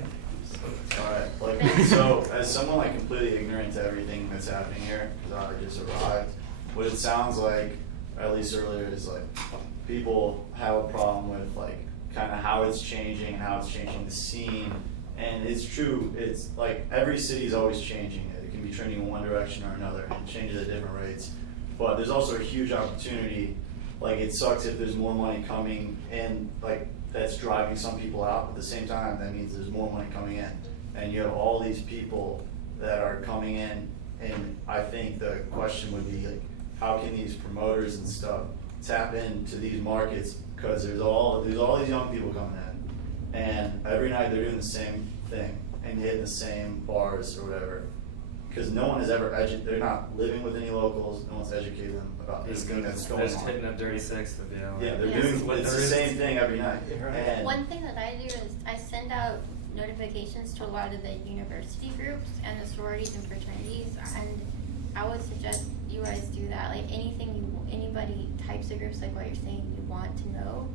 Alright, like, so as someone like completely ignorant to everything that's happening here, because I just arrived, what it sounds like, at least earlier, is like people have a problem with like kind of how it's changing and how it's changing the scene. And it's true, it's like every city is always changing. It can be trending in one direction or another, and it changes at different rates. But there's also a huge opportunity. Like it sucks if there's more money coming in, like that's driving some people out. At the same time, that means there's more money coming in. And you have all these people that are coming in, and I think the question would be like, how can these promoters and stuff tap into these markets? Because there's all these young people coming in, and every night they're doing the same thing and hitting the same bars or whatever. Because no one has ever they're not living with any locals. No one's educated them about anything that's going on. They're just hitting up Dirty Six with Yeah, they're doing it's the same thing every night. And One thing that I do is I send out notifications to a lot of the university groups and the sororities and fraternities, and I would suggest you guys do that. Like anybody types of groups like what you're saying you want to know,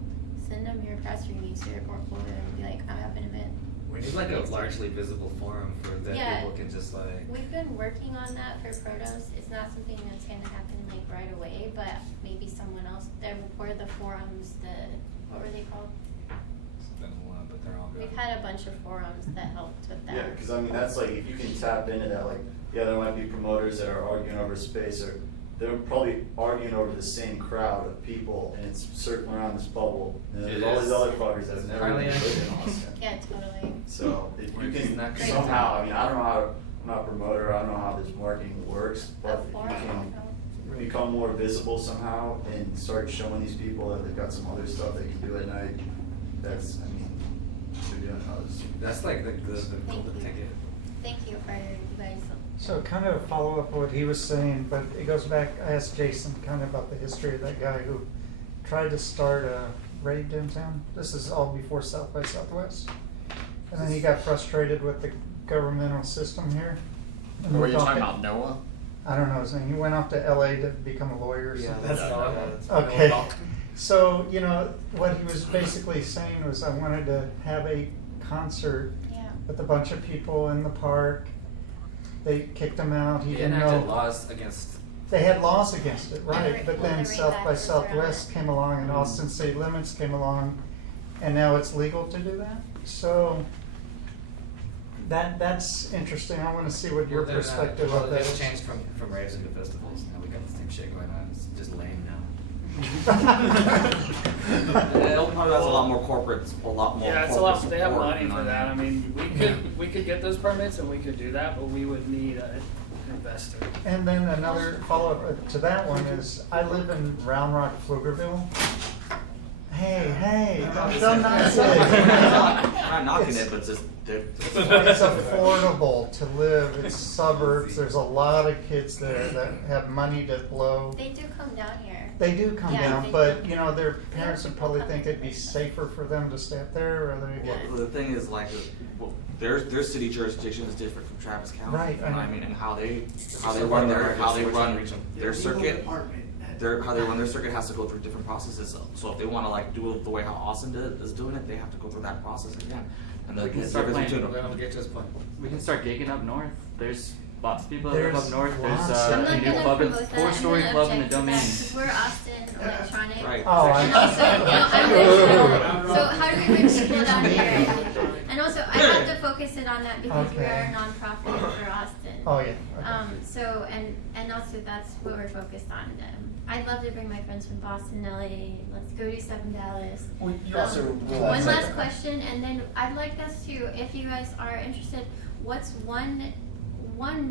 send them your press release or your portfolio and be like, I have an event. We need like a largely visible forum for that people can just like. We've been working on that for PROTOS. It's not something that's going to happen like right away, but maybe someone else. Or the forums, what were they called? It's been a lot, but they're all good. We've had a bunch of forums that helped with that. yeah, because I mean that's like if you can tap into that, like there might be promoters that are arguing over space, or they're probably arguing over the same crowd of people, and it's circling around this bubble. And there's all these other fuckers that have never even lived in Austin. Yeah, totally. So if you can somehow, I mean, I don't know how, I'm not a promoter, I don't know how this marketing works, but if you can become more visible somehow and start showing these people that they've got some other stuff they can do at night, that's, I mean, should be on others. That's like the golden ticket. Thank you for you guys. So kind of follow up what he was saying, but it goes back, I asked Jason kind of about the history of that guy who tried to start a rave downtown. This is all before South by Southwest. And then he got frustrated with the governmental system here. And Were moved you off talking to- about Noah? I don't know his name. He went off to LA to become a lawyer or Yeah, something. that's Noah. Okay. So, you know, what he was basically saying was I wanted to have a concert with a bunch of people in the park. They kicked him out. He They didn't enacted know. laws against. They had laws against it, right? And But the then rate South by factors around Southwest it. came along and Austin City Limits came along, and now it's legal to do that. So that's interesting. I want to see what your Well, perspective well, of that they've is. changed from raves into festivals. Now we got the same shit going on. It's just lame now. El Paso has a lot more corporate, a lot more. Yeah, it's a corporate lot. They have support, money you know for what I that. I mean, we could get those permits and we could do that, but we would need an investor. And then another follow-up to that one is, I live in Round Rock, Pflugerville. Hey, don't knock it. I'm not knocking it, but just It's affordable to live. It's suburbs. There's a lot of kids there that have money to blow. They do come down here. They do come Yeah, down, they but do. you know, their parents would probably think it'd be safer for them to stay up there rather than Well, the thing is, like, well, their city jurisdiction is different from Travis County. Right, You know I what I know. mean, and how they run their circuit. How they run their circuit has to go through different processes. So if they want to like do it the way how Austin is doing it, they have to go through that process again. And We the can start difference playing. between them. Get to this point. We can start gigging up north. There's lots of people that live There's up north. lots There's of a I'm not new gonna club, promote it's that. 4-story I'm club gonna in the object to domain. that 'cause we're Austin Electronic. Right. Oh, And also, so how do we bring people down here? And also, I have to focus it on that because we Okay. are a nonprofit for Austin. Oh, yeah. Okay. So, and also that's what we're focused on. I'd love to bring my friends from Boston, LA. Let's go do stuff in Dallas. Well, you also One realize that- last question, and then I'd like us to, if you guys are interested, what's one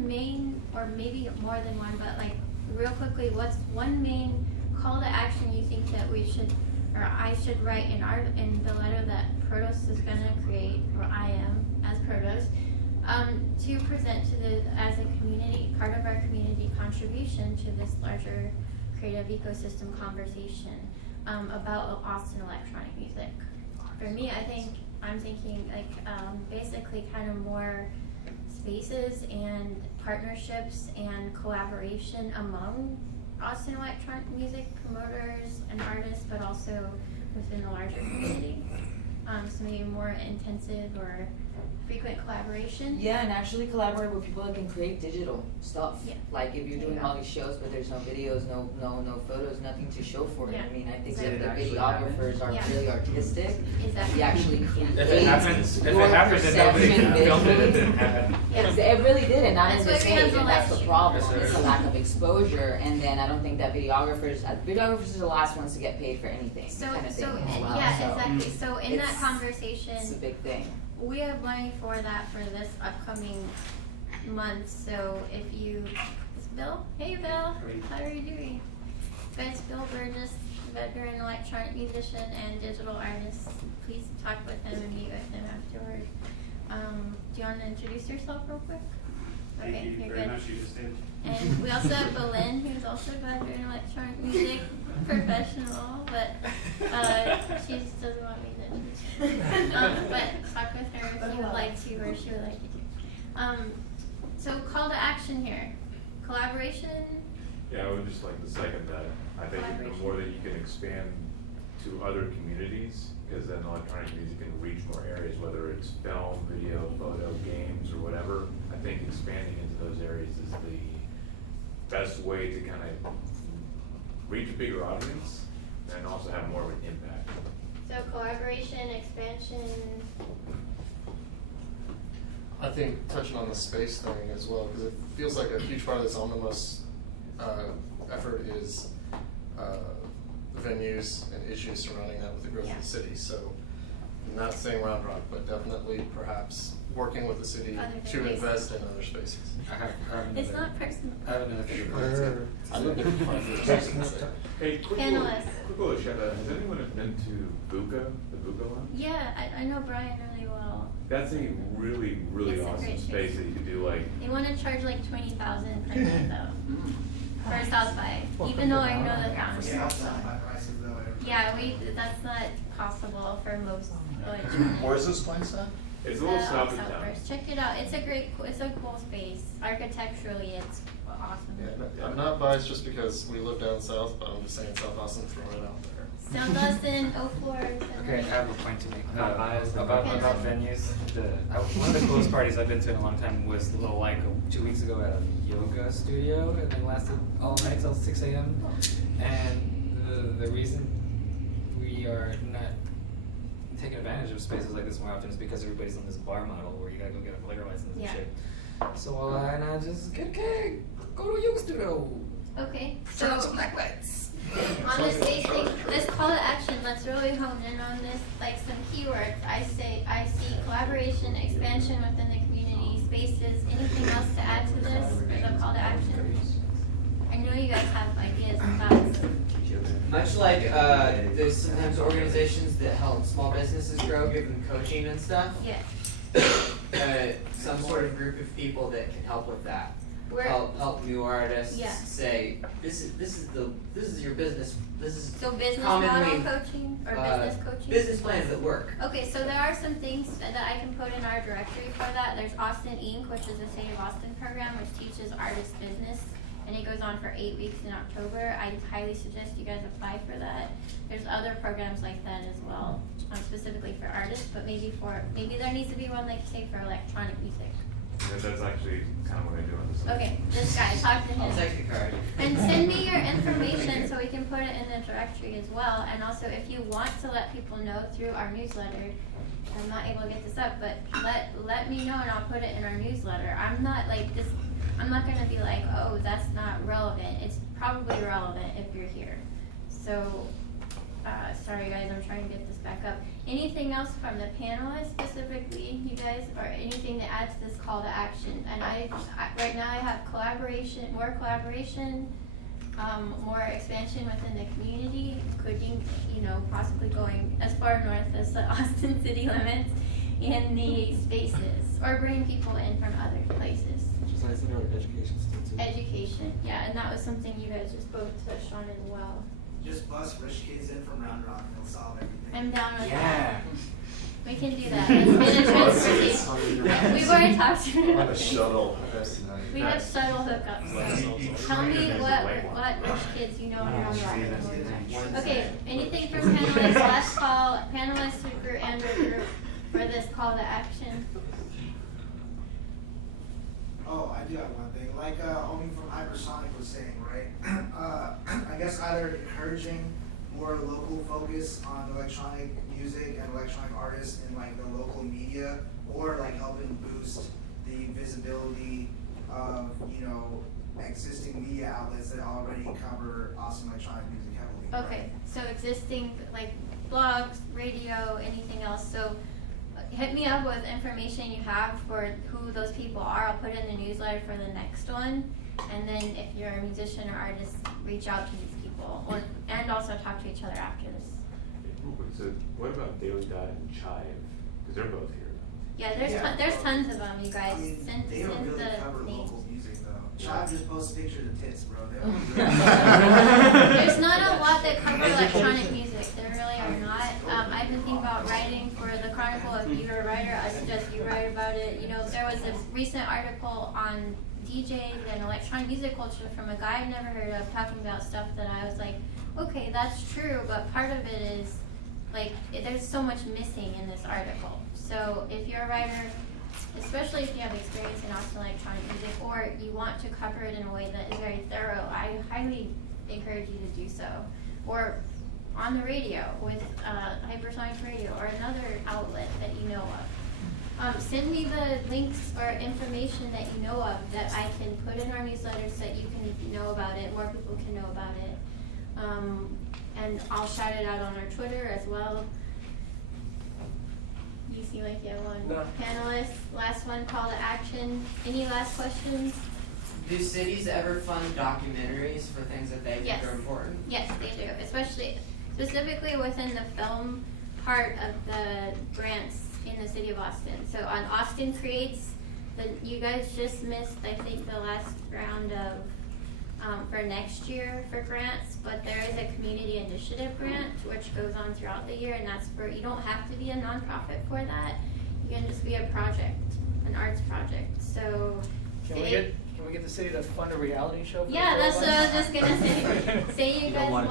main, or maybe more than one, but like real quickly, what's one main call to action you think that we should, or I should write in the letter that PROTOS is gonna create, or I am as PROTOS, to present to as a community, part of our community contribution to this larger creative ecosystem conversation about Austin electronic music. For me, I'm thinking like basically kind of more spaces and partnerships and collaboration among Austin electronic music promoters and artists, but also within the larger community. So maybe more intensive or frequent collaboration. Yeah, and actually collaborate with people that can create digital stuff. Yeah. Like if you're doing Yeah. all these shows, but there's no videos, no photos, nothing to show for it. Yeah. I mean, I think Exactly. that the Actually videographers are Yeah. really artistic. Exactly. We actually create. If it happens, your then nobody can perception film it, it visually. didn't happen. Yeah. It really did, and not That's in why this we have age, the and that's live the stream. problem. Yes, It's sir. a lack of exposure, and then I don't think that videographers are the last ones to get paid for anything. So, kind of thing as and well. yeah, So exactly. So in that it's- conversation, it's a big thing. we have money for that for this upcoming month. So if you, it's Bill. Hey Bill, how are you doing? Guys, Bill Burgess, veteran electronic musician and digital artist. Please talk with him and meet with him afterward. Do you want to introduce yourself real quick? Okay, Thank you you're very good. much. You just did. And we also have Belen, who's also a veteran electronic music professional, but she just doesn't want me to introduce her. But talk with her if you would like to, or she would like you to. So call to action here. Collaboration. Yeah, I would just like to second that. I think the more that you can expand to other communities, because then electronic music can reach more areas, whether it's film, video, photo, games, or whatever. I think expanding into those areas is the best way to kind of reach a bigger audience and also have more of an impact. So collaboration, expansion. I think touching on the space thing as well, because it feels like a huge part of this omnibus effort is venues and issues surrounding that with the growth of the city. So, not saying Round Rock, but definitely perhaps working with the city Other to venues. invest in other spaces. It's not personal. I have another thing. I live in Hey, quick Panelists. little shout out. Has anyone been to Buka, the Buka Lounge? Yeah, I know Brian really well. That's a really, really It's a awesome great space space. that you could do like. They want to charge like 20,000 per night though. For South by, even though I know the founders. Yeah, that's not possible for most electronic. Where's this place at? It's a little south of town. Southwest. Check it out. It's a cool space. Architecturally, it's awesome. Yeah, I'm not biased just because we live down south, but I'm just saying South Austin, throwing it out there. South Austin, Eau Flores. Okay, I have a point to make. About venues. One of the coolest parties I've been to in a long time was the little like 2 weeks ago at a yoga studio, and it lasted all night till 6 a.m. And the reason we are not taking advantage of spaces like this more often is because everybody's on this bar model where you gotta go get a liquor license and Yeah. shit. So why not just get a cake, go to a yoga studio, Okay, turn on so some black lights. on this space thing, this call to action, let's really hone in on this, like some keywords. I see collaboration, expansion within the community, spaces. Anything else to add to this for the call to action? I know you guys have ideas and thoughts. Much like there's sometimes organizations that help small businesses grow, give them coaching and stuff. Yeah. Some sort of group of people that can help with that. Where- Help new artists. Yeah. Say this is your business. This is So business commonly, model coaching or business coaching? Business plans that work. Okay, so there are some things that I can put in our directory for that. There's Austin Inc., which is the City of Austin program, which teaches artist business, and it goes on for 8 weeks in October. I highly suggest you guys apply for that. There's other programs like that as well, specifically for artists, but maybe there needs to be one, like you say, for electronic music. And that's actually kind of what I do on the side. Okay, this guy, talk to him. I'll take the card. And send me your information so we can put it in the directory as well. And also, if you want to let people know through our newsletter, I'm not able to get this up, but let me know and I'll put it in our newsletter. I'm not like this. I'm not gonna be like, oh, that's not relevant. It's probably relevant if you're here. So, sorry guys, I'm trying to get this back up. Anything else from the panelists specifically, you guys, or anything to add to this call to action? And right now I have collaboration, more expansion within the community, including, possibly going as far north as the Austin city limits in the spaces, or bringing people in from other places. Just like I said, education still too. Education, yeah, and that was something you guys just both touched on as well. Just bus rich kids in from Round Rock and they'll solve everything. I'm down with Yeah. that. We can do that. Let's get a transportation. We've already talked to On a shuttle. We have shuttle hookups. So tell me what rich kids you know around Rock. Okay, anything from panelists, last call, panelists and group for this call to action? Oh, I do have one thing. Like Omi from Hypersonic was saying, right? I guess either encouraging more local focus on electronic music and electronic artists in like the local media, or like helping boost the visibility of existing media outlets that already cover awesome electronic music heavily. Okay, so existing like blogs, radio, anything else. So hit me up with information you have for who those people are. I'll put it in the newsletter for the next one. And then if you're a musician or artist, reach out to these people, and also talk to each other after this. Real quick, so what about Daily Dot and Chive? Because they're both here. Yeah, there's tons of them, you guys. I mean, Send they don't really cover names. local music though. Chive just posts pictures of tits, bro. They don't There's not a lot that cover electronic music. There really are not. I've been thinking about writing for the Chronicle. If you're a writer, I suggest you write about it. There was a recent article on DJs and electronic music culture from a guy I've never heard of, talking about stuff that I was like, okay, that's true, but part of it is like there's so much missing in this article. So if you're a writer, especially if you have experience in Austin electronic music, or you want to cover it in a way that is very thorough, I highly encourage you to do so. Or on the radio with Hypersonic Radio or another outlet that you know of. Send me the links or information that you know of that I can put in our newsletter so that you can know about it, more people can know about it. And I'll shout it out on our Twitter as well. You seem like you have one. No. Panelists, last one, call to action. Any last questions? Do cities ever fund documentaries for things that they think are important? Yes, they do, specifically within the film part of the grants in the city of Austin. So on Austin Creates, you guys just missed, I think, the last round of for next year for grants, but there is a community initiative grant which goes on throughout the year, and that's for, you don't have to be a nonprofit for that. You can just be a project, an arts project. So Can we get the city to fund a reality show? For yeah, that's what I was just gonna say. Say you guys want.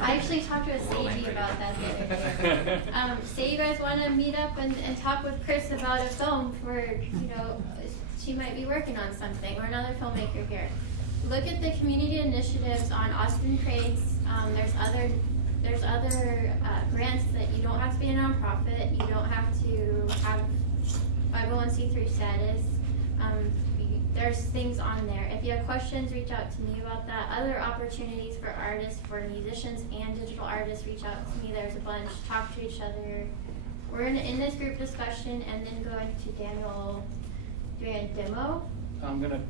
I actually talked to a Seiji about that the other day. Say you guys want to meet up and talk with Chris about a film for, she might be working on something, or another filmmaker here. Look at the community initiatives on Austin Creates. There's other grants that you don't have to be a nonprofit. You don't have to have 501c3 status. There's things on there. If you have questions, reach out to me about that. Other opportunities for artists, for musicians and digital artists, reach out to me. There's a bunch. Talk to each other. We're in this group discussion, and then going to Daniel doing a demo. I'm gonna,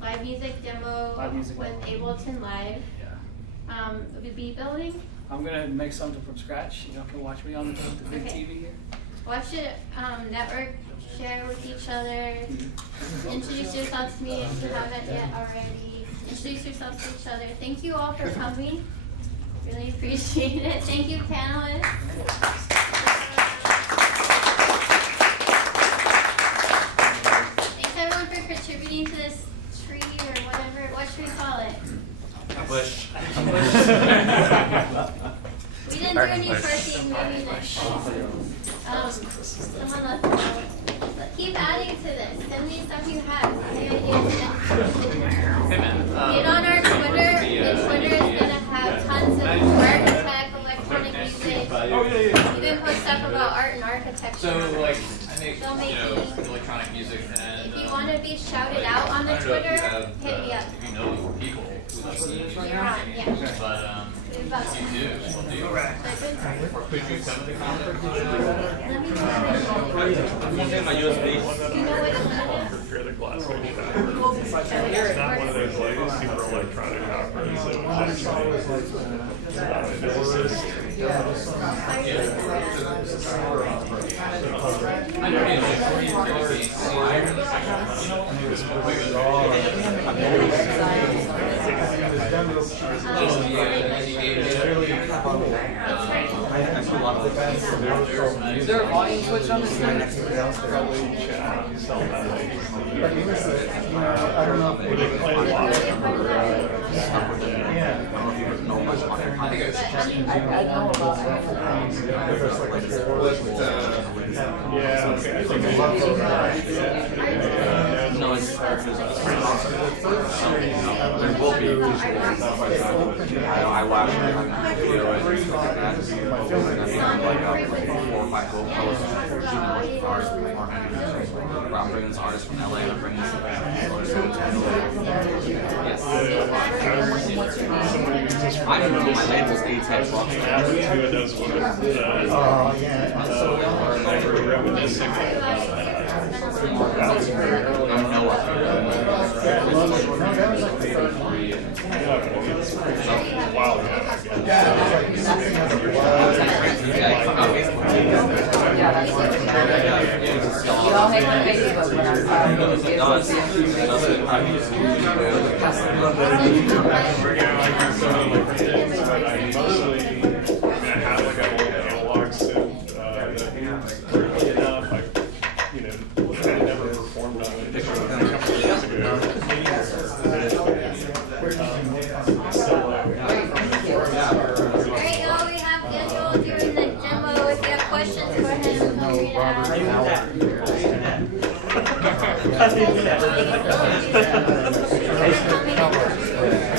Live music demo with Ableton Live. Yeah. The B building. I'm gonna make something from scratch. You can watch me on the big TV here. Watch it, network, share with each other. Introduce yourselves to me if you haven't yet already. Introduce yourselves to each other. Thank you all for coming. Really appreciate it. Thank you, panelists. Thanks everyone for contributing to this tree or whatever. What should we call it? A bush. We didn't do any parking, maybe next time. Someone left. Keep adding Hey man, Get on our Twitter. The Twitter is gonna have tons of architect, electronic music. Oh yeah, yeah. You can post stuff about art and architecture. So like, I make Filmmaking. electronic music, and If you want to be shouted out on the I don't know if Twitter, you have, hit me up. if you know people who like the music, You're on, yeah. but if you do, what do you? Could you come to the conference? I'm using my USB. Prepare the glass when you It's not one of those like super electronic operas. It was Is there a volume switch on this thing? I don't know if they play a lot No, it's there will be. I watched the video and stuff like that. Like 4 or 5 gold posts. Artists from I'm bringing this artist from LA. I'm bringing this artist from Yes. I don't know. My label's ATXAT. Oh yeah. They were reminiscing You all make my Facebook when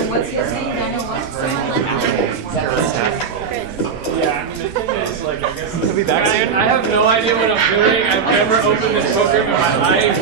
What's his name? He'll be back soon. I have no idea what I'm doing. I've never opened this program in my life.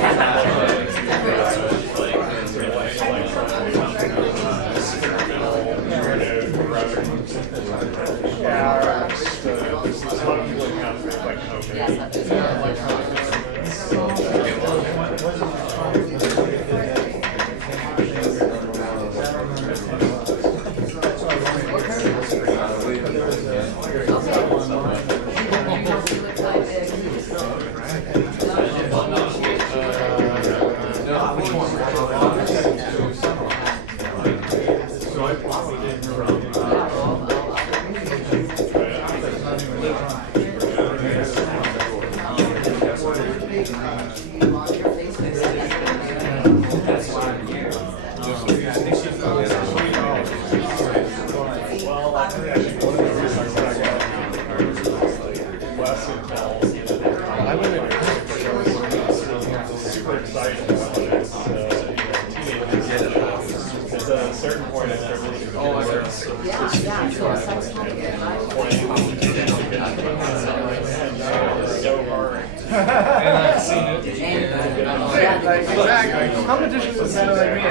Competition was kind of like me, dude.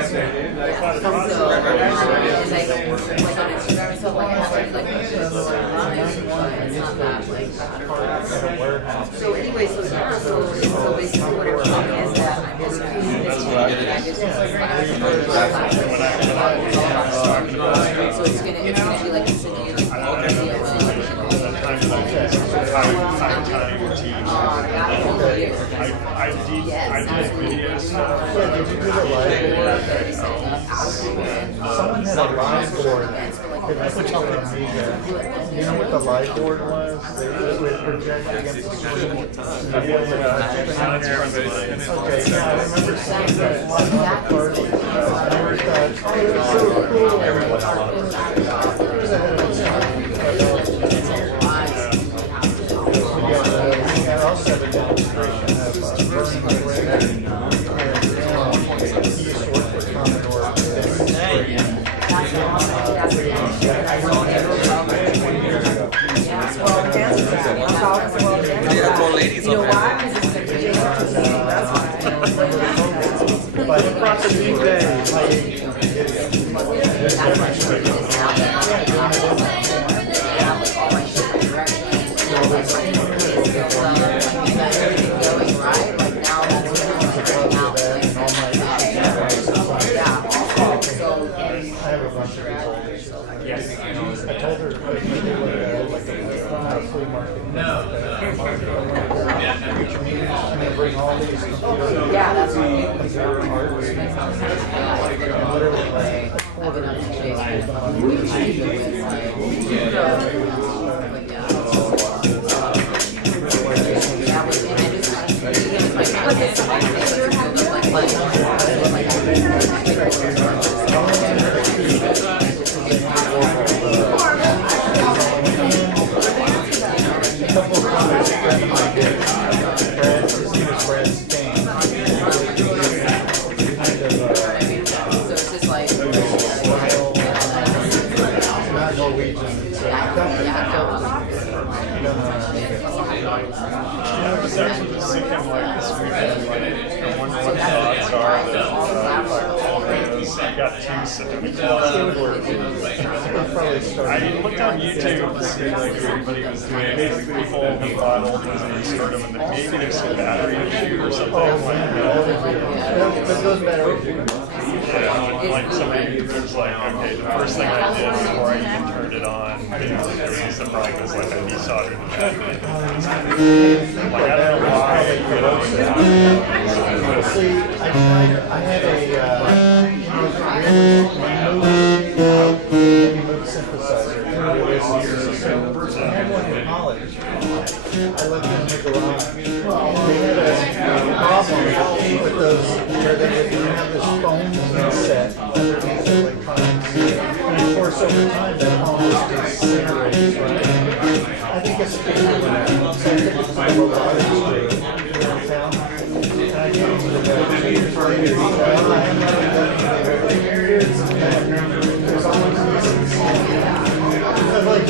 So anyway, so basically what we're talking is that I'm just using this so it's gonna be like a I did videos. Did you do the live board? Someone had a live board. You know what the live board was? They would project against the screen. Okay, yeah, I remember seeing that one on the party. I never thought, oh, that's so cool. Everyone I also have a demonstration of burning the ring. I looked on YouTube to see like everybody was doing. Basically, people have bought old ones and restart them, and then maybe there's some battery issue or something. Yeah, like somebody was like, okay, the first thing I did before I even turned it on, there was just a problem, was like I desoldered the battery. Like I don't know why. See, I had a remote synthesizer. I had one in college. I left it in the garage. They had a problem with those where they would have this foam set underneath the electronics. And of course, over time, that almost disintegrates, right? I think it's a big one now. So I took it to the robotics group downtown. And I came to the guy 2 years later. He said, well, I haven't really done anything over the years. There's always reasons. I was like,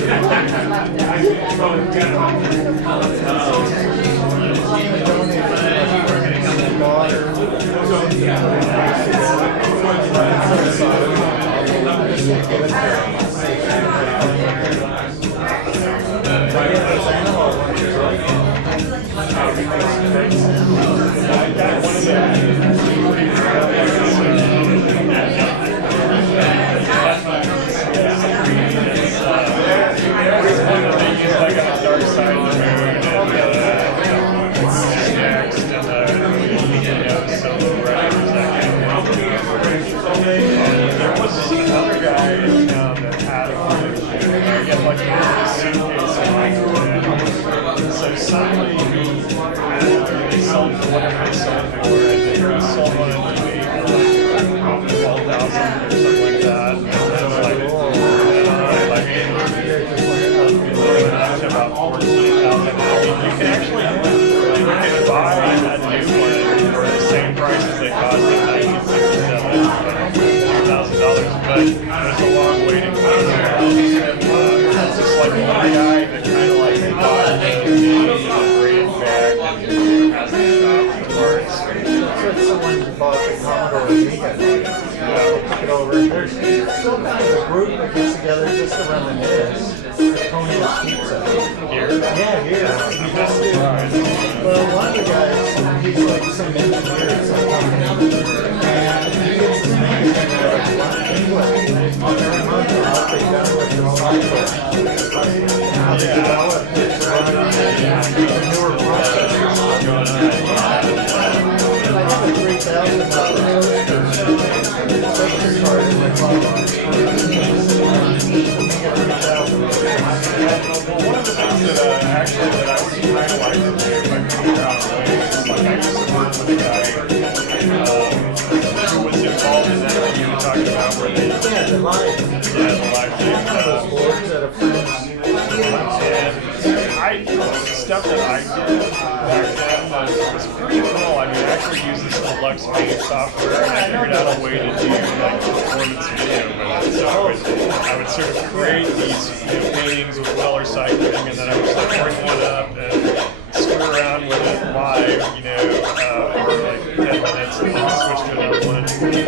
minutes, and then switch to another one. And it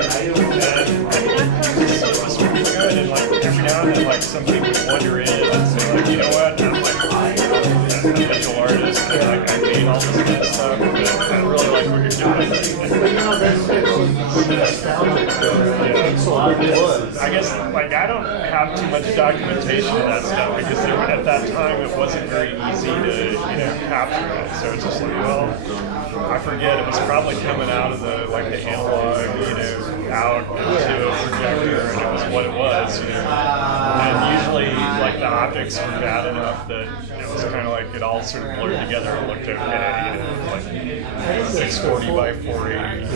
was really good. And like every now and then, like some people would wander in and say, like, you know what, I'm like a visual artist, and like I made all this kind of stuff, but I really like what you're doing. I guess like I don't have too much documentation of that stuff because at that time it wasn't very easy to capture it. So it's just like, well, I forget, it was probably coming out of the analog, out into a projector, and it was what it was, And usually like the optics were bad enough that it was kind of like it all sort of blurred together and looked okay, like 640 by 480.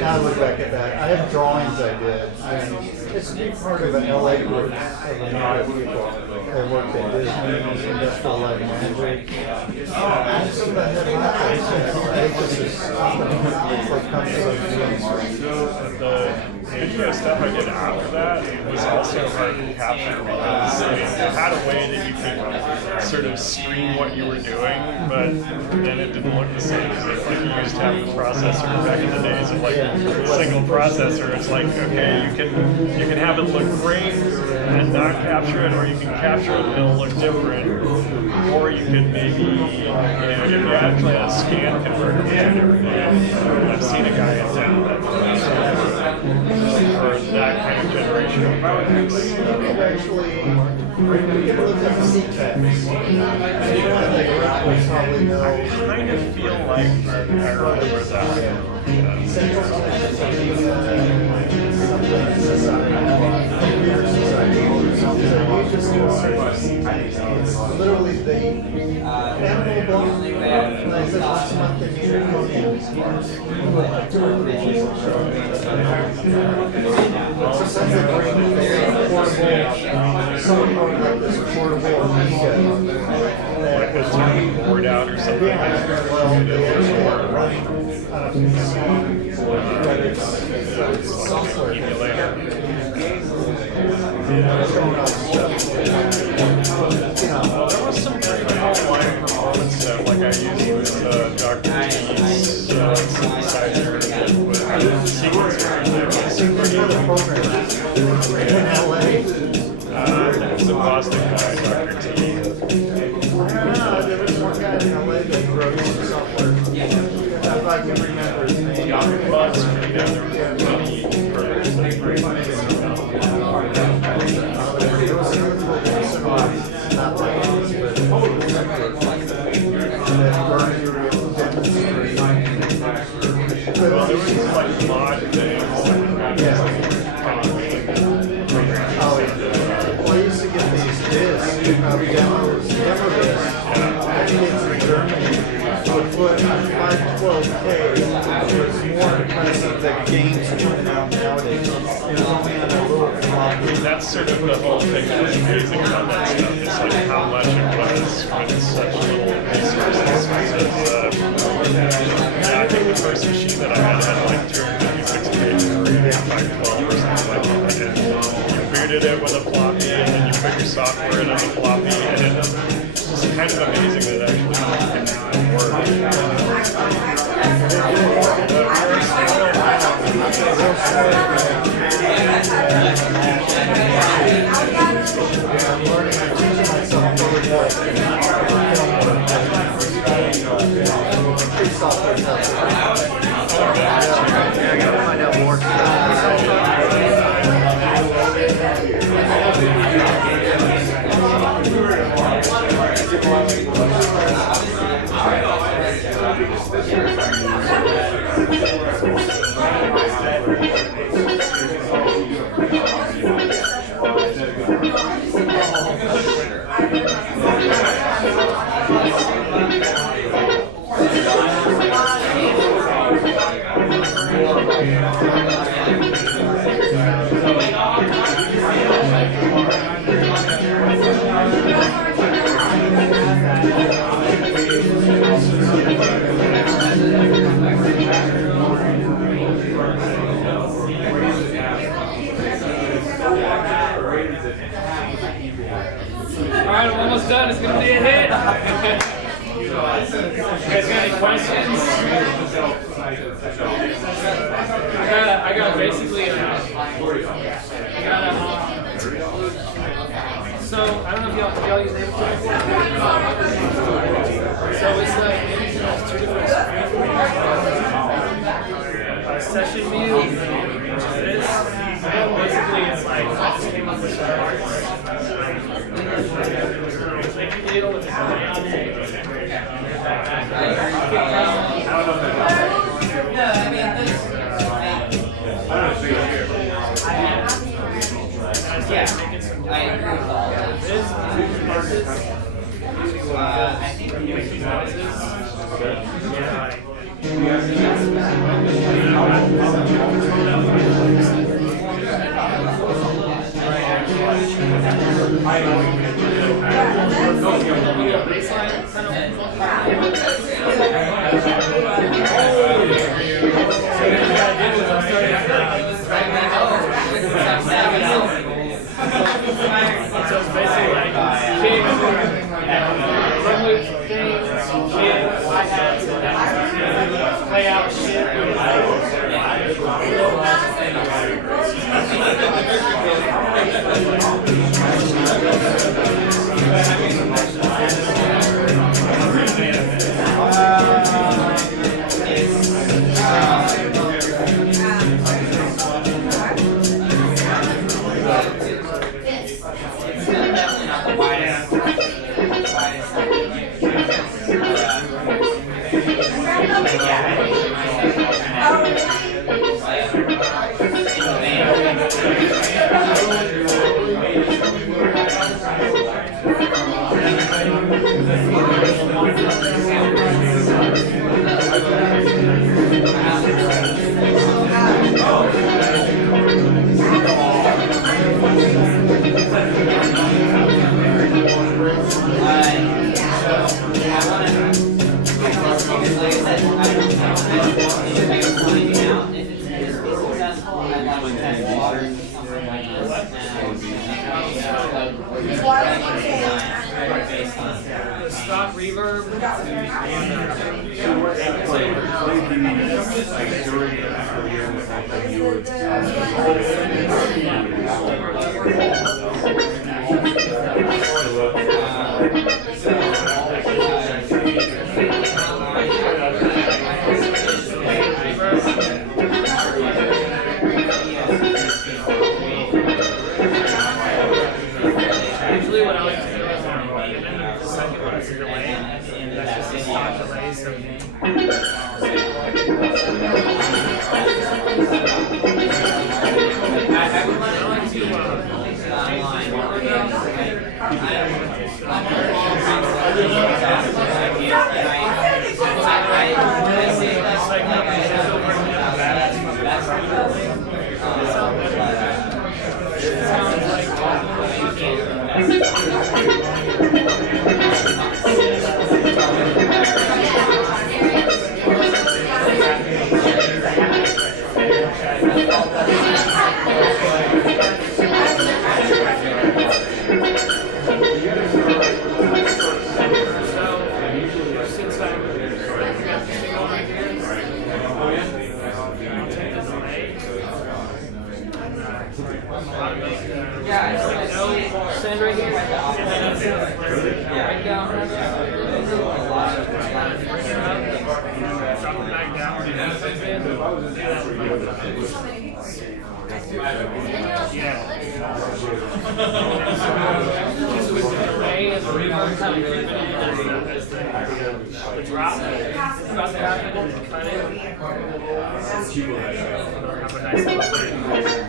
Now I look back at that. I have drawings I did, and it's a big part of an LA group of a number of people that worked at Disney, Industrial Light and Magic. And some of the head honchos, they just for companies like the video stuff I did after that, it was also hard to capture because it had a way that you could sort of screen what you were doing, but then it didn't look the same as if like you used to have a processor back in the days of like a single processor. It's like, okay, you can have it look great and not capture it, or you can capture it and it'll look different, or you could maybe you actually have a scan converter which I never did. I've seen a guy in town that for that kind of generation of products. Actually, we can look at CTEX. Probably know. I kind of feel like I remember that. Literally the animal block, and I said once a month they meet at Sometimes they bring portable, some like this portable Amiga. Like a tiny board out or something. Yeah, well, they actually are running software. Emulator. There was some pretty cool line performance stuff, like I used with Dr. T's synthesizer with sequencer and that was pretty it's the Boston guy, Dr. T. There was one guy in LA that wrote some software. If I can remember his name. Buzz, there were many programs that were There was another person, not like this, but well, there was like mod things. Well, I used to get these discs of demos, demo discs. I think it's in Germany. Would put 512K was more impressive than games coming out nowadays. It was only on a little floppy. That's sort of the whole thing that was amazing about that stuff. It's like how much it was with such little resources. I think the first machine that I had like 256 pages or 512 or something like that. And you booted it with a floppy, and then you put your software in on the floppy, and it's just kind of amazing that it actually can work. I gotta find out more. Alright, I'm almost done. It's gonna be a hit. You guys got any questions? session view. This basically it's like I just came up with some parts. Like you deal with the layout. No, I mean this. Yeah, I agree with all that. This I think we use these so it's basically like kicks, run loop things, kicks, hi-hats, and play out shit. Stock reverb. Usually what I like to do is and then the second one is a delay. That's just a stock delay, so stand right here. Right down. Drop it back down. Just with the array and the reverb kind of keeping it as the drop. Drop down and cut it. Have a nice little thing.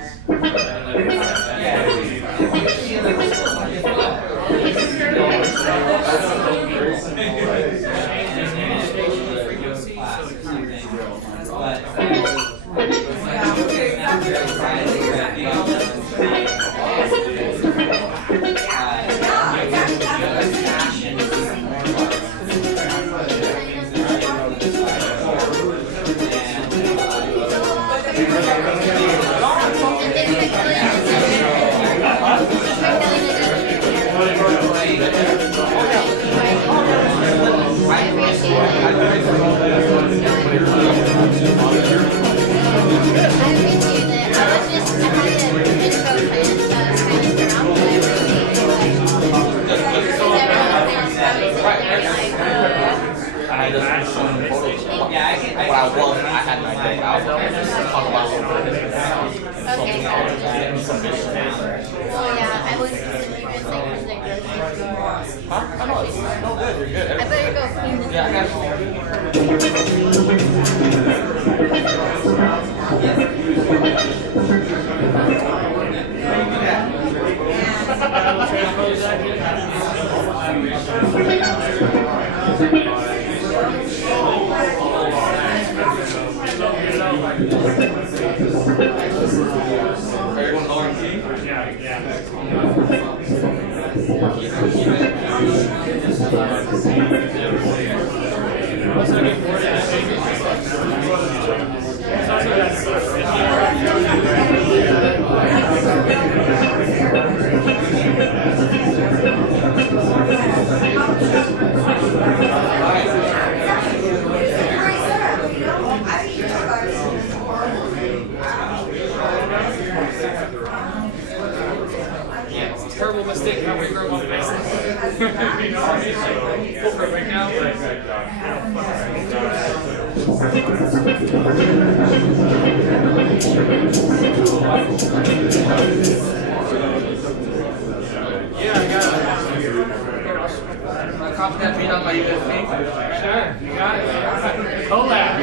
I had my day out. some fish. Oh yeah, I was just leaving like from the grocery store. Huh? I know, it's no good, you're good. I better go clean this Yeah, everyone lower key? Terrible mistake how we grow up basic. You know what I mean? Like, full perfect now, Yeah, I got it. Copy that beat on my USB. Sure, you got it. Collab.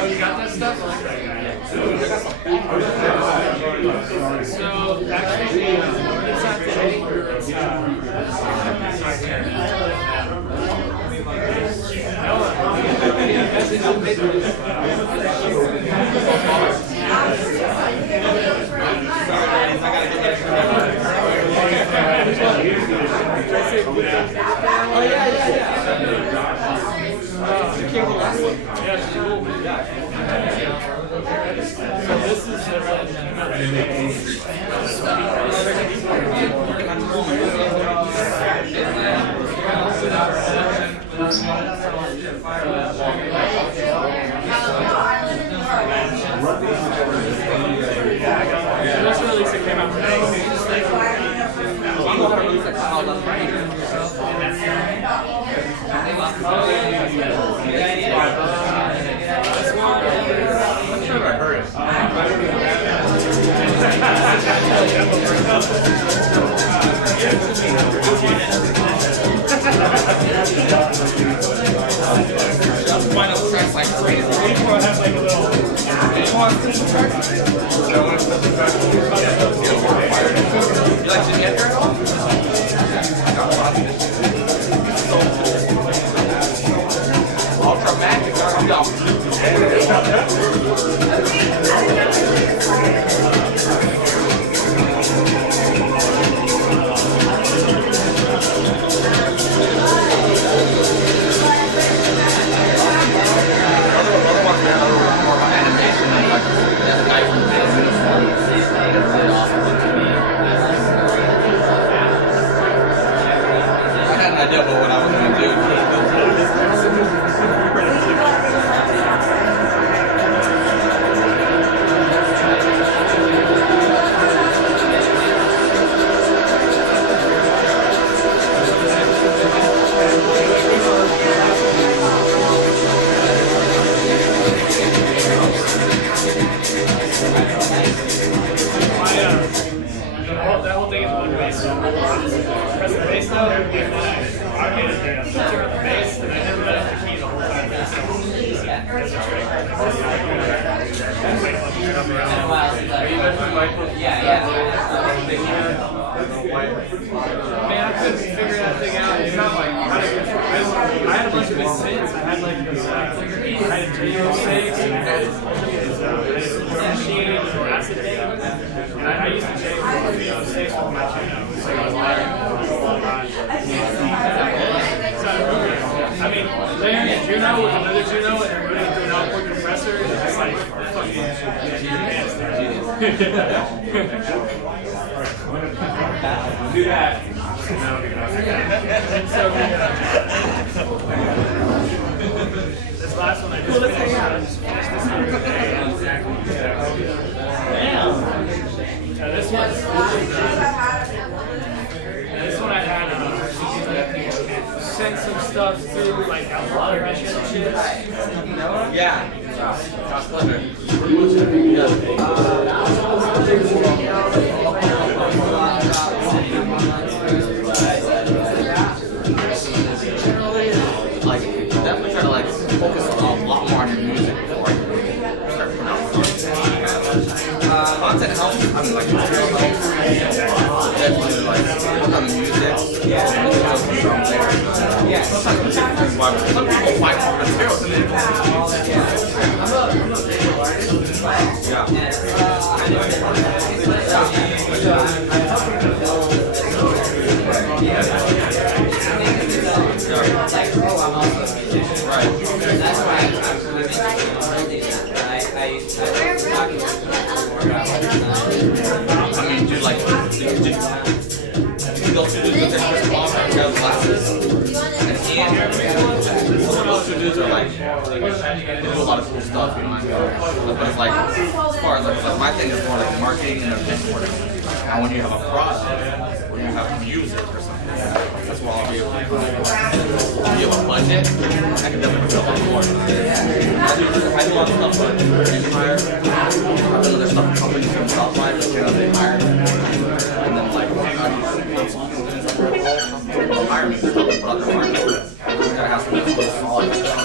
Oh, you got that stuff? So, actually, it's not today. It's right Oh yeah, yeah, yeah. You came with last one. Yeah, she will be back. So this is this release that came out today. I'm sure I heard it. Final tracks like crazy. You like Jimmy Edgar at all? Ultra magic, That whole thing is one bass. Press the bass note, and then I made a filter on the bass, and I never let out the key the whole time. There's a trick. Man, I couldn't figure that thing out. It's not like I had a bunch of good synths. I had like this. I had a J06, and I had this machine or acid thing. And I used to change the J06 with my Juno. So I was layering a lot of times. I mean, layering a Juno with another Juno and everybody into an output compressor is just like fucking advanced. Do that. So this last send some stuff through like a lot of relationships. Yeah. Like, definitely try to like focus a lot more on your music before I start putting out content helps. I mean, like, material helps. Definitely, like, work on the music. Yeah. Sometimes some people find more material than they can. I'm a visual artist. Yeah. Right. That's why I'm I mean, dude, like, those two dudes with their first bomb and their glasses, and those two dudes are like, they do a lot of cool stuff, you know. But it's like, as far as like my thing is more like marketing and event coordination. And when you have a product, when you have music or something, that's where I'll be able to. If you have a budget, I can definitely do a lot more. I do a lot of stuff like music hire. I've done other stuff with companies from Southside, you know, they hire. And then like, I hire me to put out the market. You gotta have some close solid stuff.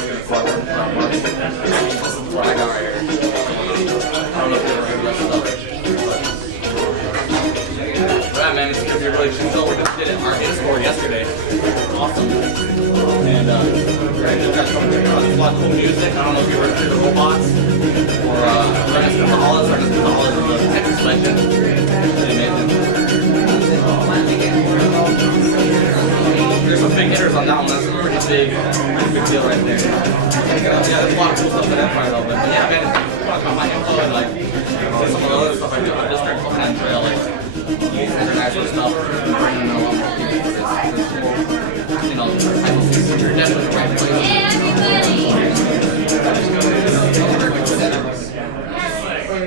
That's what I got right here. I don't know if you've ever heard of that stuff. Yeah, man, it's gonna be really chill. We just did it our in-store yesterday. Awesome. And just got some a lot of cool music. I don't know if you've heard of the Robots or Ernest Gonzalez of the Texas Legend. Pretty amazing. There's some big hitters on that one. That's a pretty big deal right there. Yeah, there's a lot of cool stuff in Empire though. But yeah, man, talking about my info and like some of the other stuff I do, I just started looking at trail like international stuff, bringing a lot more people to this. You know, you're definitely the right place.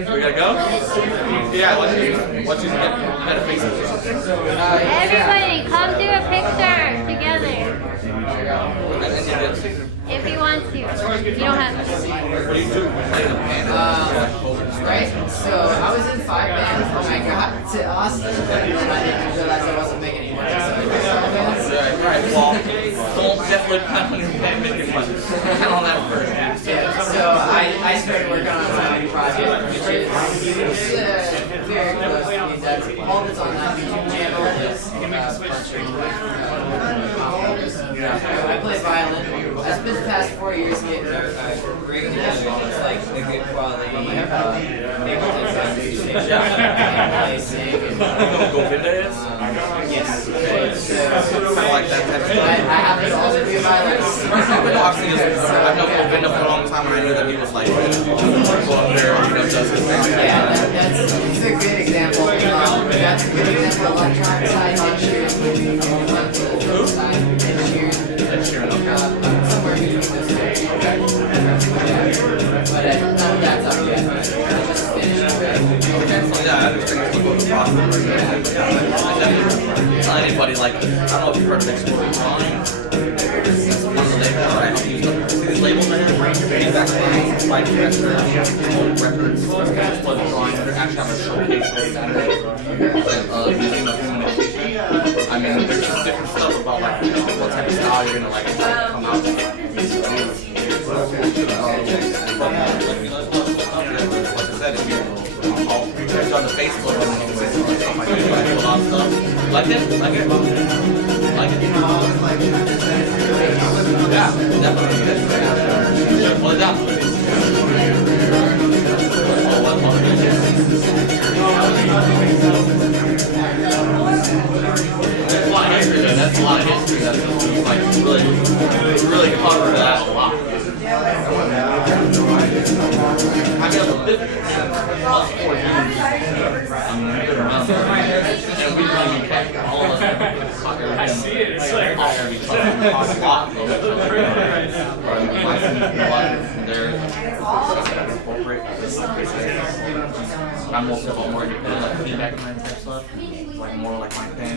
We gotta go? Yeah, let's just get a Facebook or something. Everybody, come do a picture together. If you want to. You don't have to. What do you do? Right? So I was in 5 bands when I got to Austin, and then I didn't realize I wasn't making any money. So I just Right, well, don't definitely plan on your band making money. Count on that first. Yeah, so I started working on a new project, which is very close to me. That's all that's on that YouTube channel is I play violin. I spent the past 4 years getting a great condition. It's like a good quality Go Vindays? Yes. I like that type of stuff. I happen to also be a violinist. I've known Govinda for a long time and I knew that he was like, go up there, you know, does his thing. Yeah, that's a good example. That's a good example of electronic side this year. Somewhere between those two. But none of that's up yet. Just finished. Yeah, I understand the process. I definitely tell anybody, like, I don't know if you've heard of Exploding Drawings. That's one of the labels that I help use. See these labels right here? Feedback lines, by director, old records, Exploding Drawings. They actually have a showcase this Saturday. Museum of Communication. I mean, there's just different stuff about, like, what type of style you're gonna, like, come out with. Like I said, if you're I'll reach on the Facebook and say some stuff I do, like a lot of stuff. Like it? Like it? Like it? Yeah, definitely. Should pull it down. That's a lot of history there. That's a lot of history. That's like really covered that a lot. I've got a bit plus 4 years. And we really kept all of us. I see it. It's like all of each other. Talk a lot of each other. I'm also about more independent, like feedback and type stuff. Like more like my thing.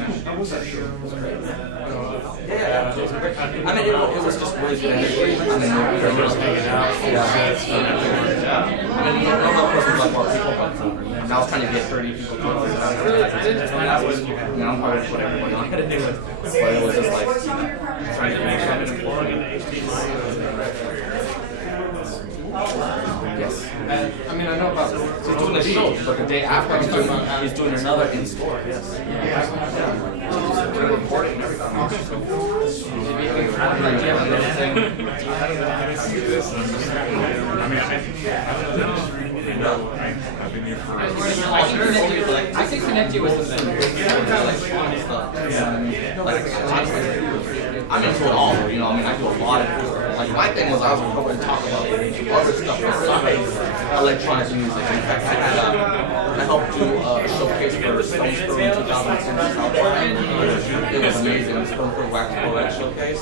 Yeah, I mean, it was just really good energy. I mean, we were just hanging out. Yeah. I mean, of course, there's like more people, but I was trying to get 30 people to I'm hard to put everybody on to do it. But it was just like trying to make Yes. I mean, I know about he's doing a show, but the day after he's doing another in store. Yes. We're recording and everything. I can connect you with the thing. I'm into it all, you know. I mean, I do a lot of stuff. Like my thing was I was hoping to talk about other stuff besides electronic music. In fact, I helped do a showcase for Stone's Throw in 2010 in South Park. It was amazing. It was Stone's Throw Wax Poetic Showcase.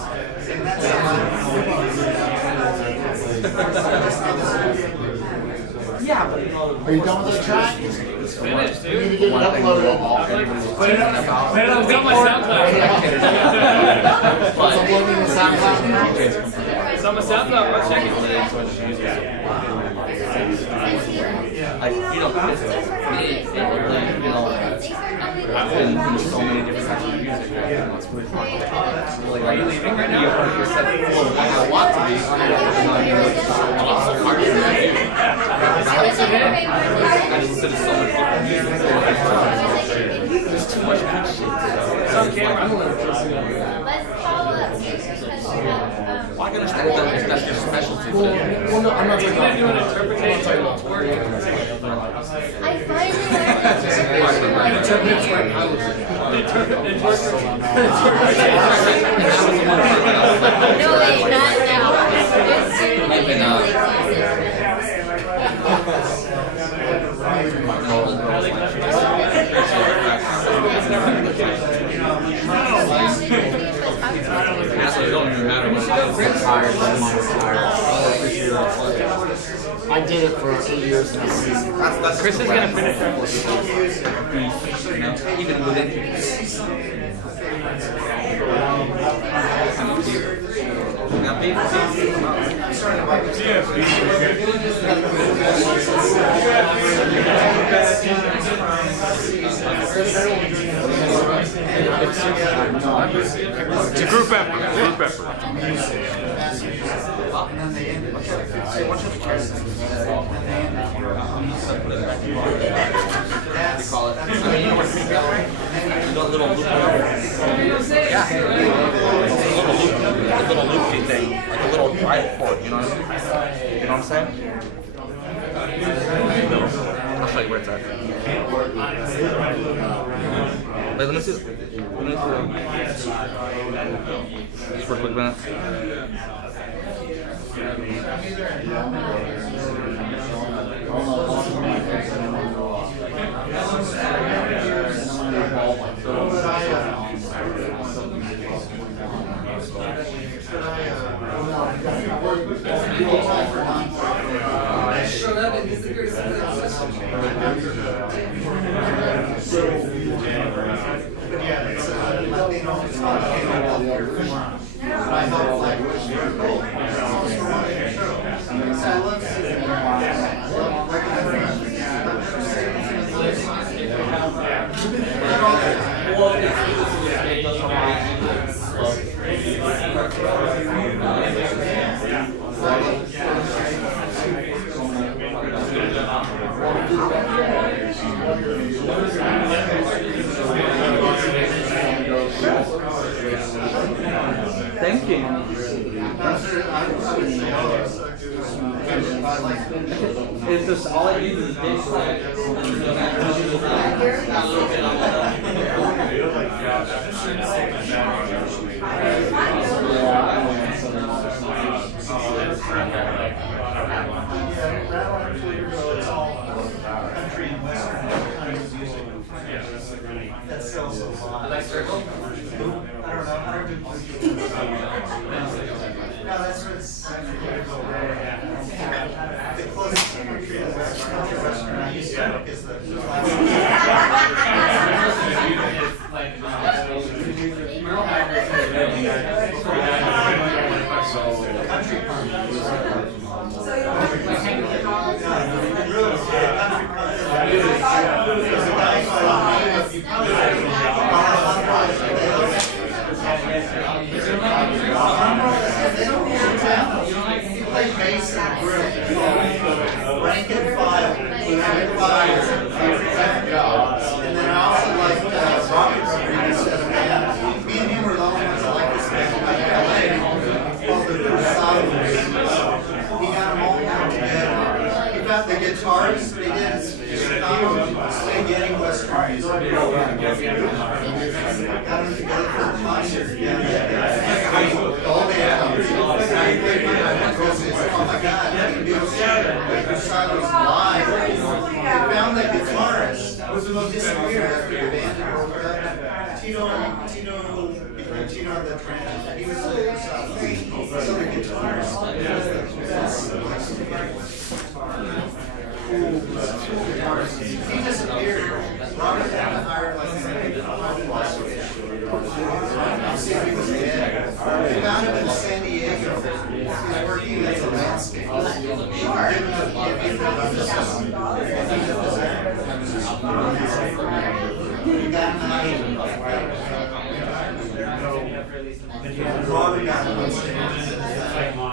Yeah, but you know, are you done with the track? It's finished, dude. You need to get it uploaded. Put it on my SoundCloud. It's uploading the SoundCloud. It's on my SoundCloud. Go check it. Like, you know, you know, I've been in so many different types of music. It's really fun. Like, are you leaving right now? Well, I want to be. I just listen to so much different music. There's too much good shit. It's on camera. Let's follow up. Well, I can understand that that's your specialty. Well, no, I'm not talking about doing interpretation of twerk. I finally learned No, wait, not now. It's It don't even matter what I did it for 8 years now. That's Chris is gonna finish even within It's a group effort. Group effort. call it. I mean, you know what speaker, right? You got a little loop. Yeah. A little loopy thing, like a little drive port. You know what I mean? You know what I'm saying? I'll show you where it's at. Wait, let me see. Just for a quick minute. Thank you. It's just all I use is this. That's so long. Like circle? I don't know. No, that's where it's. The closest thing we treat as a country restaurant I used to work is the. country punk. So you don't have to he played bass in a group. Rank and file. And then I also like Robert Ramirez as a band. Me and him were the only ones that like this band out of LA called the PROTOS. He got them all down together. He got the guitars, they did spaghetti western music. Got them together for the concert. The whole band. Oh my God, I can do this recitals live. We found that guitarist disappeared after the band had broke up. Tino the Trans. He was the guitarist. He disappeared. Robert had hired like I'm saying he was dead. We found him in San Diego. He was working as a landscape. Robert got him on stage.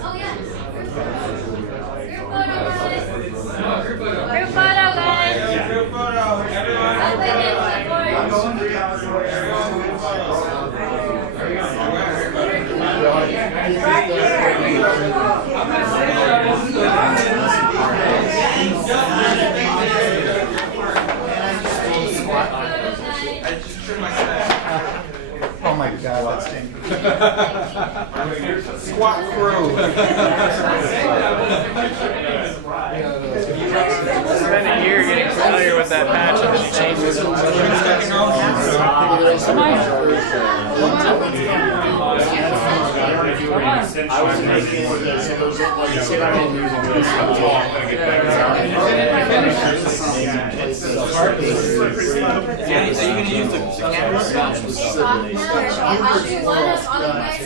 Oh yeah. Group photo, guys. Group photo. Oh my God, that's dangerous. Squat crew. Spend a year getting familiar with that patch and then you change it. I was making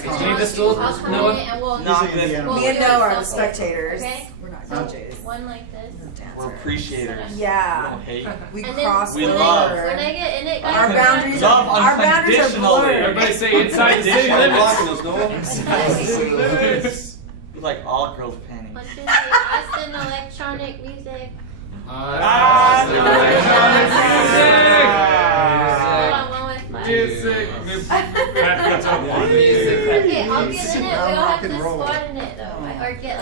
Do you need the stool, Noah? Not good. Me and Noah are the spectators. Okay. We're not So, judges. one like this. We're appreciators. Yeah. We don't hate. We And then cross we when love. I get in it, guys, Our boundaries are blurred. Everybody say inside city limits. We like all girls panties. What's this? Austin electronic music. Austin electronic music. Okay, I'll get in it. We don't have to squat in it though. Or get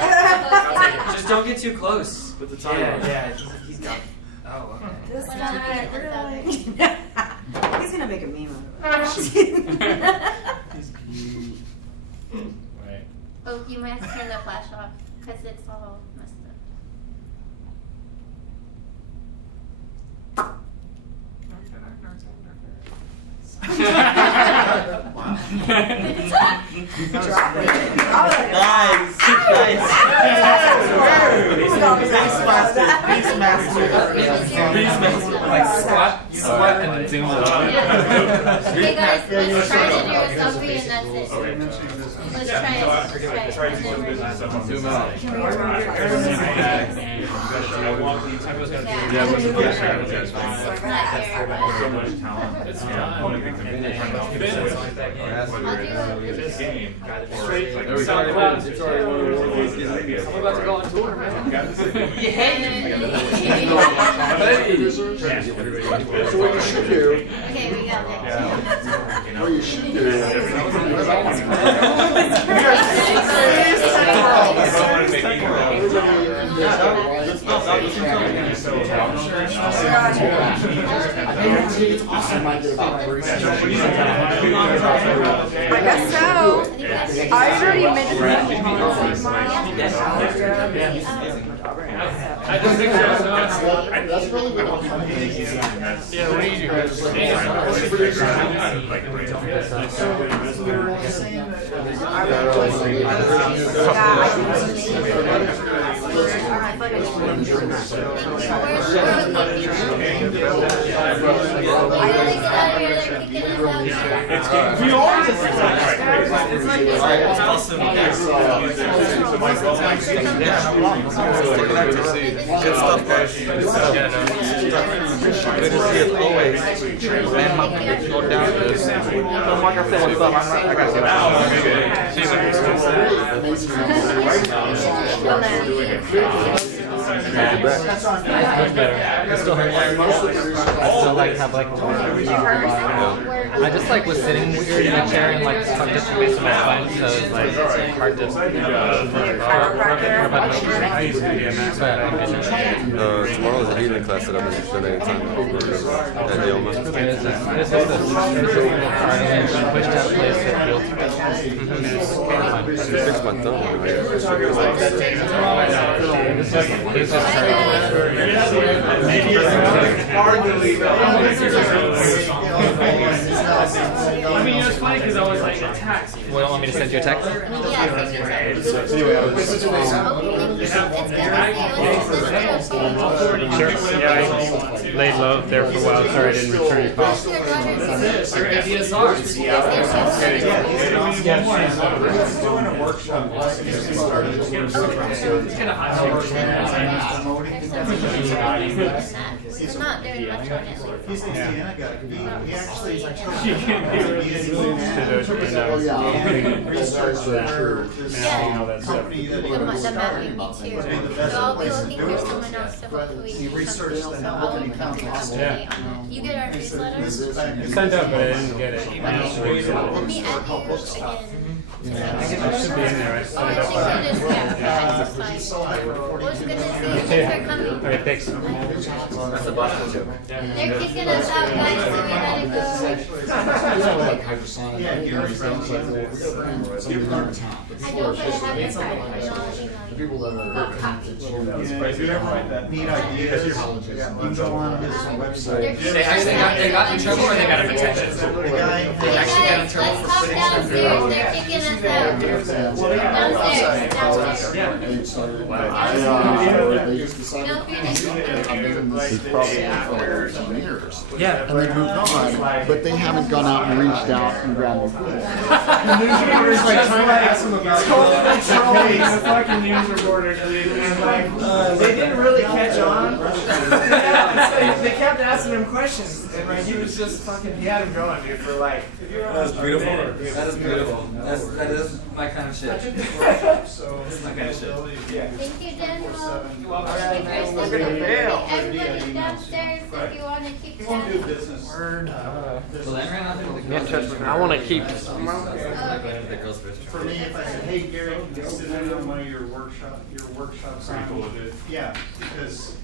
like. Just don't get too close. With the tongue. Yeah, he's got. Oh, okay. This guy, really? He's gonna make a meme out of it. He's cute. Right. Oh, you might have to turn the flash off because it's all messed up. Nice. Like squat, and then zoom out. Okay, guys, let's try to do a selfie and that's it. Let's try it. Zoom out. I'm about to go on tour, man. So what you should do, Okay, we got it. what you should do. I guess so. I already made the That's really what Yeah, what do you do? We are just Good stuff, guys. Good stuff. Good to see as always. Man, my people go down to this. So, like I said, what's up? I gotta get I just like was sitting weird in a chair and like just wasting my time, so it's like hard to. Tomorrow is a healing class that I've been spending time at Yoma. This is the cartilage pushed out place that built. 6 months done. I mean, it's funny because I was like, text. You don't want me to send you a text? Sure. Yeah, I laid low there for a while. Sorry I didn't return your call. Doing a workshop. He's not doing much on it. He's the Indiana guy. He actually is like company that he was starting. So I'll be looking for someone else to hopefully researched the network and he found on it. You get our newsletter? Sent out, but I didn't get it. Let me add you again. It should be in there. I set it up. Okay, thanks. That's a Boston joke. They're kicking us out, guys, so we gotta go. Like hypersonic, I don't have your card. the people that are. If you ever write that neat ideas, you can go on his website. They actually got in trouble or they got a detention? The guy They actually got in trouble for putting stuff They're kicking us out. Downstairs. They just decided, I've been in this problem for some years. Yeah. And they moved on, but they haven't gone out and reached out and grabbed me. The fucking news reporter, they didn't really catch on. They kept asking him questions, and like he was just fucking. He had him going, dude, for like. That's beautiful. That is beautiful. That is my kind of shit. So That's my kind of shit. Thank you, General. fail. Everybody downstairs if you want to keep He won't do chatting. business. I want to keep. For me, if I said, hey Gary, can you sit in on one of your workshops on? Yeah, because.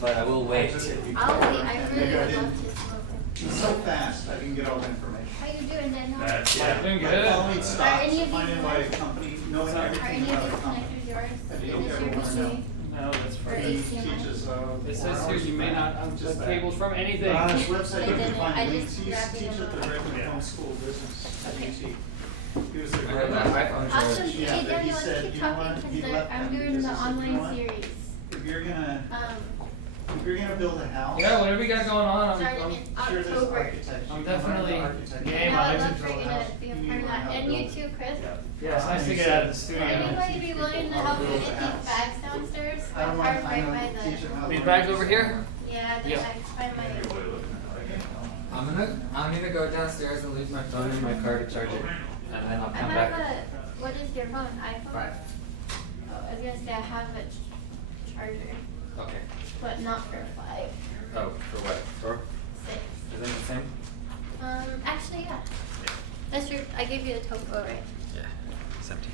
But I will wait. I'll wait. I really would love to smoke it. He's so fast, I can get all the information. How you doing, General? Doing good. Following Are stocks, any of you finding my company, knowing Are everything any of about your the company. connectors yours? Have you Is ever your wanna know? machine? No, that's For fine. He HTML? teaches, It says here you may not unplug cables from anything. on his website, you can I find just links, he's grabbed teaches it. the regular homeschool business at UT. He was the. Awesome. Yeah, Hey, but he Daniel, let's said, keep you know talking what, he because left I'm them doing because the he said, you know online what? series. If you're gonna, build a house. Yeah, whatever you got going on, Starting I'm in Sure, this October. architect. I'm definitely game. I I would like love to for build you a house. to be a part of that. And you too, Chris. Yeah, it's nice to get out of the studio. Anybody be willing to help me get these bags downstairs? I don't I'm want, right I know, by teach him how to. These bags over here? Yeah, the Yeah. bags by my. I'm gonna go downstairs and leave my phone in my car to charge it, and then I'll I come have back. what is your phone? iPhone? 5. Oh, I was gonna say I have a charger, Okay. but not for 5. Oh, for what? For? 6. Is it the same? Actually, yeah. That's your. I gave you the topo, right? Yeah. It's empty.